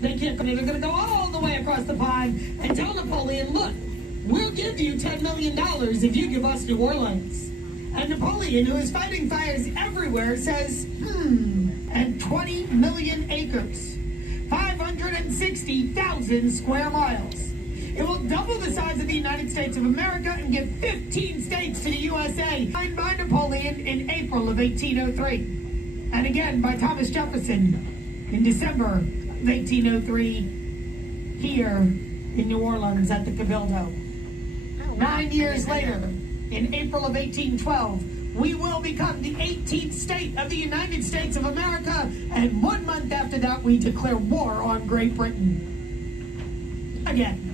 They're going to go all the way across the pond and tell Napoleon, look, we'll give you $10 million if you give us New Orleans. And Napoleon, who is fighting fires everywhere, says, and 20 million acres, 560,000 square miles. It will double the size of the United States of America and give 15 states to the USA, signed by Napoleon in April of 1803. And again by Thomas Jefferson in December of 1803 here in New Orleans at the Cabildo. 9 years later, in April of 1812, we will become the 18th state of the United States of America, and 1 month after that, we declare war on Great Britain. Again.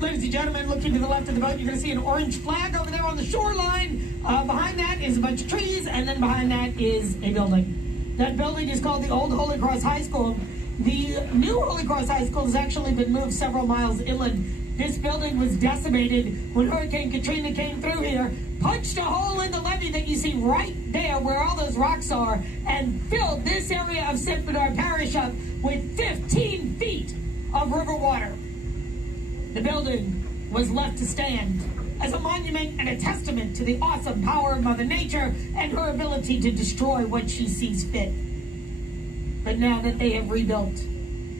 Ladies and gentlemen, looking to the left of the boat, you're going to see an orange flag over there on the shoreline. Behind that is a bunch of trees, and then behind that is a building. That building is called the Old Holy Cross High School. The new Holy Cross High School has actually been moved several miles inland. This building was decimated when Hurricane Katrina came through here, punched a hole in the levee that you see right there where all those rocks are, and filled this area of St. Bernard Parish up with 15 feet of river water. The building was left to stand as a monument and a testament to the awesome power of Mother Nature and her ability to destroy what she sees fit. But now that they have rebuilt,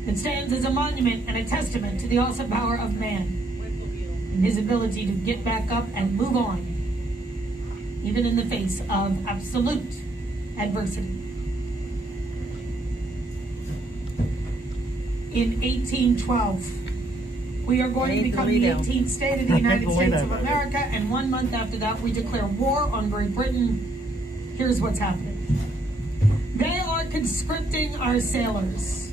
it stands as a monument and a testament to the awesome power of man and his ability to get back up and move on, even in the face of absolute adversity. In 1812, we are going to become the 18th state of the United States of America, and 1 month after that, we declare war on Great Britain. Here's what's happening. They are conscripting our sailors.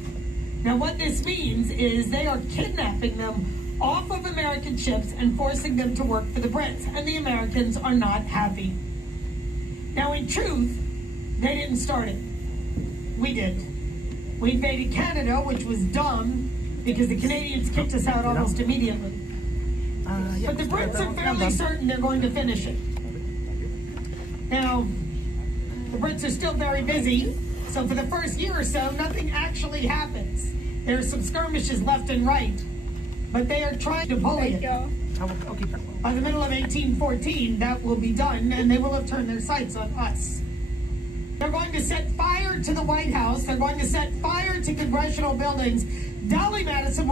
Now, what this means is they are kidnapping them off of American ships and forcing them to work for the Brits, and the Americans are not happy. Now, in truth, they didn't start it. We did. We invaded Canada, which was dumb, because the Canadians kicked us out almost immediately. But the Brits are fairly certain they're going to finish it. Now, the Brits are still very busy, so for the first year or so, nothing actually happens. There are some skirmishes left and right, but they are trying to bully it. By the middle of 1814, that will be done, and they will have turned their sights on us. They're going to set fire to the White House. They're going to set fire to congressional buildings. Dolly Madison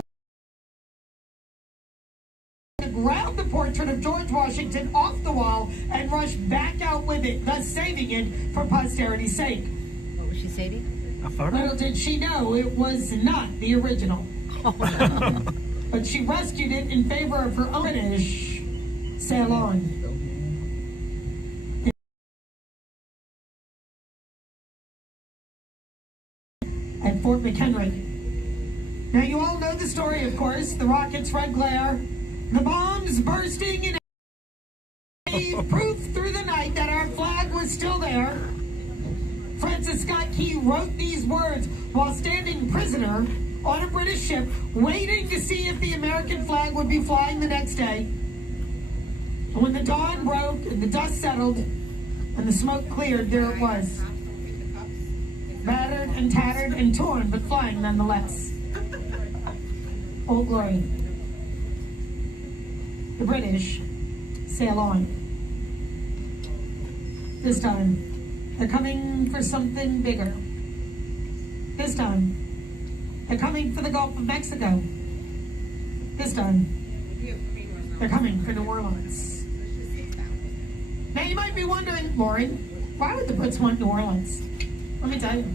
will grab the portrait of George Washington off the wall and rush back out with it, thus saving it for posterity's sake. What was she saying? A photo? Little did she know it was not the original. But she rescued it in favor of her own British salon. At Fort McHenry. Now, you all know the story, of course. The rockets' red glare, the bombs bursting, and gave proof through the night that our flag was still there. Francis Scott Key wrote these words while standing prisoner on a British ship, waiting to see if the American flag would be flying the next day. And when the dawn broke and the dust settled and the smoke cleared, there it was. Battered and tattered and torn, but flying nonetheless. Old glory. The British sail on. This time, they're coming for something bigger. This time, they're coming for the Gulf of Mexico. This time, they're coming for New Orleans. Now, you might be wondering, Lauren, why would the Brits want New Orleans? Let me tell you.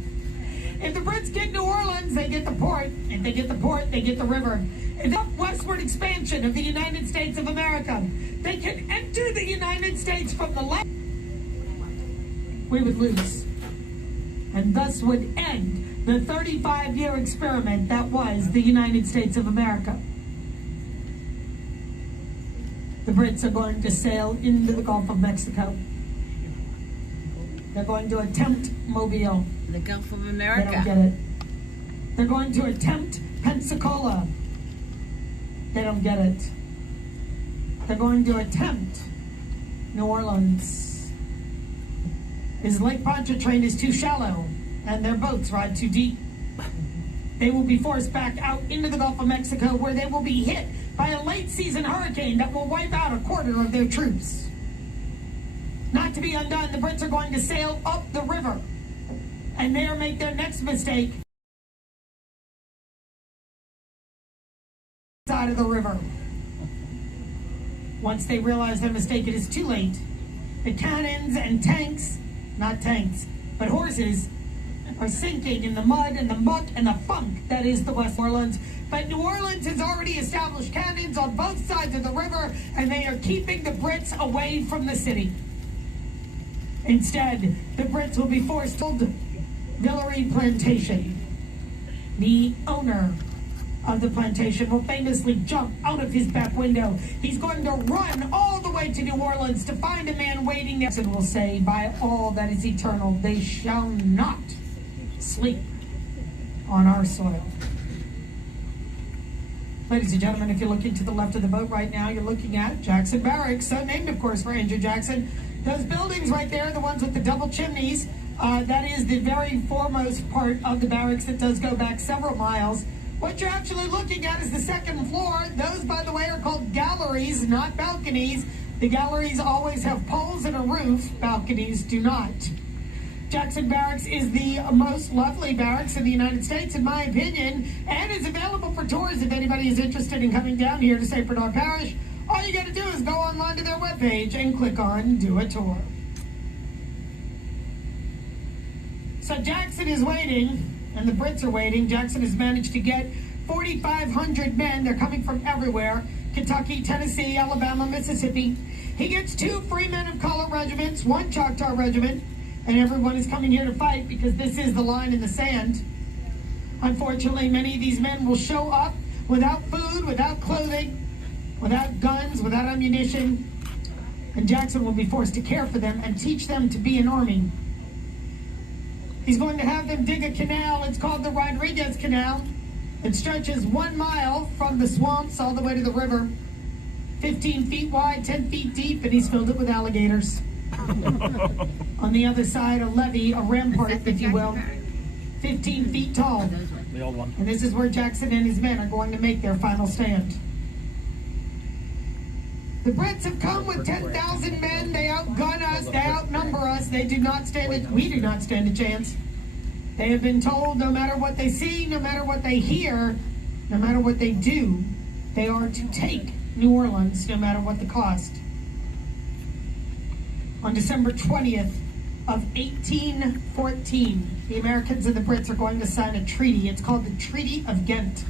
If the Brits get New Orleans, they get the port. If they get the port, they get the river. If the westward expansion of the United States of America, they can enter the United States from the left. We would lose. And thus would end the 35-year experiment that was the United States of America. The Brits are going to sail into the Gulf of Mexico. They're going to attempt Mobile. The Gulf of America. They don't get it. They're going to attempt Pensacola. They don't get it. They're going to attempt New Orleans. His Lake Pontchartrain is too shallow, and their boats ride too deep. They will be forced back out into the Gulf of Mexico, where they will be hit by a late-season hurricane that will wipe out a quarter of their troops. Not to be undone, the Brits are going to sail up the river, and there make their next mistake. Side of the river. Once they realize their mistake, it is too late. The cannons and tanks, not tanks, but horses, are sinking in the mud and the muck and the funk that is the West Orleans. But New Orleans has already established cannons on both sides of the river, and they are keeping the Brits away from the city. Instead, the Brits will be forced to Villeray Plantation. The owner of the plantation will famously jump out of his back window. He's going to run all the way to New Orleans to find a man waiting there, and will say, by all that is eternal, they shall not sleep on our soil. Ladies and gentlemen, if you're looking to the left of the boat right now, you're looking at Jackson Barracks, so named, of course, for Andrew Jackson. Those buildings right there, the ones with the double chimneys, that is the very foremost part of the barracks that does go back several miles. What you're actually looking at is the second floor. Those, by the way, are called galleries, not balconies. The galleries always have poles and a roof. Balconies do not. Jackson Barracks is the most lovely barracks in the United States, in my opinion, and is available for tours if anybody is interested in coming down here to St. Bernard Parish. All you got to do is go online to their webpage and click on Do a Tour. So Jackson is waiting, and the Brits are waiting. Jackson has managed to get 4,500 men. They're coming from everywhere: Kentucky, Tennessee, Alabama, Mississippi. He gets 2 free men of color regiments, 1 Choctaw regiment, and everyone is coming here to fight because this is the line in the sand. Unfortunately, many of these men will show up without food, without clothing, without guns, without ammunition, and Jackson will be forced to care for them and teach them to be an army. He's going to have them dig a canal. It's called the Rodriguez Canal. It stretches 1 mile from the swamps all the way to the river, 15 feet wide, 10 feet deep, and he's filled it with alligators. On the other side, a levee, a rampart, if you will, 15 feet tall. The old one. And this is where Jackson and his men are going to make their final stand. The Brits have come with 10,000 men. They outgun us. They outnumber us. They do not stand it. We do not stand a chance. They have been told no matter what they see, no matter what they hear, no matter what they do, they are to take New Orleans no matter what the cost. On December 20th of 1814, the Americans and the Brits are going to sign a treaty. It's called the Treaty of Ghent.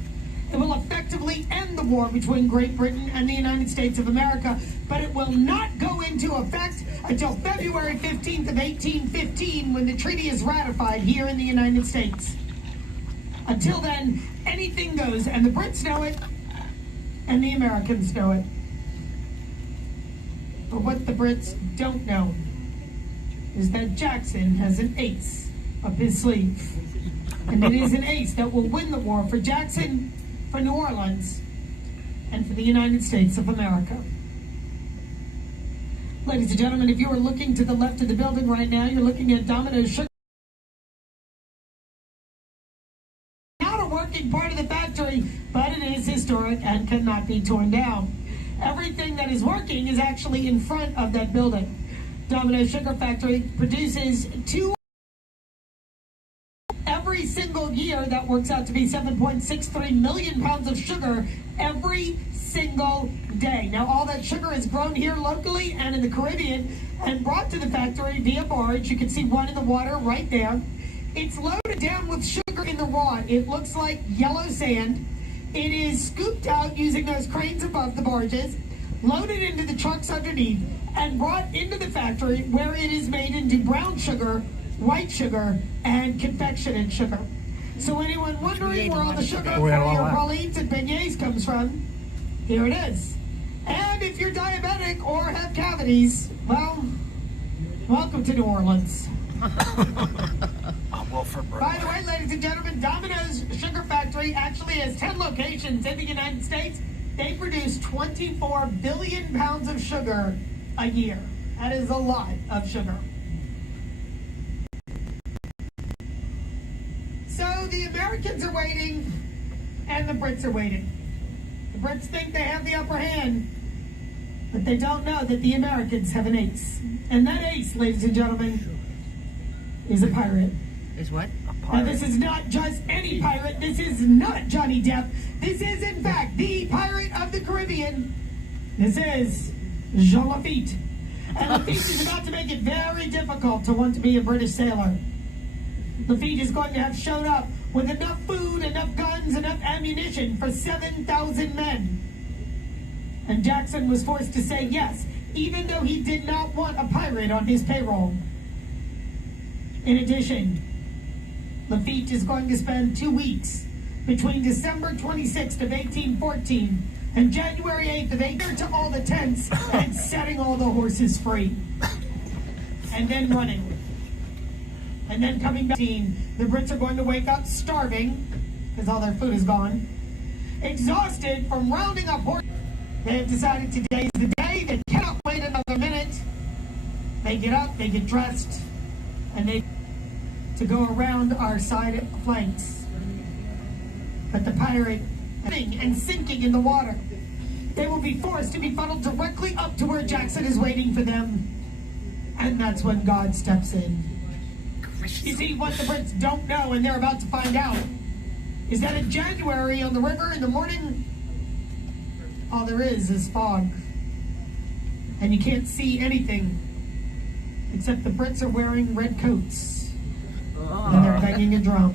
It will effectively end the war between Great Britain and the United States of America, but it will not go into effect until February 15th of 1815, when the treaty is ratified here in the United States. Until then, anything goes, and the Brits know it, and the Americans know it. But what the Brits don't know is that Jackson has an ace up his sleeve. And it is an ace that will win the war for Jackson, for New Orleans, and for the United States of America. Ladies and gentlemen, if you are looking to the left of the building right now, you're looking at Domino's Sugar. Not a working part of the factory, but it is historic and cannot be torn down. Everything that is working is actually in front of that building. Domino's Sugar Factory produces every single year. That works out to be 7.63 million pounds of sugar every single day. Now, all that sugar is grown here locally and in the Caribbean and brought to the factory via barge. You can see one in the water right there. It's loaded down with sugar in the rod. It looks like yellow sand. It is scooped out using those cranes above the barges, loaded into the trucks underneath, and brought into the factory, where it is made into brown sugar, white sugar, and confectionate sugar. So anyone wondering where all the sugar for your pralines and beignets comes from, here it is. And if you're diabetic or have cavities, well, welcome to New Orleans. By the way, ladies and gentlemen, Domino's Sugar Factory actually has 10 locations in the United States. They produce 24 billion pounds of sugar a year. That is a lot of sugar. So the Americans are waiting and the Brits are waiting. The Brits think they have the upper hand, but they don't know that the Americans have an ace. And that ace, ladies and gentlemen, is a pirate. Is what? Now, this is not just any pirate. This is not Johnny Depp. This is, in fact, the pirate of the Caribbean. This is Jean Lafitte. And Lafitte is about to make it very difficult to want to be a British sailor. Lafitte is going to have showed up with enough food, enough guns, enough ammunition for 7,000 men. And Jackson was forced to say yes, even though he did not want a pirate on his payroll. In addition, Lafitte is going to spend 2 weeks between December 26th of 1814 and January 8th of 1814 to all the tents and setting all the horses free. And then running. And then coming back. The Brits are going to wake up starving because all their food is gone. Exhausted from rounding up horses. They have decided today is the day. They cannot wait another minute. They get up, they get dressed, and they to go around our side flanks. But the pirate and sinking in the water. They will be forced to be funneled directly up to where Jackson is waiting for them. And that's when God steps in. You see, what the Brits don't know, and they're about to find out, is that in January on the river in the morning, all there is fog. And you can't see anything, except the Brits are wearing red coats. And they're banging a drum.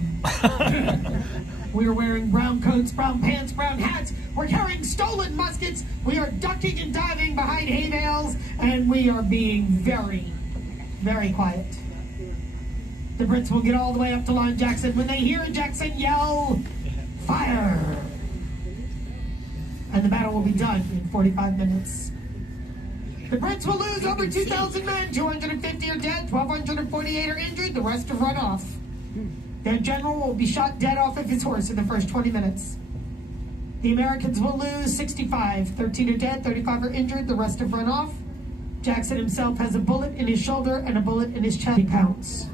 We are wearing brown coats, brown pants, brown hats. We're carrying stolen muskets. We are ducking and diving behind hay bales. And we are being very, very quiet. The Brits will get all the way up to line Jackson. When they hear Jackson yell, fire! And the battle will be done in 45 minutes. The Brits will lose over 2,000 men. 250 are dead, 1,248 are injured, the rest have run off. Their general will be shot dead off of his horse in the first 20 minutes. The Americans will lose 65. 13 are dead, 35 are injured, the rest have run off. Jackson himself has a bullet in his shoulder and a bullet in his chest. He counts.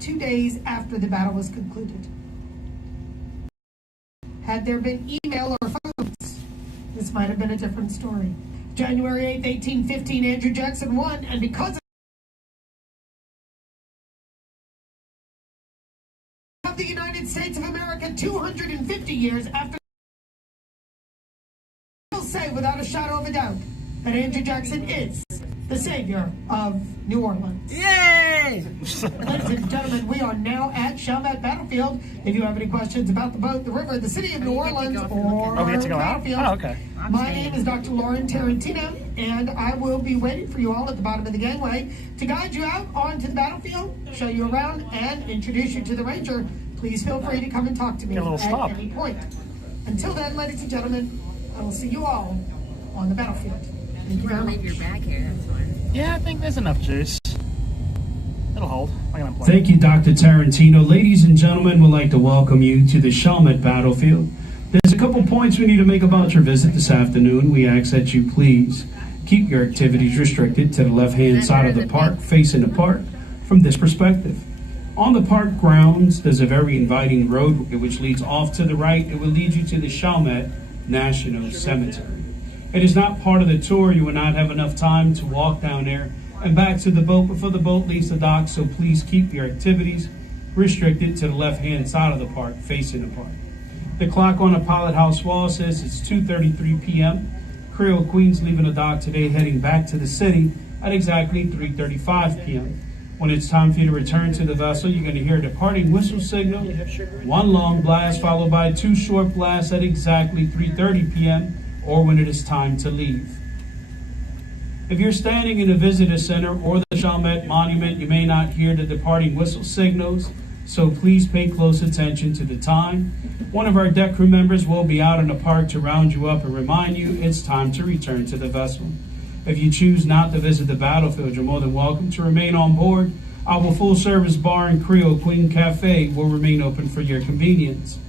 2 days after the battle was concluded. Had there been email or phones, this might have been a different story. January 8th, 1815, Andrew Jackson won, and because of the United States of America 250 years after, I will say without a shadow of a doubt that Andrew Jackson is the savior of New Orleans. Yay! Ladies and gentlemen, we are now at Chalmette Battlefield. If you have any questions about the boat, the river, the city of New Orleans, or we get to go out? Battlefield, Oh, okay. my name is Dr. Lauren Tarantino, and I will be waiting for you all at the bottom of the gangway to guide you out onto the battlefield, show you around, and introduce you to the ranger. Please feel free to come and talk to me at any point. Until then, ladies and gentlemen, I will see you all on the battlefield. Thank you very much. Leave your bag here, that's fine. Yeah, I think there's enough juice. It'll hold. I'm gonna play. Thank you, Dr. Tarantino. Ladies and gentlemen, we'd like to welcome you to the Chalmette Battlefield. There's a couple points we need to make about your visit this afternoon. We ask that you please keep your activities restricted to the left-hand side of the park, facing the park from this perspective. On the park grounds, there's a very inviting road which leads off to the right. It will lead you to the Chalmette National Cemetery. It is not part of the tour. You will not have enough time to walk down there and back to the boat before the boat leaves the dock, so please keep your activities restricted to the left-hand side of the park, facing the park. The clock on the pilot house wall says it's 2:33 p.m. Creole Queen's leaving the dock today, heading back to the city at exactly 3:35 p.m. When it's time for you to return to the vessel, you're going to hear a departing whistle signal, one long blast followed by 2 short blasts at exactly 3:30 p.m. or when it is time to leave. If you're standing in the visitor center or the Chalmette Monument, you may not hear the departing whistle signals, so please pay close attention to the time. One of our deck crew members will be out in the park to round you up and remind you it's time to return to the vessel. If you choose not to visit the battlefield, you're more than welcome to remain on board. Our full-service bar and Creole Queen Cafe will remain open for your convenience.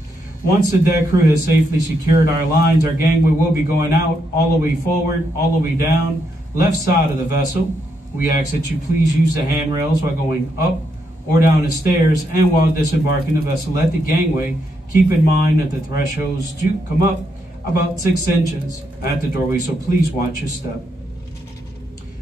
Once the deck crew has safely secured our lines, our gangway will be going out all the way forward, all the way down, left side of the vessel. We ask that you please use the handrails while going up or down the stairs, and while disembarking the vessel at the gangway, keep in mind that the thresholds do come up about 6 inches at the doorway, so please watch your step.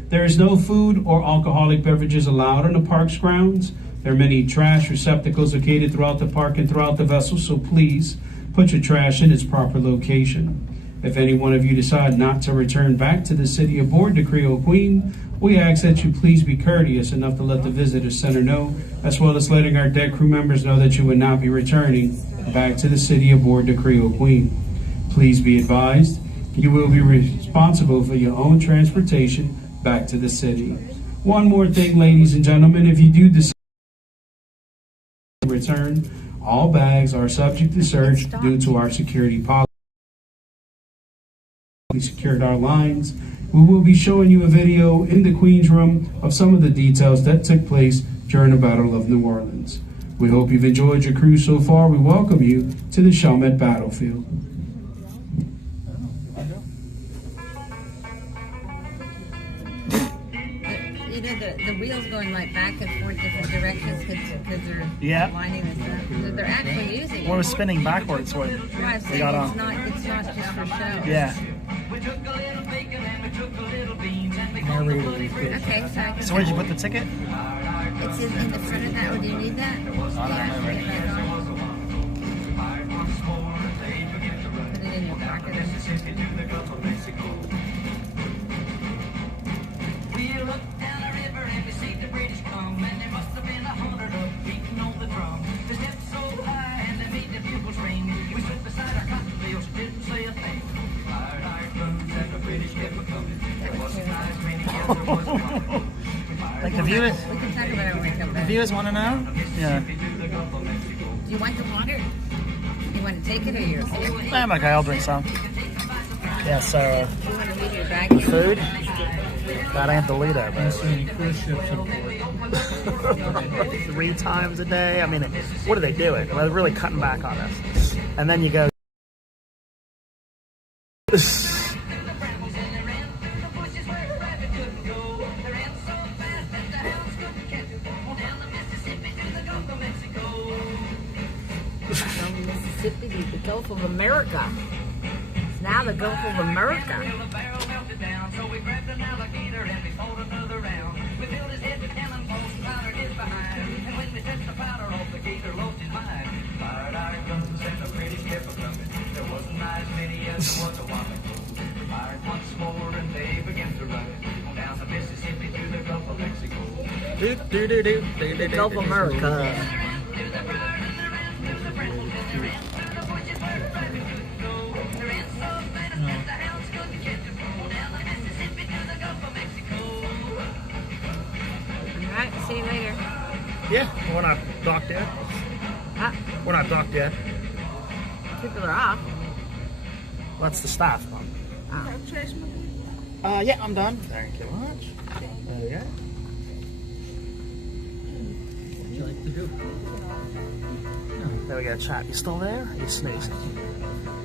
There is no food or alcoholic beverages allowed on the park's grounds. There are many trash receptacles located throughout the park and throughout the vessel, so please put your trash in its proper location. If any one of you decide not to return back to the city aboard the Creole Queen, we ask that you please be courteous enough to let the visitor center know, as well as letting our deck crew members know that you would not be returning back to the city aboard the Creole Queen. Please be advised, you will be responsible for your own transportation back to the city. One more thing, ladies and gentlemen, if you do decide to return, all bags are subject to search due to our security policy. We secured our lines. We will be showing you a video in the Queen's Room of some of the details that took place during the Battle of New Orleans. We hope you've enjoyed your cruise so far. We welcome you to the Chalmette battlefield. You know, the wheels going like back and forth different directions because they're lining this up. So they're actually using it. Well, it was spinning backwards when they got on. It's not just for show. Yeah. Okay, so where'd you put the ticket? It's in the front of that. Or do you need that? Yeah, put it in your pocket. Like the viewers? We can talk about it when we come back. The viewers want to know? Yeah. Do you want the water? You want to take it or yours? I'm okay, I'll drink some. Yeah, so you want to leave your bag the food? That ain't the leader, but 3 times a day. I mean, what are they doing? They're really cutting back on us. And then you go. Mississippi, the Gulf of America. It's now the Gulf of America. The Gulf of America. Alright, see you later. Yeah, we're not docked yet. Huh? We're not docked yet. People are off. Well, that's the staff. Yeah, I'm done. Thank you very much. There you go. What would you like to do? There we go, chat. You still there? Are you snoozing?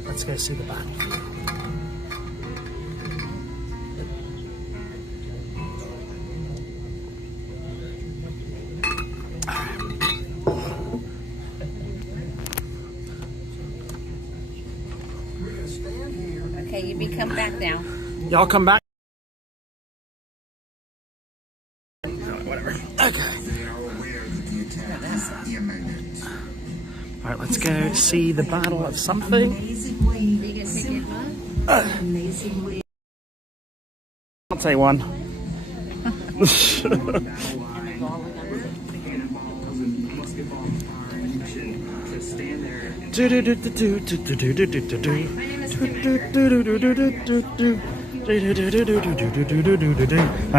Let's go see the battlefield. Okay, you become back now. Y'all come back. Whatever. Okay. Alright, let's go see the battle of something. I'll take one.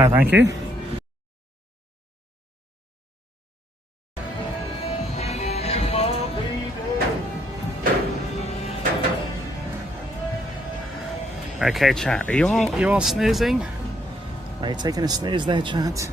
Thank you. Okay, chat. Are you all snoozing? Are you taking a snooze there, chat?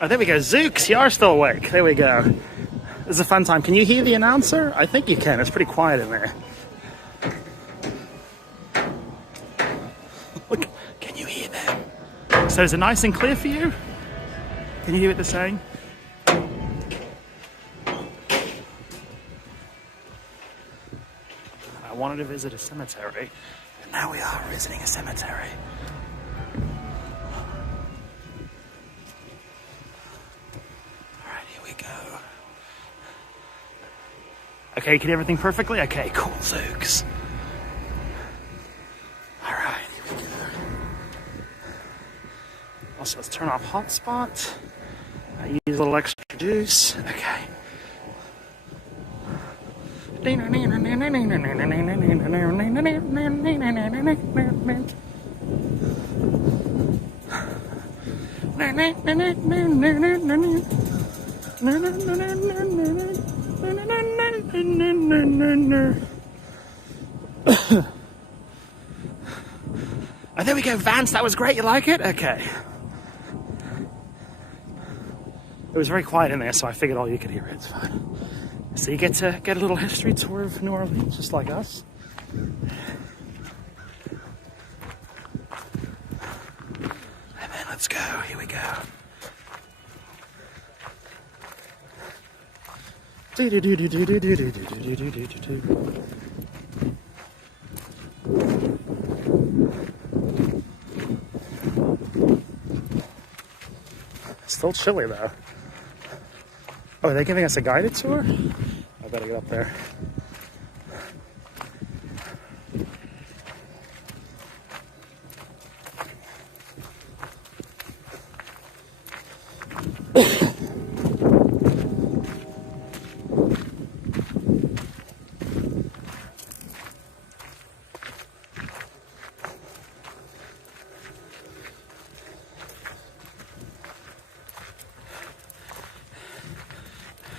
Oh, there we go. Zooks, you are still awake. There we go. This is a fun time. Can you hear the announcer? I think you can. It's pretty quiet in there. Look, can you hear them? So is it nice and clear for you? Can you hear what they're saying? I wanted to visit a cemetery, and now we are visiting a cemetery. Okay, you can hear everything perfectly? Okay, cool, Zooks. Alright, here we go. Also, let's turn off hotspot. I use a little extra juice. Okay. Oh, there we go, Vance. That was great. You like it? Okay. It was very quiet in there, so I figured all you could hear it. It's fine. So you get to get a little history tour of New Orleans, just like us. And then let's go. Here we go. Still chilly though. Oh, are they giving us a guided tour? I better get up there.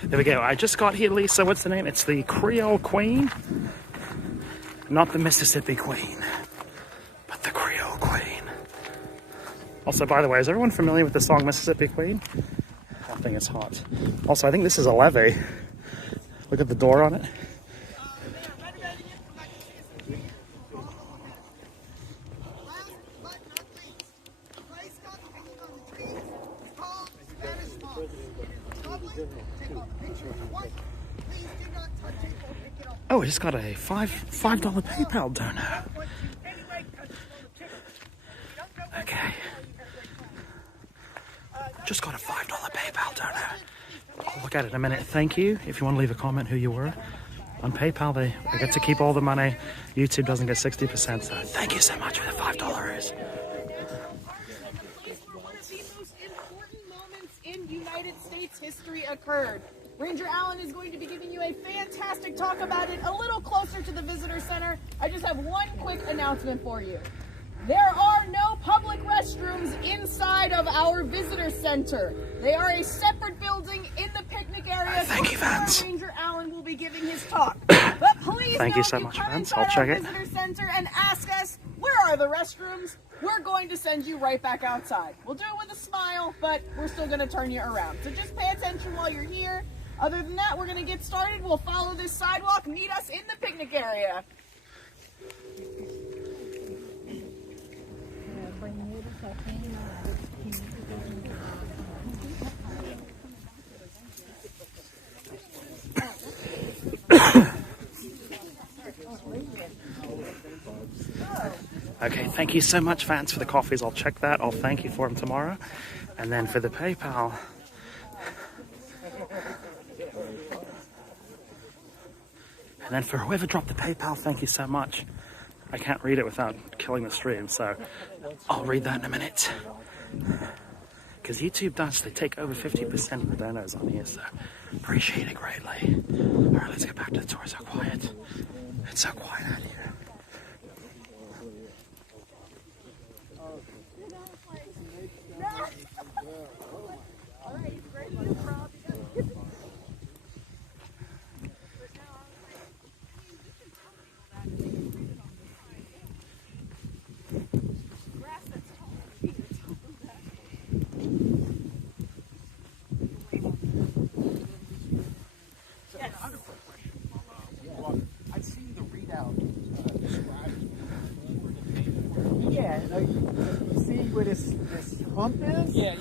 There we go. I just got here, Lisa. What's the name? It's the Creole Queen. Not the Mississippi Queen, but the Creole Queen. Also, by the way, is everyone familiar with the song Mississippi Queen? I think it's hot. Also, I think this is a levee. Look at the door on it. Oh, I just got a $5 PayPal donor. Okay. Just got a $5 PayPal donor. I'll look at it in a minute. Thank you. If you want to leave a comment who you were. On PayPal, they get to keep all the money. YouTube doesn't get 60%. So thank you so much for the $5. One of the most important moments in United States history occurred. Ranger Allen is going to be giving you a fantastic talk about it a little closer to the visitor center. I just have one quick announcement for you. There are no public restrooms inside of our visitor center. They are a separate building in the picnic area. Thank you, Vance. Ranger Allen will be giving his talk. But please, thank you so much, Vance. I'll check it. Visitor center and ask us, where are the restrooms? We're going to send you right back outside. We'll do it with a smile, but we're still going to turn you around. So just pay attention while you're here. Other than that, we're going to get started. We'll follow this sidewalk. Meet us in the picnic area. Okay, thank you so much, Vance, for the coffees. I'll check that. I'll thank you for them tomorrow. And then for the PayPal... And then for whoever dropped the PayPal, thank you so much. I can't read it without killing the stream, so I'll read that in a minute. Because YouTube does, they take over 50% of the donos on here, so appreciate it greatly. Alright, let's get back to the tour. It's so quiet. It's so quiet out here. Hump is? Yeah.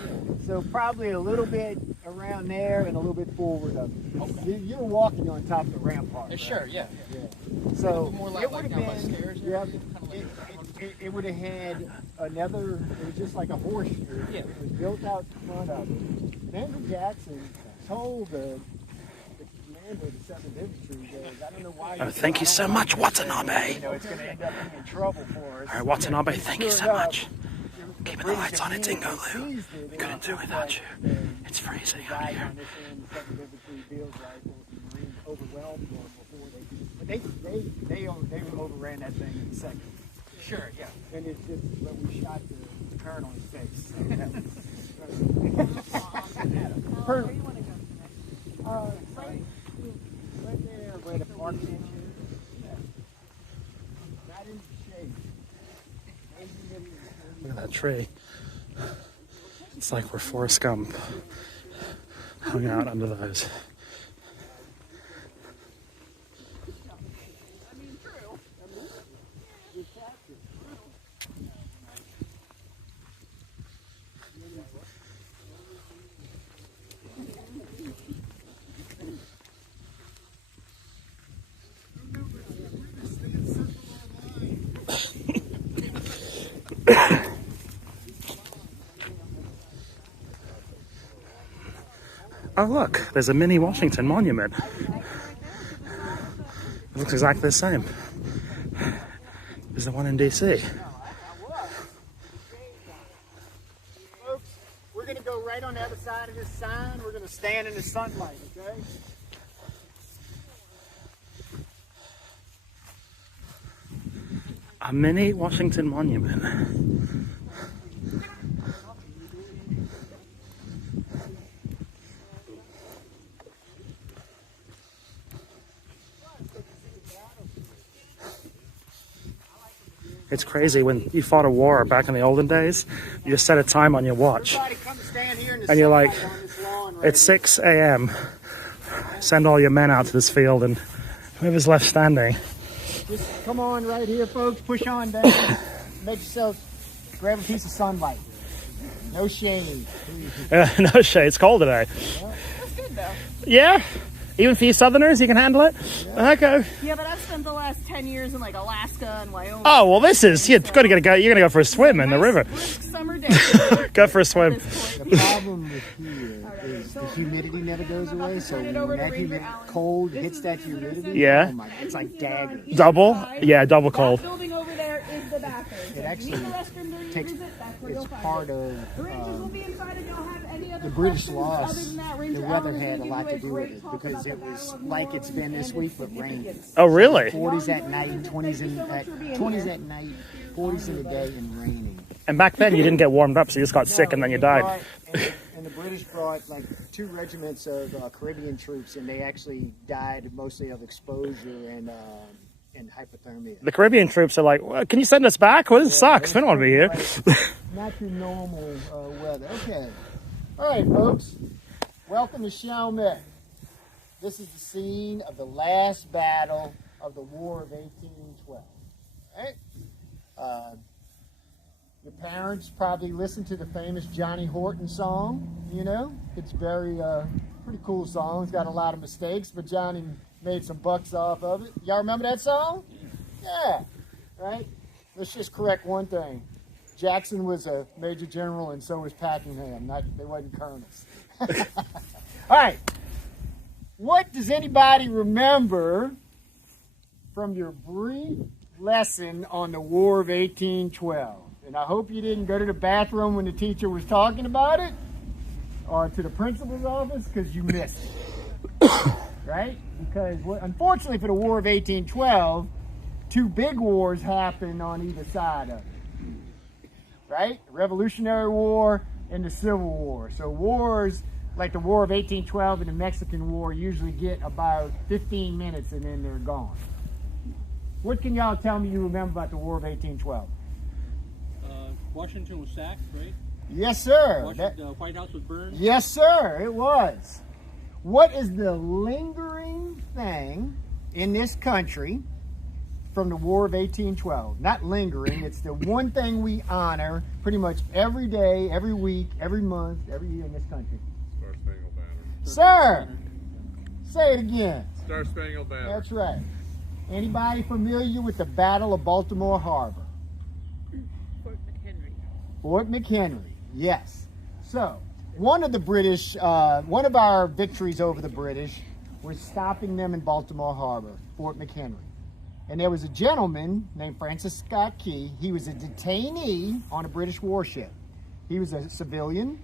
So probably a little bit around there and a little bit forward of it. Okay. You're walking on top of the rampart. Right? Sure, yeah. So more it would have like been, stairs, it would have had another, it was just like a horseshoe. Yeah. It was built out in front of it. Andrew Jackson told the commander of the 7th Infantry, I don't know why. Oh, thank you so much, Watanabe. You know, it's going to end up being in trouble for us. Alright, Watanabe, thank you so much. Keeping the lights on at Dingo Lou. We couldn't do it without you. It's freezing out here. They overran that thing in a second. Sure, yeah. And it's just, but we shot the colonel in the face. So Where do you want to go next? right there where the park bench is. Not in the shade. Look at that tree. It's like we're Forrest Gump hung out under those. Oh look, there's a mini Washington monument. It looks exactly the same as the one in DC. Folks, we're going to go right on the other side of this sign. We're going to stand in the sunlight, okay? A mini Washington monument. It's crazy when you fought a war back in the olden days, you just set a time on your watch and you're like, it's 6 a.m. Send all your men out to this field and whoever's left standing. Just come on right here, folks. Push on down. Make yourself, grab a piece of sunlight. No shade. No shade. It's cold today. That's good though. Yeah? Even for you Southerners, you can handle it? Yeah. Okay. Yeah, but I've spent the last 10 years in like Alaska and Wyoming. Oh, well this is, you're going to go for a swim in the river. Summer day. Go for a swim. The problem with here is the humidity never goes away, so when that cold hits that humidity, yeah. Oh my, it's like daggers. Double? Yeah, double cold. That building over there is the bathroom. It actually takes, it's part of the British loss. The weather had a lot to do with it because it was like it's been this week but rain. Oh really? 40s at night, 20s at night, 40s in the day and raining. And back then you didn't get warmed up, so you just got sick and then you died. And the British brought like 2 regiments of Caribbean troops, and they actually died mostly of exposure and hypothermia. The Caribbean troops are like, well, can you send us back? Well, this sucks. We don't want to be here. Not your normal weather. Okay. All right, folks. Welcome to Chalmette. This is the scene of the last battle of the War of 1812. All right? Your parents probably listened to the famous Johnny Horton song, you know? It's very, pretty cool song. It's got a lot of mistakes, but Johnny made some bucks off of it. Y'all remember that song? Yeah, right? Let's just correct one thing. Jackson was a major general, and so was Packingham. They wasn't colonels. All right. What does anybody remember from your brief lesson on the War of 1812. And I hope you didn't go to the bathroom when the teacher was talking about it or to the principal's office because you missed it. Right? Because unfortunately for the War of 1812, two big wars happened on either side of it. Right? The Revolutionary War and the Civil War. So wars like the War of 1812 and the Mexican War usually get about 15 minutes and then they're gone. What can y'all tell me you remember about the War of 1812? Washington was sacked, right? Yes, sir. The White House was burned? Yes, sir, it was. What is the lingering thing in this country from the War of 1812? Not lingering, it's the one thing we honor pretty much every day, every week, every month, every year in this country. Star Spangled Banner. Sir, say it again. Star Spangled Banner. That's right. Anybody familiar with the Battle of Baltimore Harbor? Fort McHenry, yes. So, one of our victories over the British was stopping them in Baltimore Harbor, Fort McHenry. And there was a gentleman named Francis Scott Key. He was a detainee on a British warship. He was a civilian,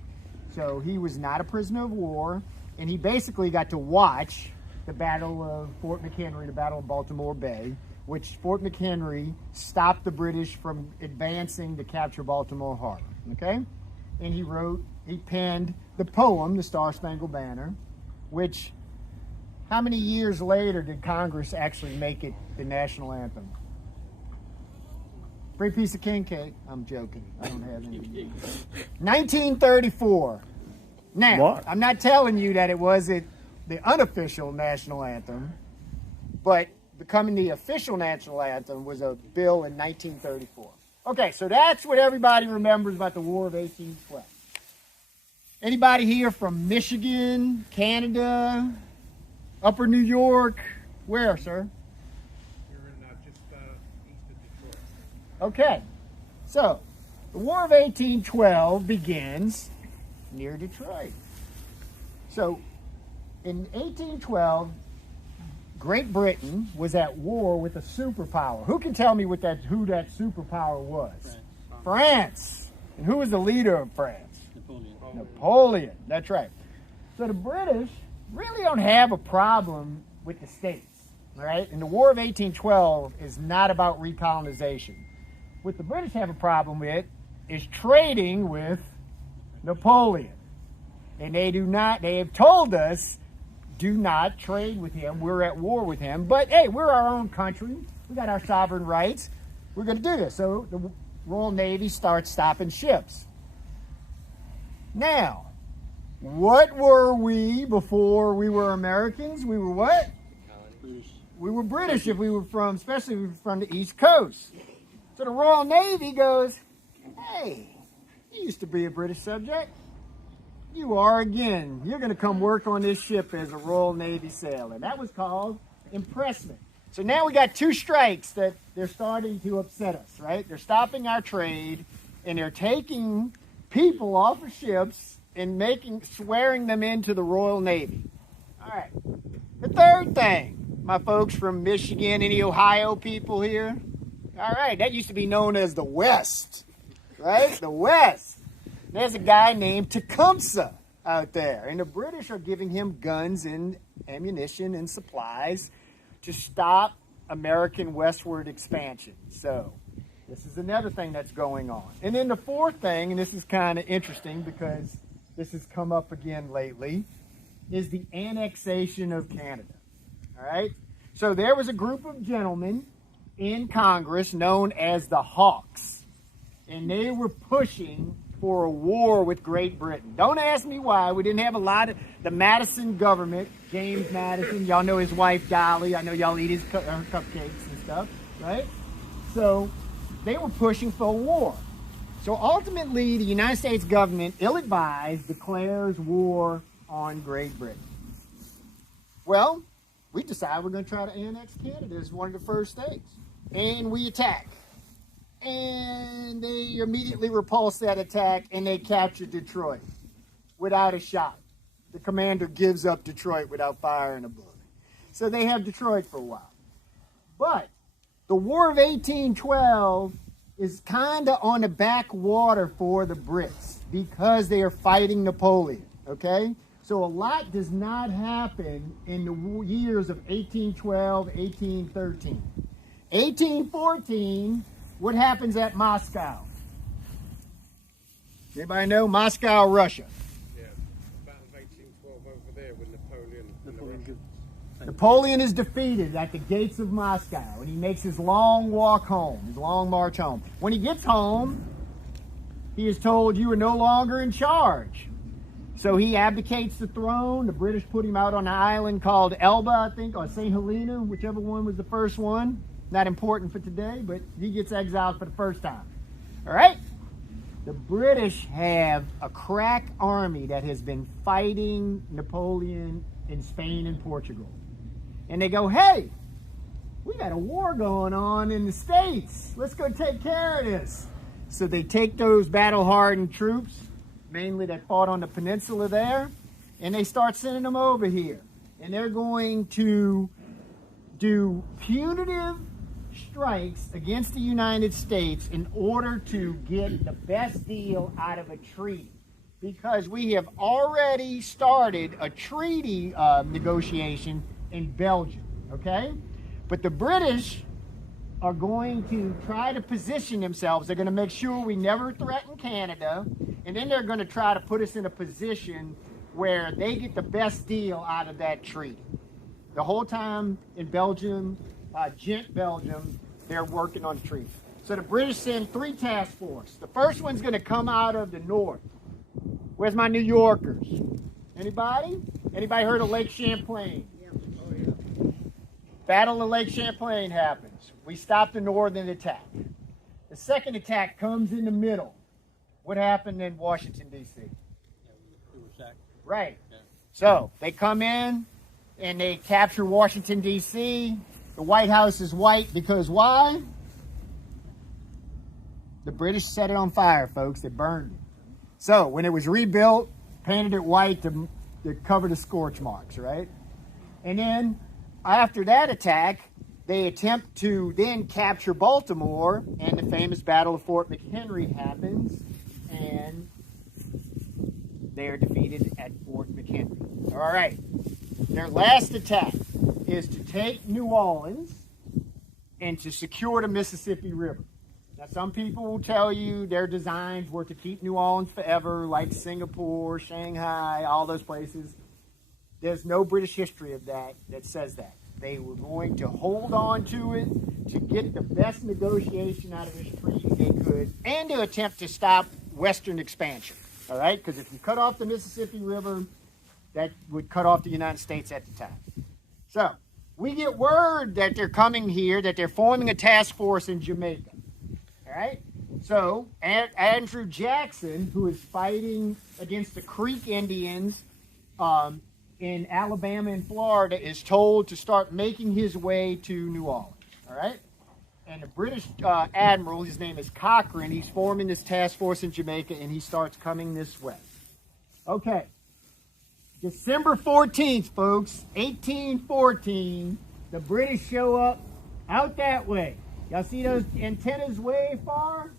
so he was not a prisoner of war, and he basically got to watch the Battle of Fort McHenry, the Battle of Baltimore Bay, which Fort McHenry stopped the British from advancing to capture Baltimore Harbor, okay? And he penned the poem, The Star-Spangled Banner, which, how many years later did Congress actually make it the national anthem? Free piece of king cake. I'm joking. I don't have any. 1934. Now, What? I'm not telling you that it wasn't the unofficial national anthem, but becoming the official national anthem was a bill in 1934. Okay, so that's what everybody remembers about the War of 1812. Anybody here from Michigan, Canada, Upper New York? Where, sir? You're in just east of Detroit. Okay, so the War of 1812 begins near Detroit. So in 1812, Great Britain was at war with a superpower. Who can tell me who that superpower was? France. And who was the leader of France? Napoleon. That's right. So the British really don't have a problem with the states, right? And the War of 1812 is not about recolonization. What the British have a problem with is trading with Napoleon. And they have told us, do not trade with him. We're at war with him. But hey, we're our own country. We got our sovereign rights. We're going to do this. So the Royal Navy starts stopping ships. Now, what were we before we were Americans? We were what? We were British if we were from, especially if we were from the East Coast. So the Royal Navy goes, hey, you used to be a British subject. You are again. You're going to come work on this ship as a Royal Navy sailor. That was called impressment. So now we got two strikes that they're starting to upset us, right? They're stopping our trade, and they're taking people off of ships and swearing them into the Royal Navy. All right. The third thing, my folks from Michigan, any Ohio people here? All right, that used to be known as the West, right? The West. There's a guy named Tecumseh out there, and the British are giving him guns and ammunition and supplies to stop American westward expansion. So this is another thing that's going on. And then the fourth thing, and this is kind of interesting because this has come up again lately, is the annexation of Canada. All right? So there was a group of gentlemen in Congress known as the Hawks, and they were pushing for a war with Great Britain. Don't ask me why. We didn't have a lot of the Madison government, James Madison. Y'all know his wife, Dolly. I know y'all eat her cupcakes and stuff, right? So they were pushing for a war. So ultimately, the United States government, ill-advised, declares war on Great Britain. Well, we decided we're going to try to annex Canada as one of the first states. And we attack. And they immediately repulsed that attack, and they captured Detroit without a shot. The commander gives up Detroit without firing a bullet. So they have Detroit for a while. But the War of 1812 is kind of on the backwater for the Brits because they are fighting Napoleon, okay? So a lot does not happen in the years of 1812, 1813. 1814, what happens at Moscow? Anybody know? Moscow, Russia. Yeah, Battle of 1812 over there with Napoleon. Napoleon is defeated at the gates of Moscow, and he makes his long walk home, his long march home. When he gets home, he is told, you are no longer in charge. So he abdicates the throne. The British put him out on an island called Elba, I think, or St. Helena, whichever one was the first one. Not important for today, but he gets exiled for the first time. All right? The British have a crack army that has been fighting Napoleon in Spain and Portugal. And they go, hey, we got a war going on in the States. Let's go take care of this. So they take those battle-hardened troops, mainly that fought on the peninsula there, and they start sending them over here. And they're going to do punitive strikes against the United States in order to get the best deal out of a treaty. Because we have already started a treaty negotiation in Belgium, okay? But the British are going to try to position themselves. They're going to make sure we never threaten Canada, and then they're going to try to put us in a position where they get the best deal out of that treaty. The whole time in Belgium, Gent, Belgium, they're working on the treaty. So the British send 3 task forces. The first one's going to come out of the north. Where's my New Yorkers? Anybody? Anybody heard of Lake Champlain? Battle of Lake Champlain happens. We stop the northern attack. The second attack comes in the middle. What happened in Washington, D.C.? Right. So they come in and they capture Washington, D.C. The White House is white because why? The British set it on fire, folks. They burned it. So when it was rebuilt, painted it white to cover the scorch marks, right? And then after that attack, they attempt to then capture Baltimore, and the famous Battle of Fort McHenry happens, and they are defeated at Fort McHenry. All right. Their last attack is to take New Orleans and to secure the Mississippi River. Now, some people will tell you their designs were to keep New Orleans forever, like Singapore, Shanghai, all those places. There's no British history of that says that. They were going to hold on to it to get the best negotiation out of this treaty they could and to attempt to stop Western expansion. All right? Because if you cut off the Mississippi River, that would cut off the United States at the time. So we get word that they're coming here, that they're forming a task force in Jamaica. All right? So Andrew Jackson, who is fighting against the Creek Indians in Alabama and Florida, is told to start making his way to New Orleans. All right? And the British admiral, his name is Cochrane, he's forming this task force in Jamaica, and he starts coming this way. Okay. December 14th, folks, 1814, the British show up out that way. Y'all see those antennas way far?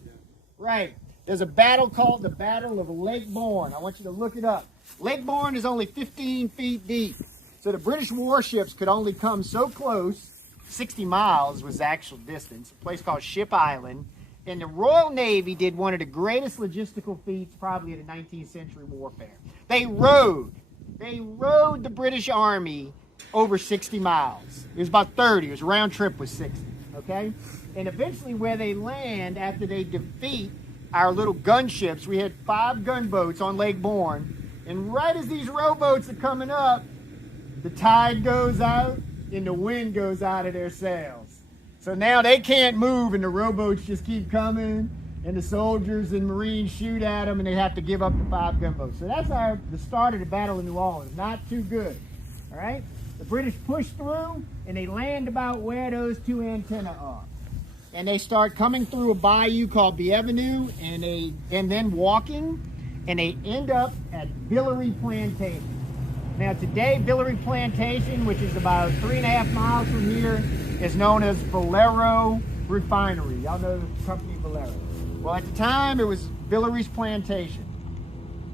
Right. There's a battle called the Battle of Lake Bourne. I want you to look it up. Lake Bourne is only 15 feet deep. So the British warships could only come so close, 60 miles was the actual distance, a place called Ship Island. And the Royal Navy did one of the greatest logistical feats probably of the 19th century warfare. They rowed the British Army over 60 miles. It was about 30. It was round trip was 60. Okay? And eventually where they land after they defeat our little gunships, we had 5 gunboats on Lake Bourne. And right as these rowboats are coming up, the tide goes out and the wind goes out of their sails. So now they can't move and the rowboats just keep coming and the soldiers and Marines shoot at them and they have to give up the 5 gunboats. So that's the start of the Battle of New Orleans. Not too good. All right? The British push through and they land about where those 2 antennas are. And they start coming through a bayou called Bienvenue and then walking, and they end up at Villeray Plantation. Now today, Villeray Plantation, which is about 3.5 miles from here, is known as Valero Refinery. Y'all know the company Valero. Well, at the time, it was Villaray's plantation.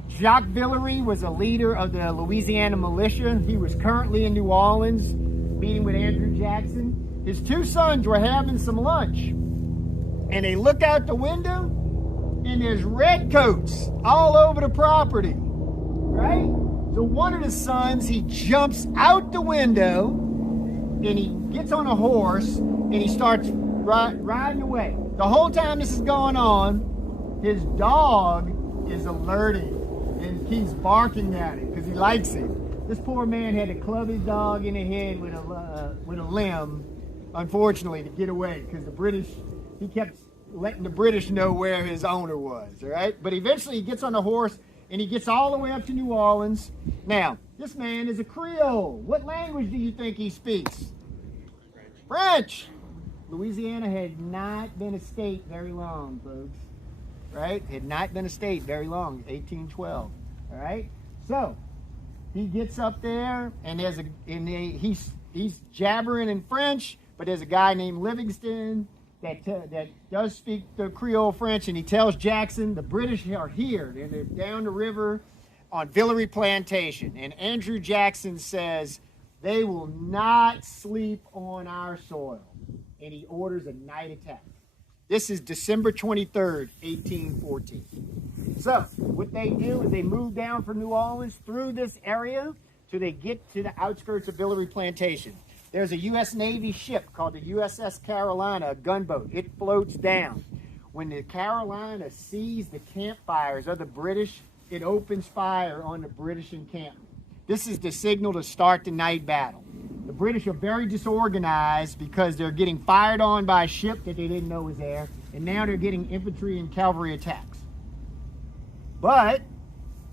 Jacques Villeray was a leader of the Louisiana militia. He was currently in New Orleans, meeting with Andrew Jackson. His 2 sons were having some lunch, and they look out the window, and there's redcoats all over the property, right? So one of the sons, he jumps out the window, and he gets on a horse, and he starts riding away. The whole time this is going on, his dog is alerting and keeps barking at him because he likes him. This poor man had to club his dog in the head with a limb, unfortunately, to get away, because the British, he kept letting the British know where his owner was, all right? But eventually he gets on the horse and he gets all the way up to New Orleans. Now, this man is a Creole. What language do you think he speaks? French. Louisiana had not been a state very long, folks, right? Had not been a state very long, 1812, all right? So, he gets up there, and he's jabbering in French, but there's a guy named Livingston that does speak the Creole French, and he tells Jackson the British are here, and they're down the river on Villeray Plantation. And Andrew Jackson says they will not sleep on our soil, and he orders a night attack. This is December 23rd, 1814. So what they do is they move down from New Orleans through this area till they get to the outskirts of Villeray Plantation. There's a U.S. Navy ship called the USS Carolina, a gunboat. It floats down. When the Carolina sees the campfires of the British, it opens fire on the British encampment. This is the signal to start the night battle. The British are very disorganized because they're getting fired on by a ship that they didn't know was there, and now they're getting infantry and cavalry attacks. But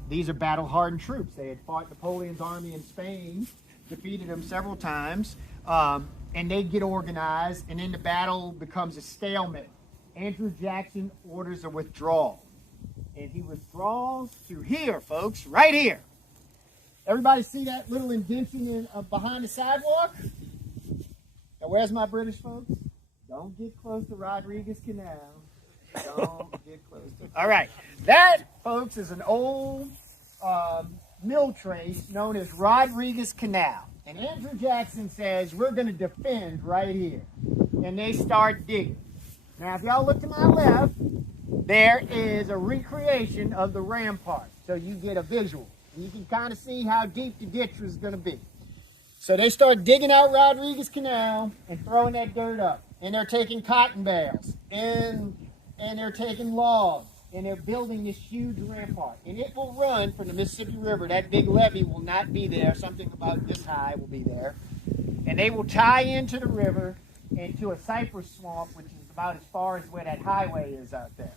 these are battle-hardened troops. They had fought Napoleon's army in Spain, defeated them several times, and they get organized, and then the battle becomes a stalemate. Andrew Jackson orders a withdrawal, and he withdraws to here, folks, right here. Everybody see that little indentation behind the sidewalk? Now, where's my British folks? Don't get close to Rodriguez Canal. Don't get close to... All right. That, folks, is an old mill trace known as Rodriguez Canal. And Andrew Jackson says, we're going to defend right here. And they start digging. Now, if y'all look to my left, there is a recreation of the rampart. So you get a visual. You can kind of see how deep the ditch was going to be. So they start digging out Rodriguez Canal and throwing that dirt up. And they're taking cotton bales. And they're taking logs. And they're building this huge rampart. And it will run from the Mississippi River. That big levee will not be there. Something about this high will be there. And they will tie into the river and to a cypress swamp, which is about as far as where that highway is out there.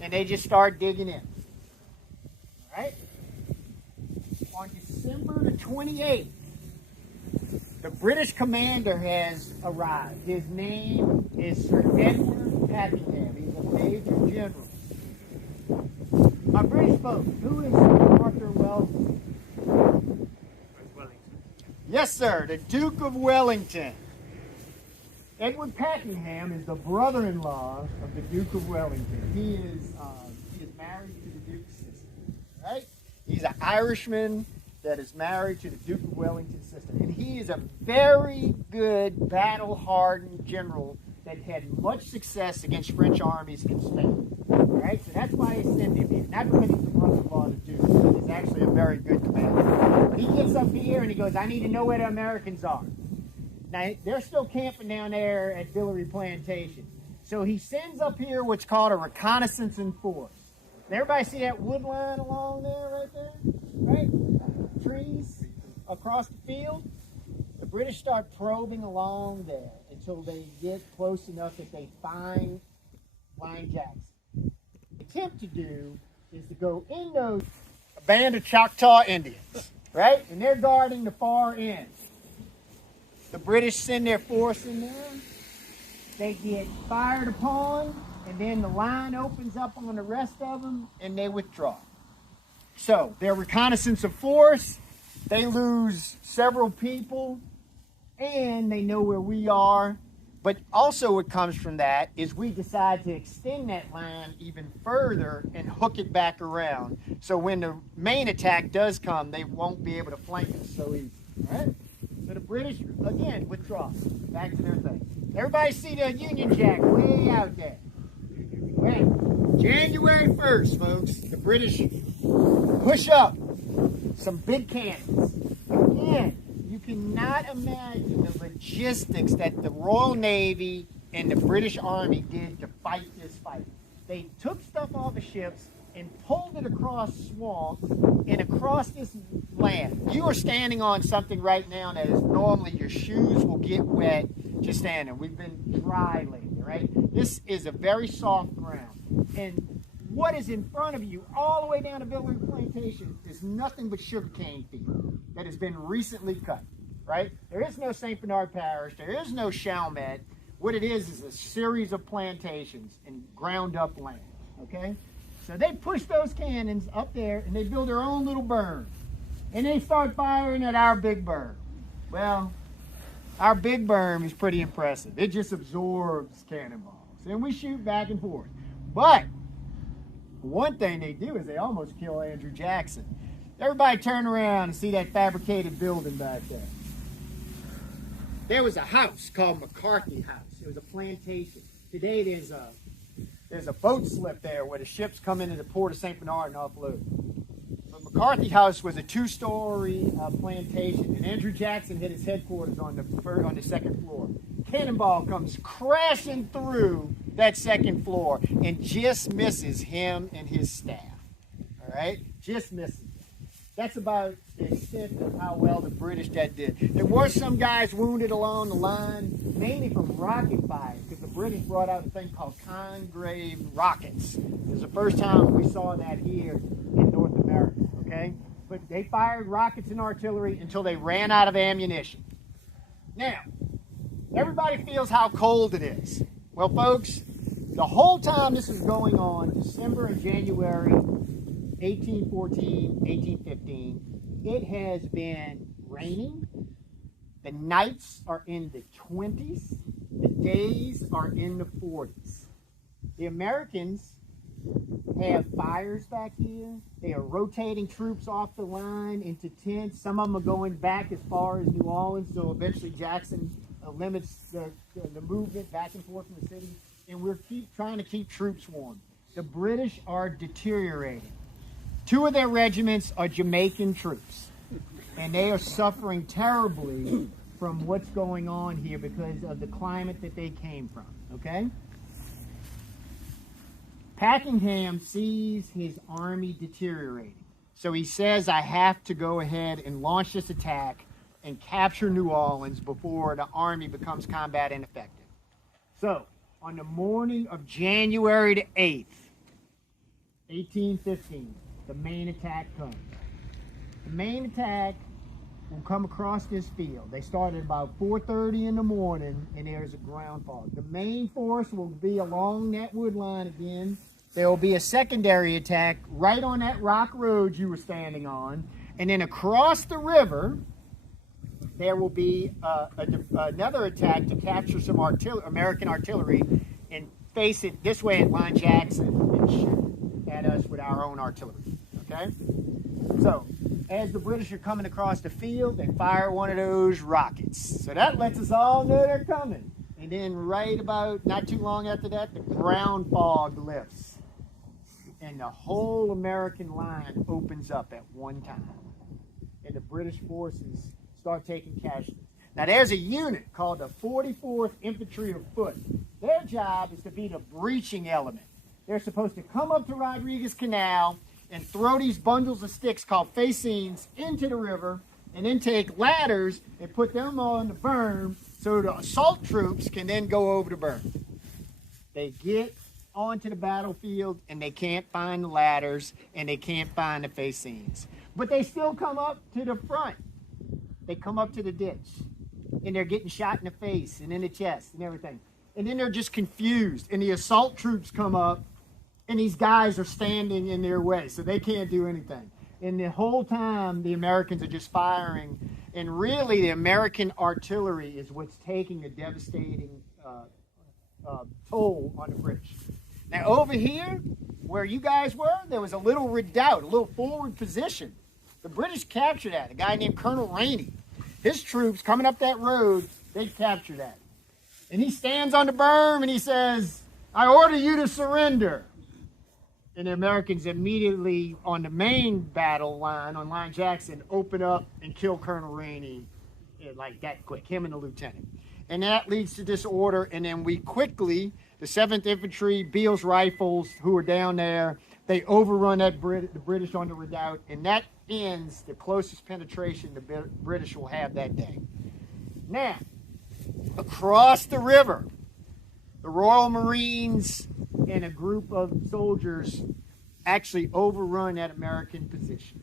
And they just start digging in. All right? On December the 28th, the British commander has arrived. His name is Sir Edward Packenham. He's a major general. My British folks, who is Arthur Wellington? Yes, sir, the Duke of Wellington. Edward Packenham is the brother-in-law of the Duke of Wellington. He is married to the Duke's sister, right? He's an Irishman that is married to the Duke of Wellington's sister. And he is a very good battle-hardened general that had much success against French armies in Spain. All right, so that's why he sent him here. Not because he's the brother-in-law of the Duke. He's actually a very good commander. But he gets up here and he goes, I need to know where the Americans are. Now, they're still camping down there at Villeray Plantation. So he sends up here what's called a reconnaissance in force. Everybody see that wood line along there, right there? Right? Trees across the field. The British start probing along there until they get close enough that they find Blind Jackson. What they attempt to do is to go in those a band of Choctaw Indians, right? And they're guarding the far end. The British send their force in there. They get fired upon, and then the line opens up on the rest of them, and they withdraw. So, their reconnaissance of force They lose several people, and they know where we are. But also what comes from that is we decide to extend that line even further and hook it back around. So when the main attack does come, they won't be able to flank us so easy. All right? So the British, again, withdraw. Back to their thing. Everybody see the Union Jack way out there. Well, January 1st, folks, the British push up some big cannons. Again, you cannot imagine the logistics that the Royal Navy and the British Army did to fight this fight. They took stuff off the ships and pulled it across swamp and across this land. You are standing on something right now that is normally your shoes will get wet just standing. We've been dry lately, right? This is a very soft ground. And what is in front of you all the way down to Village Plantation is nothing but sugarcane field that has been recently cut, right? There is no St. Bernard Parish. There is no Chalmette. What it is a series of plantations and ground up land, okay? So they push those cannons up there and they build their own little berm. And they start firing at our big berm. Well, our big berm is pretty impressive. It just absorbs cannonballs. And we shoot back and forth. But one thing they do is they almost kill Andrew Jackson. Everybody turn around and see that fabricated building back there. There was a house called McCarthy House. It was a plantation. Today there's a boat slip there where the ships come into the port of St. Bernard and offload. But McCarthy House was a two-story plantation, and Andrew Jackson hit his headquarters on the second floor. Cannonball comes crashing through that second floor and just misses him and his staff. All right? Just misses. That's about the extent of how well the British that did. There were some guys wounded along the line, mainly from rocket fire, because the British brought out a thing called Congreve rockets. It was the first time we saw that here in North America, okay? But they fired rockets and artillery until they ran out of ammunition. Now, everybody feels how cold it is. Well, folks, the whole time this is going on, December and January 1814, 1815, it has been raining. The nights are in the 20s. The days are in the 40s. The Americans have fires back here. They are rotating troops off the line into tents. Some of them are going back as far as New Orleans, so eventually Jackson limits the movement back and forth from the city. And we're trying to keep troops warm. The British are deteriorating. 2 of their regiments are Jamaican troops, and they are suffering terribly from what's going on here because of the climate that they came from, okay? Packenham sees his army deteriorating. So he says, I have to go ahead and launch this attack and capture New Orleans before the army becomes combat ineffective. So, on the morning of January the 8th, 1815, the main attack comes. The main attack will come across this field. They start at about 4:30 in the morning, and there's a ground fog. The main force will be along that wood line again. There will be a secondary attack right on that rock road you were standing on, and then across the river, there will be another attack to capture some American artillery and face it this way at Line Jackson and shoot at us with our own artillery. Okay? So, as the British are coming across the field, they fire one of those rockets. So that lets us all know they're coming. And then right about, not too long after that, the ground fog lifts. And the whole American line opens up at one time. And the British forces start taking casualties. Now there's a unit called the 44th Infantry of Foot. Their job is to be the breaching element. They're supposed to come up to Rodriguez Canal and throw these bundles of sticks called fascines into the river, and then take ladders and put them on the berm so the assault troops can then go over the berm. They get onto the battlefield and they can't find the ladders and they can't find the fascines. But they still come up to the front. They come up to the ditch and they're getting shot in the face and in the chest and everything. And then they're just confused, and the assault troops come up and these guys are standing in their way, so they can't do anything. And the whole time, the Americans are just firing. And really, the American artillery is what's taking a devastating toll on the British. Now, over here, where you guys were, there was a little redoubt, a little forward position. The British captured that. A guy named Colonel Rainey. His troops coming up that road, they captured that. And he stands on the berm and he says, "I order you to surrender." And the Americans immediately on the main battle line, on Line Jackson, open up and kill Colonel Rainey like that quick, him and the lieutenant. And that leads to disorder, and then we quickly, the 7th Infantry, Beale's Rifles, who are down there, they overrun the British on the redoubt, and that ends the closest penetration the British will have that day. Now, across the river, the Royal Marines and a group of soldiers actually overrun that American position.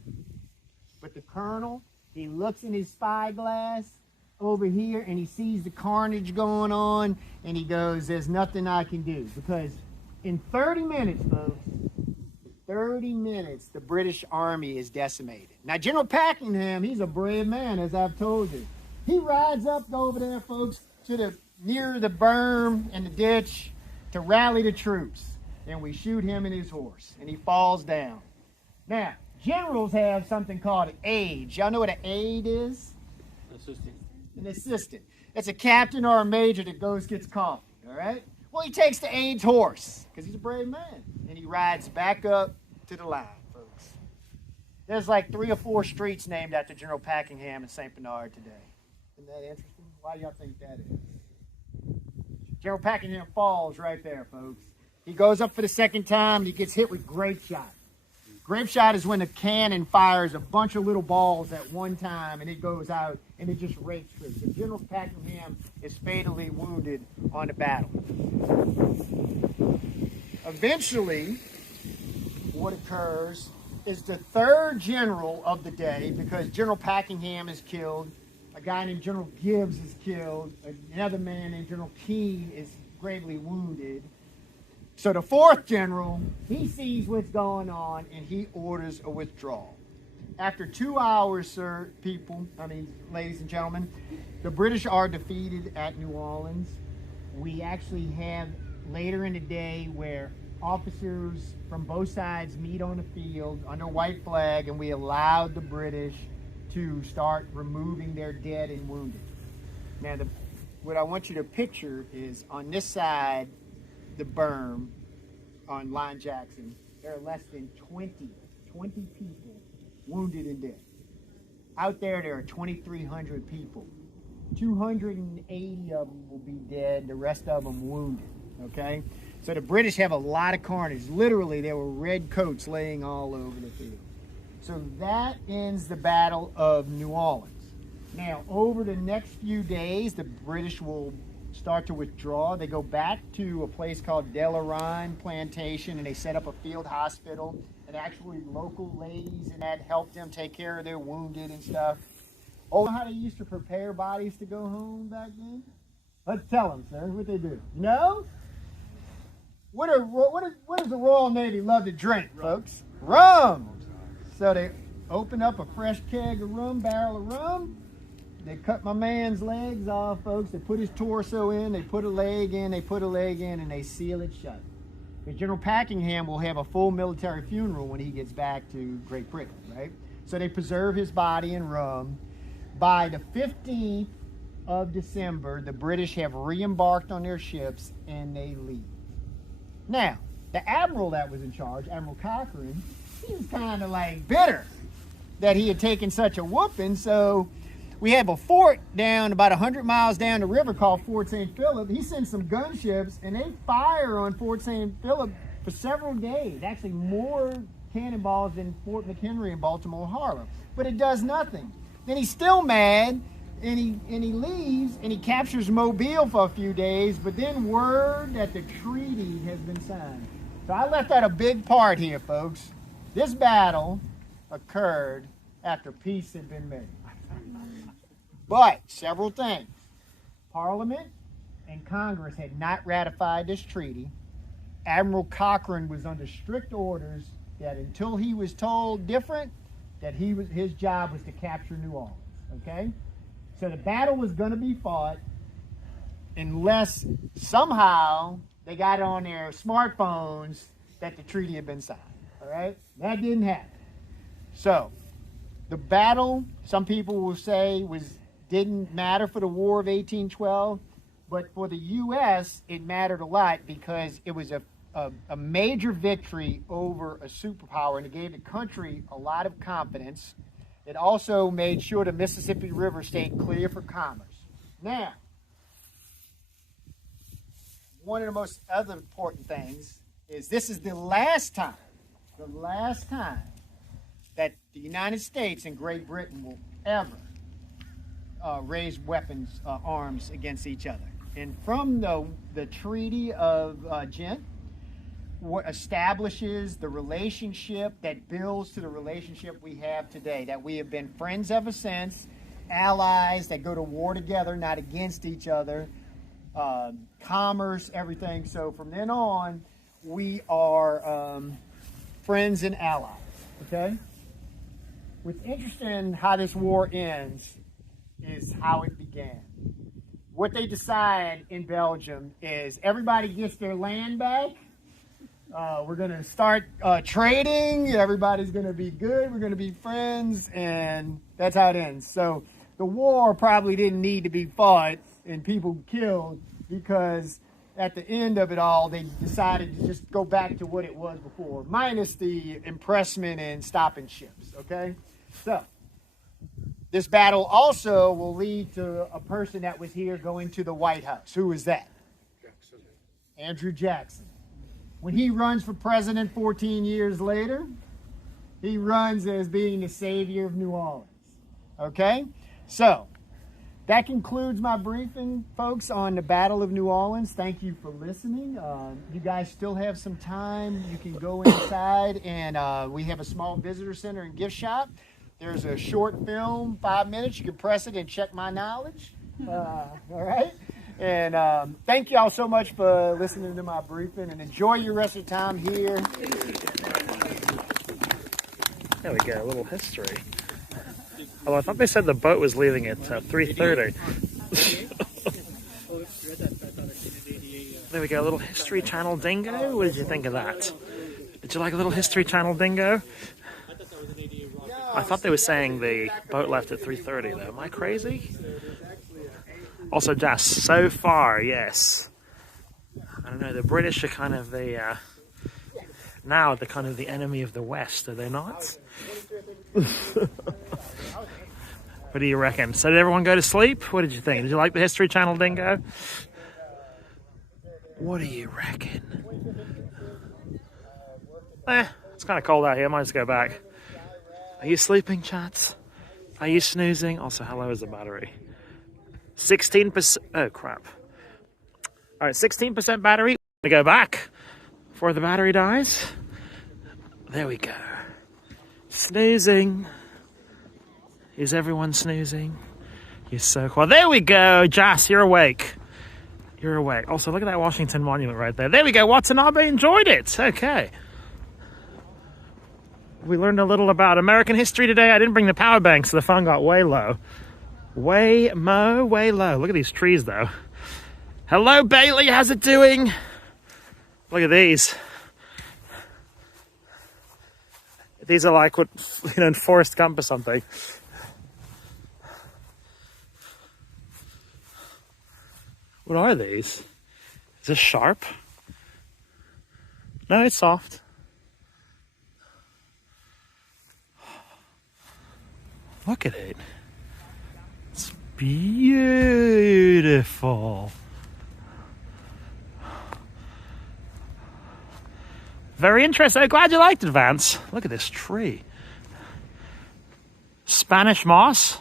But the colonel, he looks in his spyglass over here and he sees the carnage going on and he goes, "There's nothing I can do." Because in 30 minutes, folks, 30 minutes, the British army is decimated. Now, General Pakenham, he's a brave man, as I've told you. He rides up over there, folks, to near the berm and the ditch to rally the troops. And we shoot him and his horse, and he falls down. Now, generals have something called an aide. Y'all know what an aide is? Assistant. An assistant. It's a captain or a major that gets coffee, all right? Well, he takes the aide's horse, because he's a brave man, and he rides back up to the line, folks. There's like 3 or 4 streets named after General Pakenham in St. Bernard today. Isn't that interesting? Why do y'all think that is? General Pakenham falls right there, folks. He goes up for the second time, and he gets hit with grape shot. Grape shot is when a cannon fires a bunch of little balls at one time, and it goes out, and it just rakes through. So General Pakenham is fatally wounded on the battle. Eventually, what occurs is the 3rd general of the day, because General Pakenham is killed, a guy named General Gibbs is killed, another man named General Keane is gravely wounded. So the 4th general, he sees what's going on and he orders a withdrawal. After 2 hours, ladies and gentlemen, the British are defeated at New Orleans. We actually have later in the day where officers from both sides meet on the field under white flag, and we allowed the British to start removing their dead and wounded. Now, what I want you to picture is on this side, the berm on Line Jackson, there are less than 20 people wounded and dead. Out there are 2,300 people. 280 of them will be dead, the rest of them wounded, okay? So the British have a lot of carnage. Literally, there were red coats laying all over the field. So that ends the Battle of New Orleans. Now, over the next few days, the British will start to withdraw. They go back to a place called Delarine Plantation, and they set up a field hospital, and actually local ladies and that helped them take care of their wounded and stuff. Oh, how they used to prepare bodies to go home back then? Let's tell them, sir, what they do. You know? What does the Royal Navy love to drink, folks? Rum! So they open up a fresh keg of rum, barrel of rum. They cut my man's legs off, folks. They put his torso in, they put a leg in, and they seal it shut. Because General Pakenham will have a full military funeral when he gets back to Great Britain, right? So they preserve his body in rum. By the 15th of December, the British have re-embarked on their ships and they leave. Now, the admiral that was in charge, Admiral Cochrane, he was kind of like bitter that he had taken such a whooping, so we have a fort down about 100 miles down the river called Fort St. Philip. He sends some gunships, and they fire on Fort St. Philip for several days. Actually, more cannonballs than Fort McHenry in Baltimore Harbor. But it does nothing. Then he's still mad, and he leaves, and he captures Mobile for a few days, but then word that the treaty has been signed. So I left out a big part here, folks. This battle occurred after peace had been made. But several things. Parliament and Congress had not ratified this treaty. Admiral Cochrane was under strict orders that until he was told different, that his job was to capture New Orleans. Okay, so the battle was going to be fought unless somehow they got on their smartphones that the treaty had been signed. All right, that didn't happen. So the battle, some people will say, didn't matter for the War of 1812, but for the U.S. it mattered a lot because it was a major victory over a superpower, and it gave the country a lot of confidence. It also made sure the Mississippi River stayed clear for commerce. Now, one of the most other important things is this is the last time that the United States and Great Britain will ever raise weapons, arms against each other. And from the Treaty of Ghent, what establishes the relationship that builds to the relationship we have today, that we have been friends ever since, allies that go to war together, not against each other, commerce, everything. So from then on, we are friends and allies, okay? What's interesting how this war ends is how it began. What they decide in Belgium is everybody gets their land back. We're going to start trading. Everybody's going to be good. We're going to be friends. And that's how it ends. So the war probably didn't need to be fought and people killed because at the end of it all, they decided to just go back to what it was before, minus the impressment and stopping ships, okay? So this battle also will lead to a person that was here going to the White House. Who is that? Jackson. Andrew Jackson. When he runs for president 14 years later, he runs as being the savior of New Orleans. Okay? So, that concludes my briefing, folks, on the Battle of New Orleans. Thank you for listening. You guys still have some time. You can go inside, and we have a small visitor center and gift shop. There's a short film, 5 minutes. You can press it and check my knowledge. All right? And thank you all so much for listening to my briefing, and enjoy your rest of the time here. There we go, a little history. Although I thought they said the boat was leaving at 3:30. There we go, a little History Channel dingo. What did you think of that? Did you like a little History Channel dingo? I thought they were saying the boat left at 3:30 though. Am I crazy? Also, just so far, yes. I don't know, the British are kind of the, now they're kind of the enemy of the West, are they not? What do you reckon? So did everyone go to sleep? What did you think? Did you like the History Channel dingo? What do you reckon? It's kind of cold out here. I might just go back. Are you sleeping, chats? Are you snoozing? Also, how low is the battery? 16%. Oh, crap. All right, 16% battery. I'm going to go back before the battery dies. There we go. Snoozing. Is everyone snoozing? You're so quiet. There we go. Jas, you're awake. You're awake. Also, look at that Washington Monument right there. There we go. Watanabe enjoyed it. Okay. We learned a little about American history today. I didn't bring the power bank, so the phone got way low. Way low. Look at these trees, though. Hello, Bailey. How's it doing? Look at these. These are like what, in Forrest Gump or something. What are these? Is this sharp? No, it's soft. Look at it. It's beautiful. Very interesting. I'm glad you liked it, Vance. Look at this tree. Spanish moss?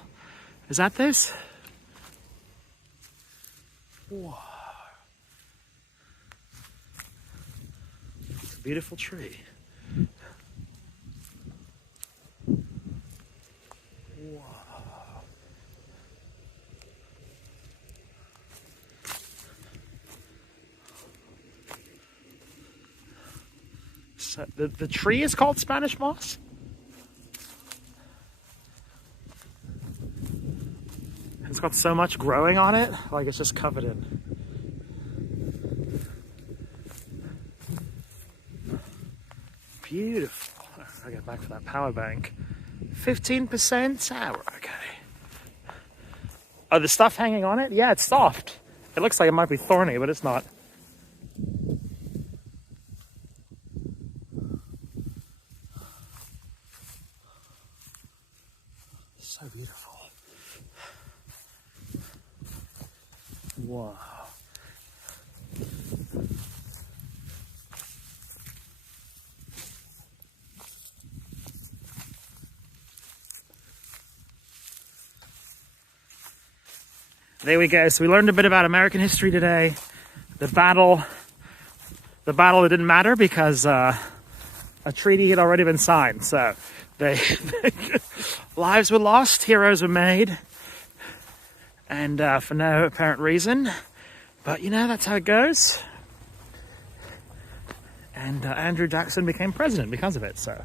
Is that this? Wow. It's a beautiful tree. Wow. So the tree is called Spanish moss? It's got so much growing on it, like it's just covered in. Beautiful. I'll get back for that power bank. 15%? Ah, we're okay. Oh, the stuff hanging on it? Yeah, it's soft. It looks like it might be thorny, but it's not. So beautiful. Wow. There we go. So we learned a bit about American history today. The battle that didn't matter because a treaty had already been signed. So lives were lost, heroes were made, and for no apparent reason. But you know, that's how it goes. And Andrew Jackson became president because of it. So.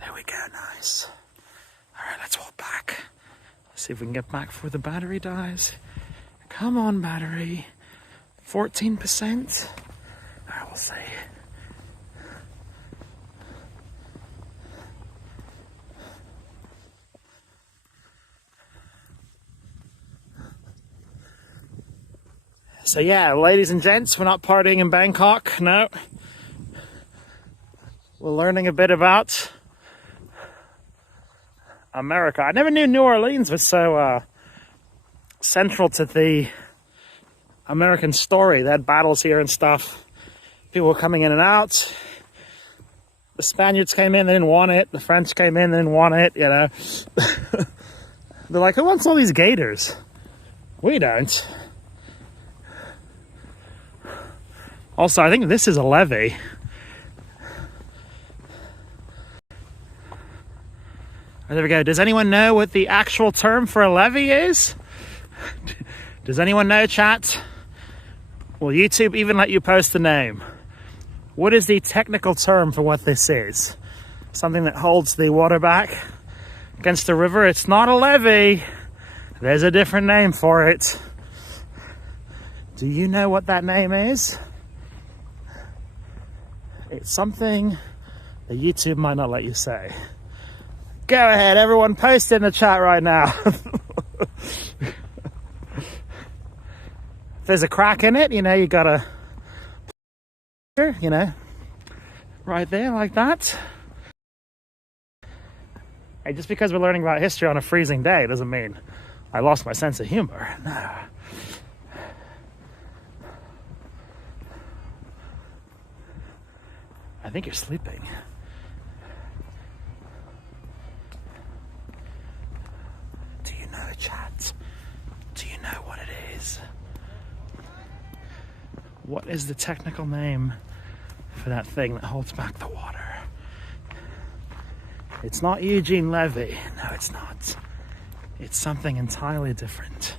There we go, nice. All right, let's walk back. Let's see if we can get back before the battery dies. Come on, battery. 14%? All right, we'll see. So yeah, ladies and gents, we're not partying in Bangkok, no. We're learning a bit about America. I never knew New Orleans was so central to the American story. They had battles here and stuff. People were coming in and out. The Spaniards came in, they didn't want it. The French came in, they didn't want it, you know. They're like, who wants all these gators? We don't. Also, I think this is a levee. There we go. Does anyone know what the actual term for a levee is? Does anyone know, chat? Will YouTube even let you post the name? What is the technical term for what this is? Something that holds the water back against the river? It's not a levee. There's a different name for it. Do you know what that name is? It's something that YouTube might not let you say. Go ahead, everyone, post in the chat right now. If there's a crack in it, you know, you gotta, you know, right there like that. Hey, just because we're learning about history on a freezing day doesn't mean I lost my sense of humor. No. I think you're sleeping. Do you know, chat? Do you know what it is? What is the technical name for that thing that holds back the water? It's not Eugene Levy. No, it's not. It's something entirely different.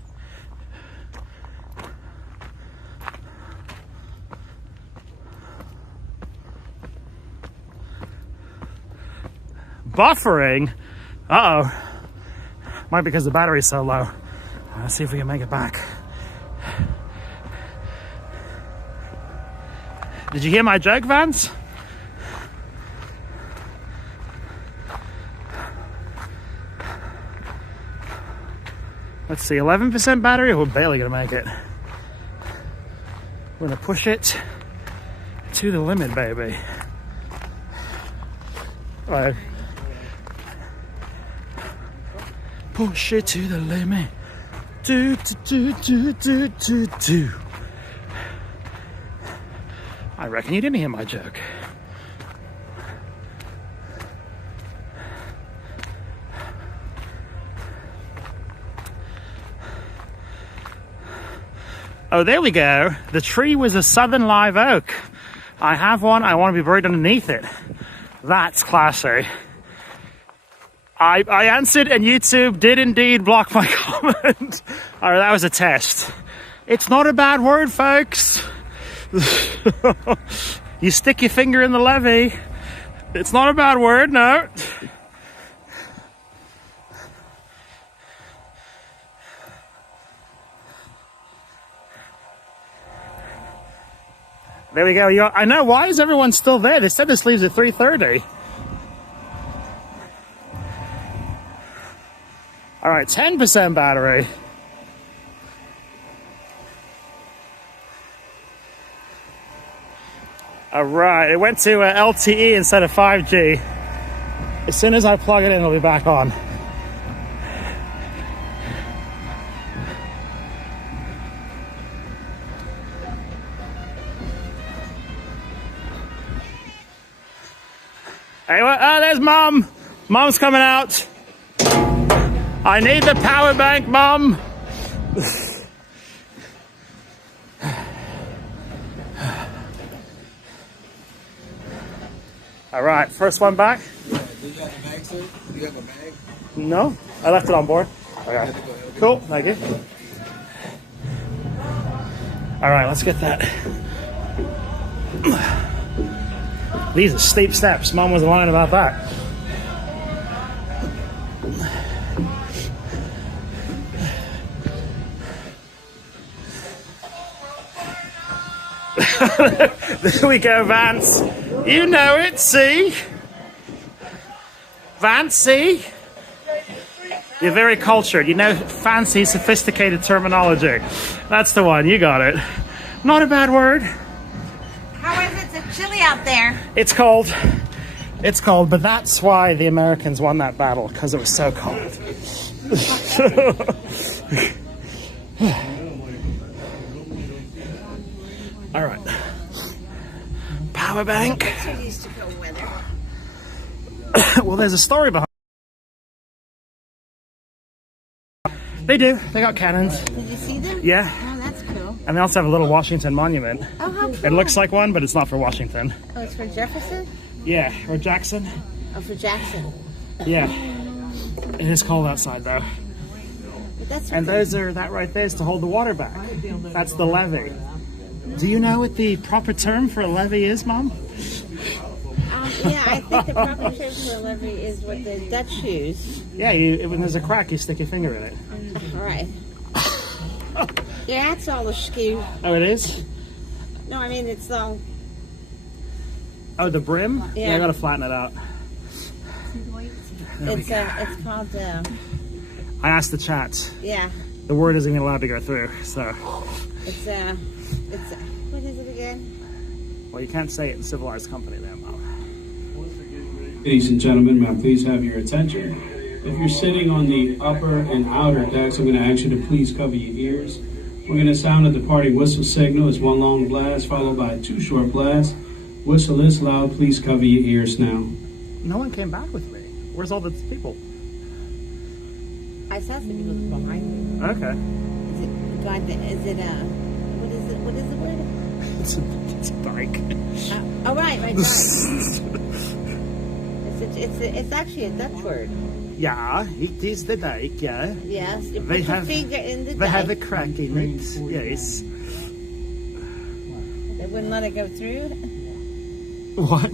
Buffering? Uh-oh. Might be because the battery's so low. Let's see if we can make it back. Did you hear my joke, Vance? Let's see, 11% battery? We're barely gonna make it. We're gonna push it to the limit, baby. All right. Push it to the limit. Do, do, do, do, do, do. I reckon you didn't hear my joke. Oh, there we go. The tree was a southern live oak. I have one. I want to be buried underneath it. That's classy. I answered and YouTube did indeed block my comment. All right, that was a test. It's not a bad word, folks. You stick your finger in the levee. It's not a bad word, no. There we go. I know. Why is everyone still there? They said this leaves at 3:30. All right, 10% battery. All right, it went to LTE instead of 5G. As soon as I plug it in, it'll be back on. Hey, oh, there's Mom. Mom's coming out. I need the power bank, Mom. All right, first one back. Yeah, do you have the bag, sir? Do you have a bag? No, I left it on board. Okay. Cool, thank you. All right, let's get that. These are steep steps. Mom wasn't lying about that. There we go, Vance. You know it, see? Vance, see? You're very cultured. You know fancy, sophisticated terminology. That's the one. You got it. Not a bad word. How is it? It's chilly out there. It's cold. It's cold, but that's why the Americans won that battle, because it was so cold. All right. Power bank. Well, there's a story behind. They do. They got cannons. Did you see them? Yeah. Oh, that's cool. And they also have a little Washington monument. Oh, how cool. It looks like one, but it's not for Washington. Oh, it's for Jefferson? Yeah, or Jackson. Oh, for Jackson. Yeah. It is cold outside, though. But that's And those are, that right there is to hold the water back. That's the levee. Do you know what the proper term for a levee is, Mom? Yeah, I think the proper term for a levee is what the Dutch use. Yeah, when there's a crack, you stick your finger in it. All right. Yeah, that's all the skew. Oh, it is? No, I mean, it's all... Oh, the brim? Yeah. I gotta flatten it out. It's called... I asked the chat. Yeah. The word isn't even allowed to go through, so... It's what is it again? Well, you can't say it in civilized company there, Mom. Ladies and gentlemen, may I please have your attention? If you're sitting on the upper and outer decks, I'm going to ask you to please cover your ears. We're going to sound at the party whistle signal. It's one long blast followed by two short blasts. Whistle this loud. Please cover your ears now. No one came back with me. Where's all the people? I saw some people behind me. Okay. What is the word? It's a bike. Oh, right, bike. It's actually a Dutch word. Yeah, it is the dike, yeah. Yes, you put your finger in the dike. They have a crack in it, yes. They wouldn't let it go through? What?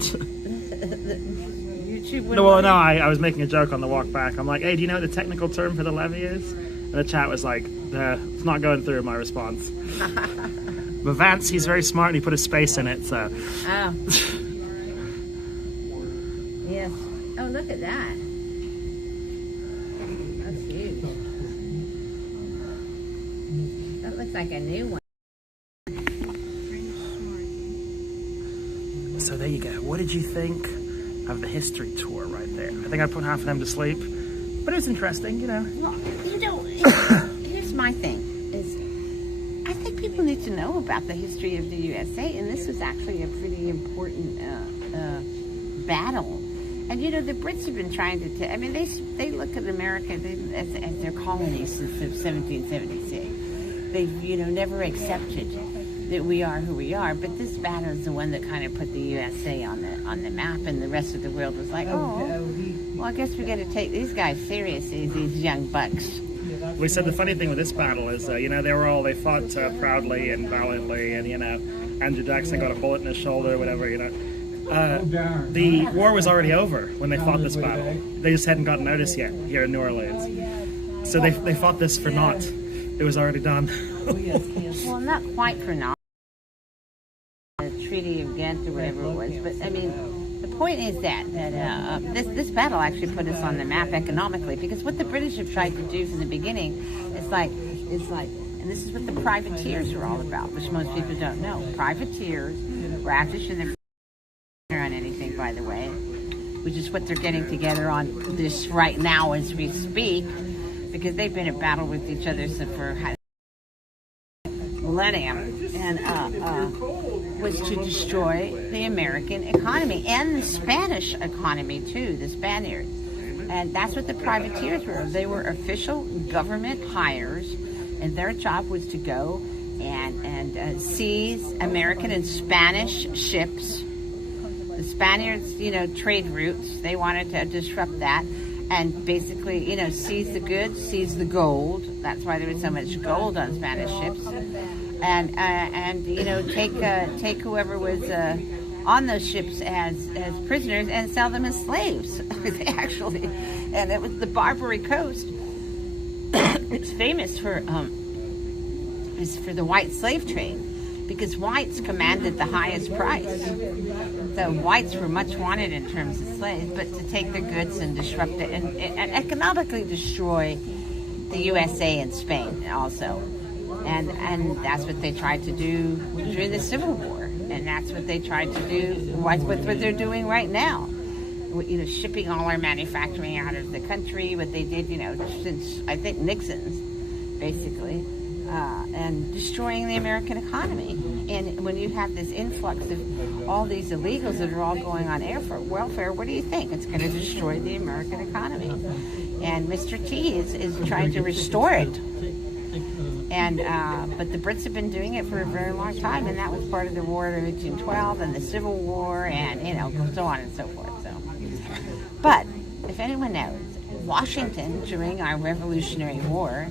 YouTube wouldn't No, let no, it- I was making a joke on the walk back. I'm like, hey, do you know what the technical term for the levee is? And the chat was like, it's not going through my response. But Vance, he's very smart and he put a space in it, so. Oh. Yes. Oh, look at that. That's huge. That looks like a new one. So there you go. What did you think of the history tour right there? I think I put half of them to sleep, but it was interesting, you know. Well, here's my thing, is I think people need to know about the history of the USA, and this was actually a pretty important battle. And you know, the Brits have been trying to, I mean, they look at America as their colony since 1776. They've, you know, never accepted that we are who we are, but this battle is the one that kind of put the USA on the map, and the rest of the world was like, oh, well, I guess we got to take these guys seriously, these young bucks. We said the funny thing with this battle is, you know, they fought proudly and valiantly, and, you know, Andrew Jackson got a bullet in his shoulder, whatever, you know. The war was already over when they fought this battle. They just hadn't gotten notice yet here in New Orleans. So they fought this for naught. It was already done. Well, not quite for naught. The Treaty of Ghent or whatever it was, but I mean, the point is that this battle actually put us on the map economically, because what the British have tried to do from the beginning is like, and this is what the privateers were all about, which most people don't know. Privateers were actually shouldn't on anything, by the way, which is what they're getting together on this right now as we speak, because they've been at battle with each other for millennium, and was to destroy the American economy and the Spanish economy too, the Spaniards. And that's what the privateers were. They were official government hires, and their job was to go and seize American and Spanish ships. The Spaniards, trade routes, they wanted to disrupt that and basically, seize the goods, seize the gold. That's why there was so much gold on Spanish ships. And take whoever was on those ships as prisoners and sell them as slaves. They actually, and it was the Barbary Coast. It's famous for the white slave trade, because whites commanded the highest price. So whites were much wanted in terms of slaves, but to take their goods and disrupt it and economically destroy the USA and Spain also. And that's what they tried to do during the Civil War, and that's what they tried to do. What they're doing right now, shipping all our manufacturing out of the country. What they did, since I think Nixon's, basically, and destroying the American economy. And when you have this influx of all these illegals that are all going on welfare, what do you think? It's going to destroy the American economy. And Mr. T is trying to restore it. And but the Brits have been doing it for a very long time, and that was part of the War of 1812 and the Civil War, and so on and so forth. So, but if anyone knows, Washington during our Revolutionary War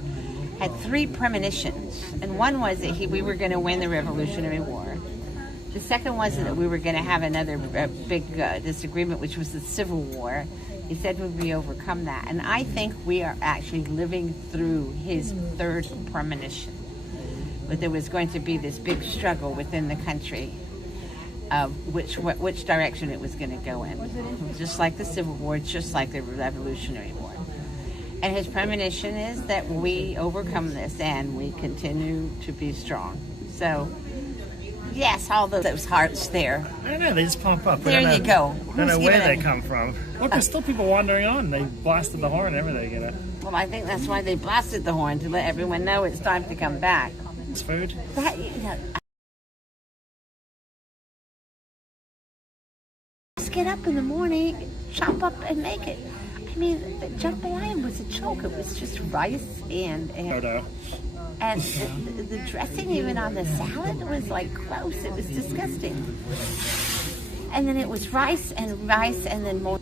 had 3 premonitions, and one was that we were going to win the Revolutionary War. The second was that we were going to have another big disagreement, which was the Civil War. He said we overcome that, and I think we are actually living through his 3rd premonition. But there was going to be this big struggle within the country of which direction it was going to go in, just like the Civil War, just like the Revolutionary War. And his premonition is that we overcome this and we continue to be strong. So, yes, all those hearts there. I don't know, they just pump up. There you go. I don't know where they come from. Look, there's still people wandering on. They blasted the horn and everything, Well, I think that's why they blasted the horn, to let everyone know it's time to come back. It's food. Just get up in the morning, chop up and make it. I mean, the jambalaya was a joke. It was just rice and the dressing even on the salad was like gross. It was disgusting. And then it was rice and then more.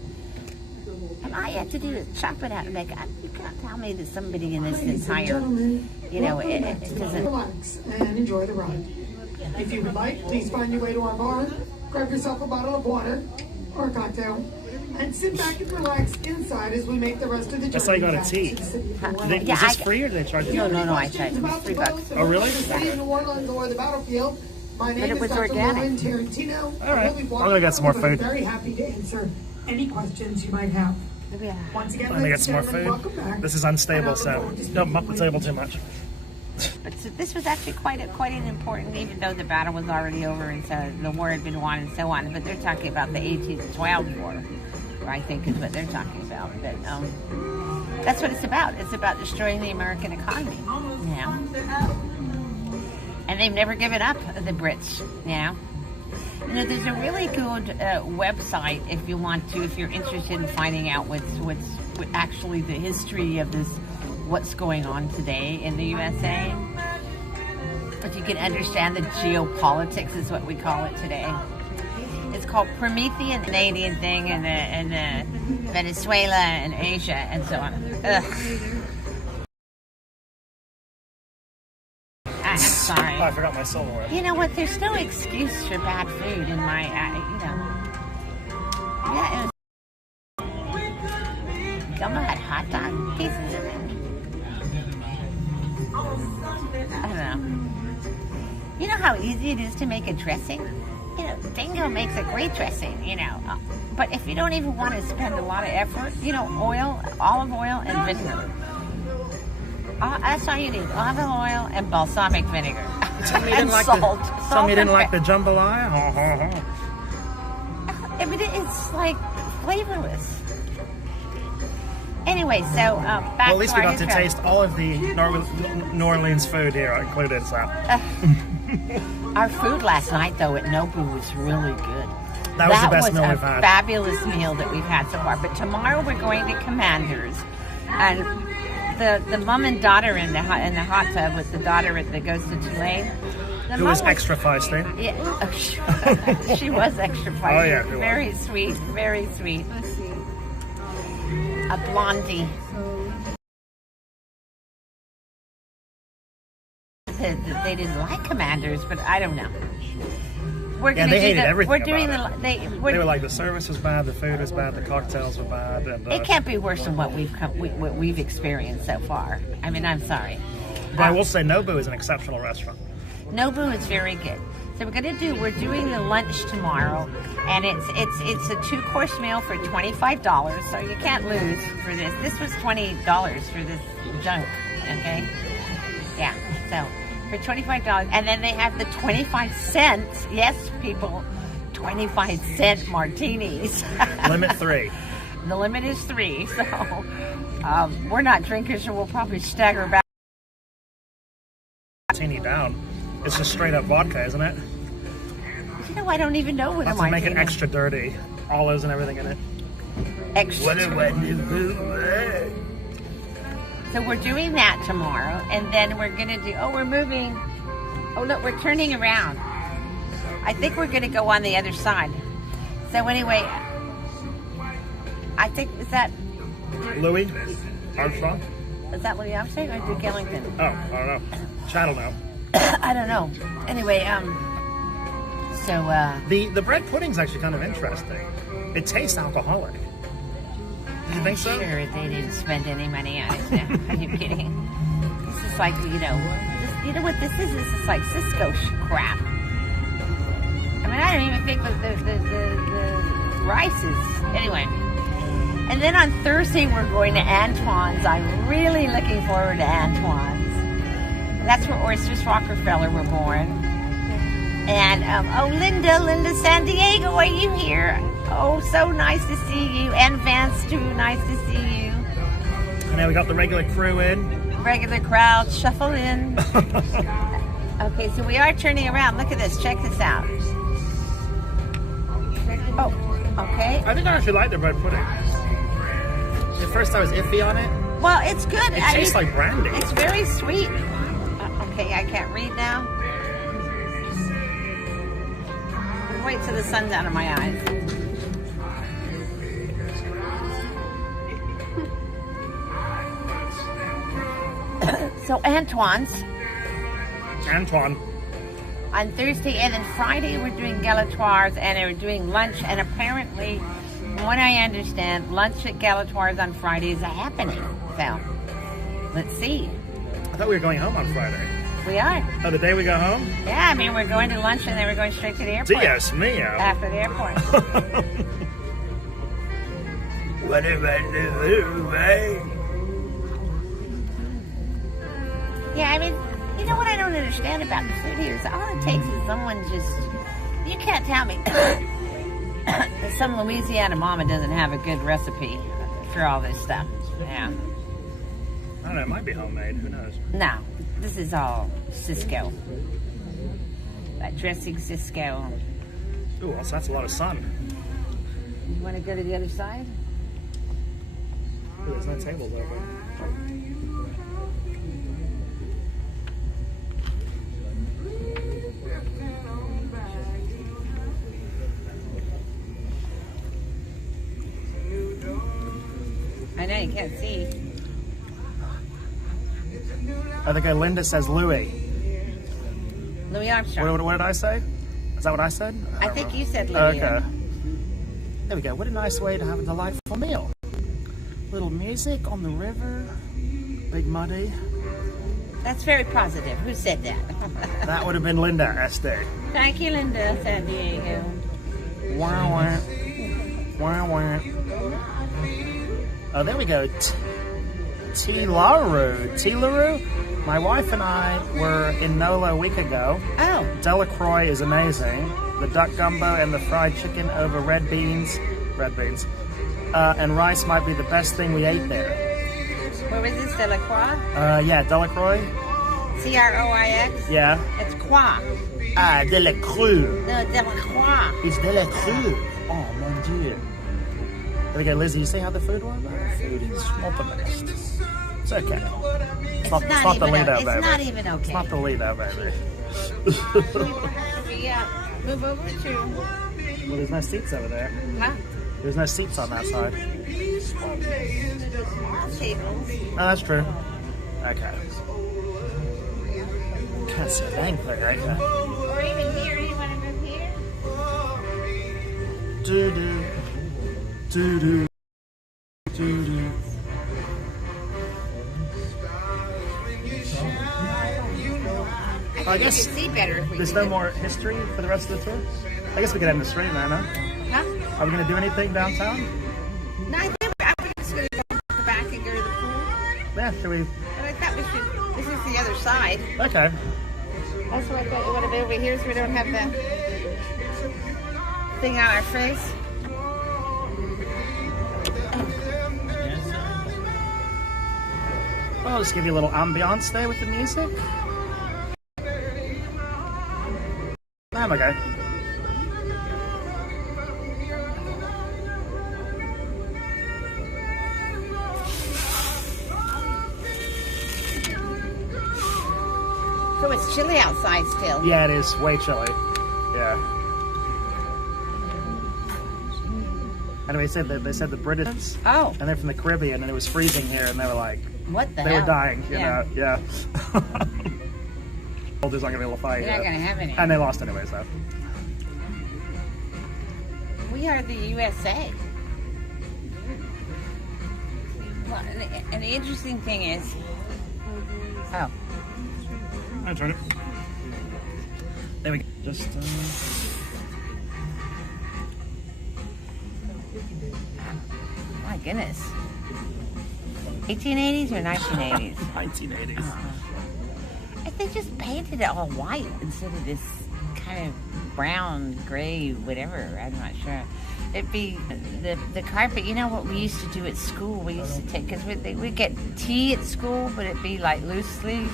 And all you had to do is chop it out and make it. You can't tell me that somebody in this entire, it doesn't. Relax and enjoy the ride. If you would like, please find your way to our bar, grab yourself a bottle of water or a cocktail, and sit back and relax inside as we make the rest of the journey. That's how you got a tea. Is this free or do they charge you? No, I charge you $3. Oh, really? Yeah. New Orleans or the battlefield. My name is Dr. Lauren Tarantino. All right. I'll get some more food. Very happy to answer any questions you might have. Yeah. Once again, Let me get some more food. This is unstable, so don't bump the table too much. But so this was actually quite an important, even though the battle was already over and so the war had been won and so on. But they're talking about the 1812 war, I think is what they're talking about. But that's what it's about. It's about destroying the American economy. Yeah. And they've never given up, the Brits. Yeah. There's a really good website if you want to, if you're interested in finding out what's actually the history of this, what's going on today in the USA. If you can understand the geopolitics is what we call it today. It's called Promethean, Canadian thing, and Venezuela and Asia and so on. Ugh. I'm sorry. Oh, I forgot my silverware. You know what? There's no excuse for bad food in my, Yeah, come on, hot dog pieces in it. I don't know. You know how easy it is to make a dressing? You know, dingo makes a great dressing, you know. But if you don't even want to spend a lot of effort, you know, oil, olive oil, and vinegar. That's all you need. Olive oil and balsamic vinegar. Tell me you and didn't like salt. Tell me you didn't like the jambalaya? I mean, it's like flavorless. Anyway, so back Well, at least we to our got to intro. taste all of the New Orleans food here included, so. Our food last night, though, at Nobu was really good. That was the best meal we've had. Fabulous meal that we've had so far. But tomorrow we're going to Commander's, and the mom and daughter in the hot tub with the daughter that goes to Tulane. Who was extra feisty. Yeah, she was extra feisty. Oh, yeah, very sweet, very sweet. A blondie. They didn't like Commanders, but I don't know. They hated everything. We're doing about it. They were like, the service was bad, the food was bad, the cocktails were bad. And, it can't be worse than what we've experienced so far. I mean, I'm sorry. But I will say Nobu is an exceptional restaurant. Nobu is very good. So we're doing the lunch tomorrow, and it's a 2-course meal for $25. So you can't lose for this. This was $20 for this junk. Okay. Yeah. So. For $25, and then they have the 25 cents. Yes, people, 25-cent martinis. Limit 3. The limit is 3, so we're not drinkers, so we'll probably stagger back. Martini down. It's just straight up vodka, isn't it? You know, I don't even know what a martini. Make it extra dirty, olives and everything in it. Extra. What do I do? So we're doing that tomorrow, and then we're going to do, we're moving. Oh, look, we're turning around. I think we're going to go on the other side. So anyway, I think, is that... Louis Armstrong? Is that Louis Armstrong or Duke Ellington? Oh, I don't know. Chad will know. I don't know. Anyway, The bread pudding's actually kind of interesting. It tastes alcoholic. Do you think so? Sure, they didn't spend any money on it now. Are you kidding? This is like, you know what this is? This is like Cisco crap. I mean, I don't even think the rice is... Anyway. And then on Thursday, we're going to Antoine's. I'm really looking forward to Antoine's. That's where Oysters Rockefeller were born. And, Linda San Diego, are you here? Oh, so nice to see you. And Vance, too. Nice to see you. And then we got the regular crew in. Regular crowd, shuffle in. Okay, so we are turning around. Look at this. Check this out. Oh, okay. I think I actually like the bread pudding. At first I was iffy on it. Well, it's good. It tastes like brandy. It's very sweet. Okay, I can't read now. Wait till the sun's out of my eyes. So Antoine. On Thursday, and then Friday we're doing Galatoire's, and we're doing lunch, and apparently, from what I understand, lunch at Galatoire's on Friday is a happening. So, let's see. I thought we were going home on Friday. We are. Oh, the day we go home? Yeah, I mean, we're going to lunch, and then we're going straight to the airport. Dios mio. After the airport. What do I do, right? Yeah, I mean, you know what I don't understand about the food here is all it takes is someone just... You can't tell me that some Louisiana mama doesn't have a good recipe for all this stuff. Yeah. I don't know, it might be homemade, who knows? No, this is all Cisco. That dressing Cisco. Ooh, also that's a lot of sun. You want to go to the other side? Ooh, there's no tables over. I know, you can't see. I think Linda says Louis. Louis Armstrong. What did I say? Is that what I said? I think you said Louis. Okay. There we go. What a nice way to have a delightful meal. Little music on the river. Big muddy. That's very positive. Who said that? That would have been Linda Estee. Thank you, Linda. San Diego. Wah, wah. Wah, wah. Oh, there we go. T-Laroo. My wife and I were in NOLA a week ago. Oh. Delacroix is amazing. The duck gumbo and the fried chicken over red beans, and rice might be the best thing we ate there. Where was this, Delacroix? Yeah, Delacroix. C-R-O-I-X? Yeah. It's croix. Ah, Delacroix. No, Delacroix. It's Delacroix. Oh, mon Dieu. There we go, Lizzie. You see how the food was? The food is not the best. It's okay. It's not the Lido, baby. It's not even okay. It's not the Lido, baby. Yeah. Move over to... Well, there's no seats over there. Huh? There's no seats on that side. Tables. Oh, that's true. Okay. Can't see a dang thing right there. Or even here. You want to move here? Doo-doo. Doo-doo. Doo-doo. I guess you can see better if we there's no more history for the rest of the tour? I guess we could end the stream there, no? Huh? Are we going to do anything downtown? No, I think we're just going to go back and go to the pool. Yeah, should we? But I thought we should... This is the other side. Okay. That's what I thought you want to be over here so we don't have the thing on our face. Well, I'll just give you a little ambiance there with the music. I'm okay. So it's chilly outside still. Yeah, it is way chilly. Yeah. Anyway, they said the British. Oh. And they're from the Caribbean, and it was freezing here, and they were like, what the they hell? were dying. You know, yeah. Soldiers aren't gonna be able to fight. They're not gonna have any. And they lost anyway, so. We are the USA. Well, and the interesting thing is, oh. I turn it. There we go. Just, my goodness. 1880s or 1980s? 1980s. They just painted it all white instead of this kind of brown, gray, whatever. I'm not sure. It'd be the carpet. You know what we used to do at school? We used to take, because we'd get tea at school, but it'd be like loose leaf.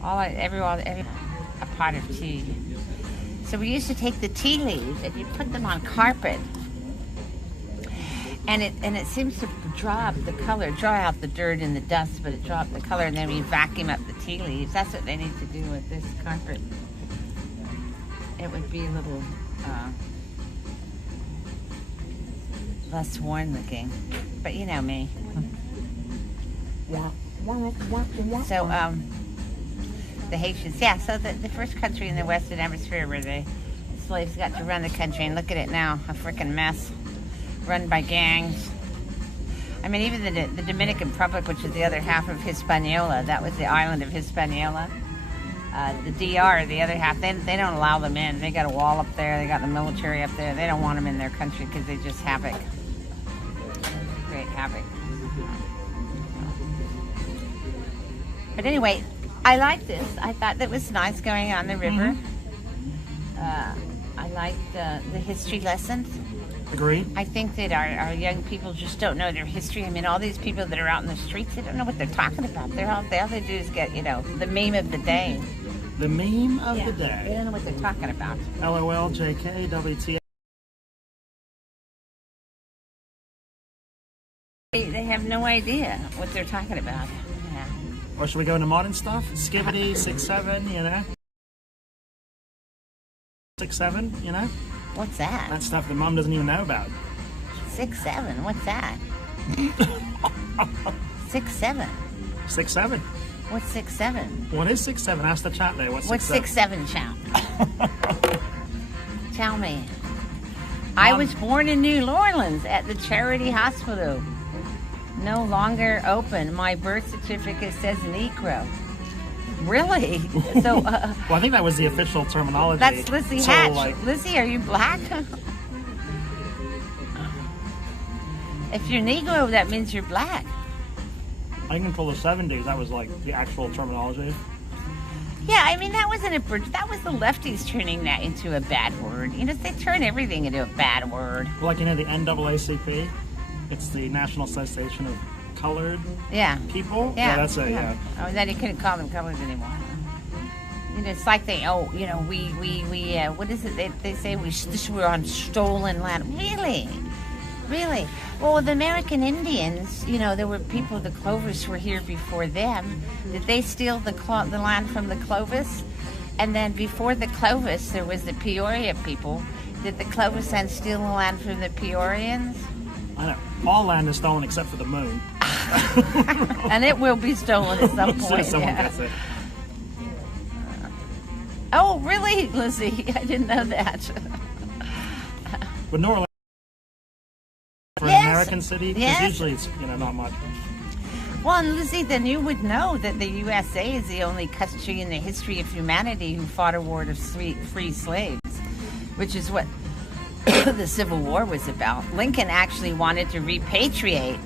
Every a pot of tea. So we used to take the tea leaves and you put them on carpet, and it seems to draw out the dirt and the dust, but it draw up the color, and then we vacuum up the tea leaves. That's what they need to do with this carpet. It would be a little less worn looking, but you know me. So the Haitians, yeah, so the first country in the Western Hemisphere where the slaves got to run the country, and look at it now, a freaking mess, run by gangs. I mean, even the Dominican Republic, which is the other half of Hispaniola, that was the island of Hispaniola. The DR, the other half, they don't allow them in. They got a wall up there, they got the military up there. They don't want them in their country because they just havoc. Great havoc. But anyway, I like this. I thought that was nice going on the river. I liked the history lessons. Agree. I think that our young people just don't know their history. I mean, all these people that are out in the streets, they don't know what they're talking about. All they do is get, the meme of the day. The meme of the day. They don't know what they're talking about. LOL, JK, WTF. They have no idea what they're talking about. Yeah. Or should we go into modern stuff? Skibbity, 6'7", 6'7", What's that? That stuff that Mom doesn't even know about. 6'7", what's that? 6'7". 6'7". What's 6'7"? What is 6'7"? Ask the chat there. What's 6'7"? What's 6'7", Chow? Tell me. I was born in New Orleans at the Charity Hospital. No longer open. My birth certificate says Negro. Really? So, well, I think that was the official terminology. That's Lizzie Hatch. Like, Lizzie, are you black? If you're Negro, that means you're black. I think until the 70s, that was like the actual terminology. Yeah, I mean, that wasn't a bridge. That was the lefties turning that into a bad word. You know, they turn everything into a bad word. Like, you know, the NAACP? It's the National Association of Colored People? Yeah. That's it, yeah. Oh, then you couldn't call them colored anymore. You know, it's like they, what is it? They say we're on stolen land. Really? Really? Well, the American Indians, you know, there were people, the Clovis were here before them. Did they steal the land from the Clovis? And then before the Clovis, there was the Peoria people. Did the Clovis then steal the land from the Peorians? I know. All land is stolen except for the moon. And it will be stolen at some point. Someone gets it. Oh, really, Lizzie? I didn't know that. But New Orleans, for an American city, because usually it's, you know, not much. Well, and Lizzie, then you would know that the USA is the only country in the history of humanity who fought a war of free slaves, which is what the Civil War was about. Lincoln actually wanted to repatriate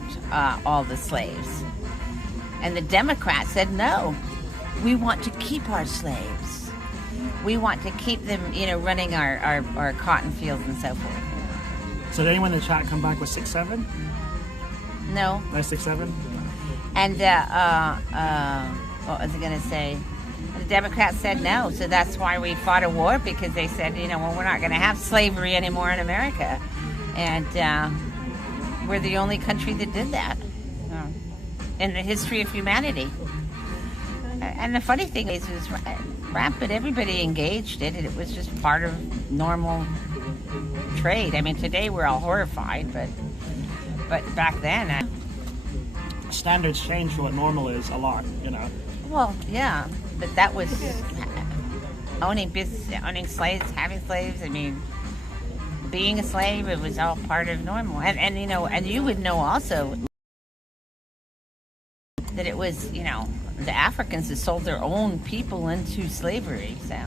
all the slaves. And the Democrats said, no, we want to keep our slaves. We want to keep them, you know, running our cotton fields and so forth. So did anyone in the chat come back with 6'7"? No. No 6'7"? And what was I going to say? The Democrats said no, so that's why we fought a war, because they said, you know, well, we're not going to have slavery anymore in America. And we're the only country that did that in the history of humanity. And the funny thing is, it was rampant. Everybody engaged it, and it was just part of normal trade. I mean, today we're all horrified, but back then... standards change for what normal is a lot, you know. Well, yeah, but that was owning slaves, having slaves. I mean, being a slave, it was all part of normal. And you know, and you would know also that it was, you know, the Africans that sold their own people into slavery, so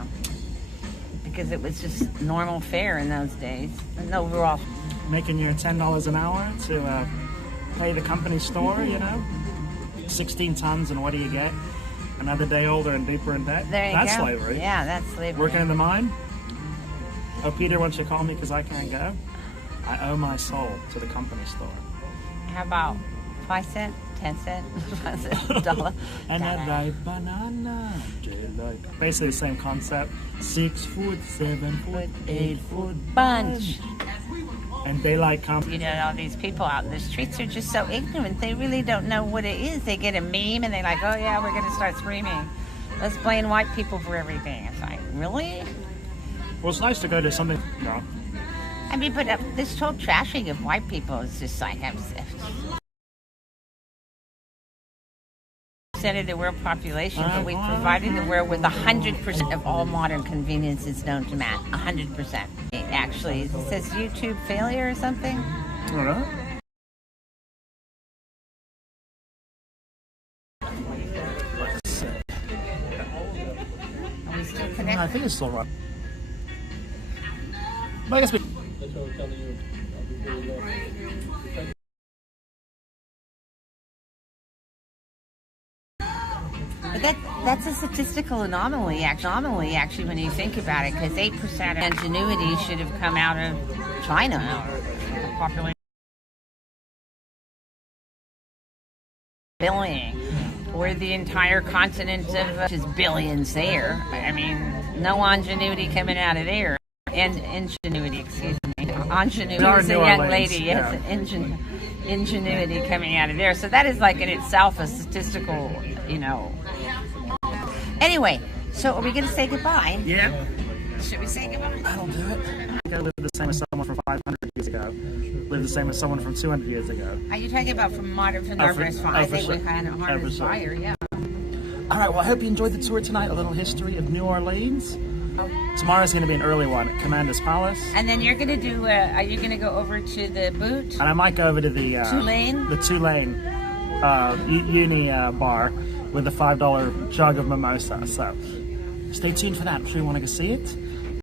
because it was just normal fare in those days. And overall, making your $10 an hour to pay the company store, you know, 16 tons, and what do you get? Another day older and deeper in debt. That's slavery. Yeah, that's slavery. Working in the mine. Oh, Peter wants you to call me because I can't go. I owe my soul to the company store. How about 5 cents, 10 cents, $1. Another banana. Basically the same concept. 6 foot, 7 foot, 8 foot bunch. And daylight comes. You know, all these people out in the streets are just so ignorant. They really don't know what it is. They get a meme and they're like, oh yeah, we're going to start screaming. Let's blame white people for everything. It's like, really? Well, it's nice to go to something, you know. I mean, but this whole trashing of white people is just like, percent of the world population, but we provided the world with 100% of all modern conveniences known to man. 100%. Actually, it says YouTube failure or something. I don't know. Are we still connected? I think it's still running. But I guess we... That's what I'm telling you. But that's a statistical anomaly, actually, when you think about it, because 8% of ingenuity should have come out of China. Population billion, or the entire continent of which is billions there. I mean, no ingenuity coming out of there. And ingenuity, excuse me. Ingenuity is a young lady. Yes, ingenuity coming out of there. So that is like in itself a statistical, you know. Anyway, so are we going to say goodbye? Yeah. Should we say goodbye? I'll do it. I gotta live the same as someone from 500 years ago. Live the same as someone from 200 years ago. Are you talking about from modern to harvest fire? I think we kind of harvest fire, yeah. All right, well, I hope you enjoyed the tour tonight. A little history of New Orleans. Tomorrow tomorrow's going to be an early one at Commander's Palace. And then you're gonna do. Are you gonna go over to the Boot? And I might go over to the Tulane? The Tulane uni bar with a $5 jug of mimosa. So stay tuned for that. I'm sure you want to go see it.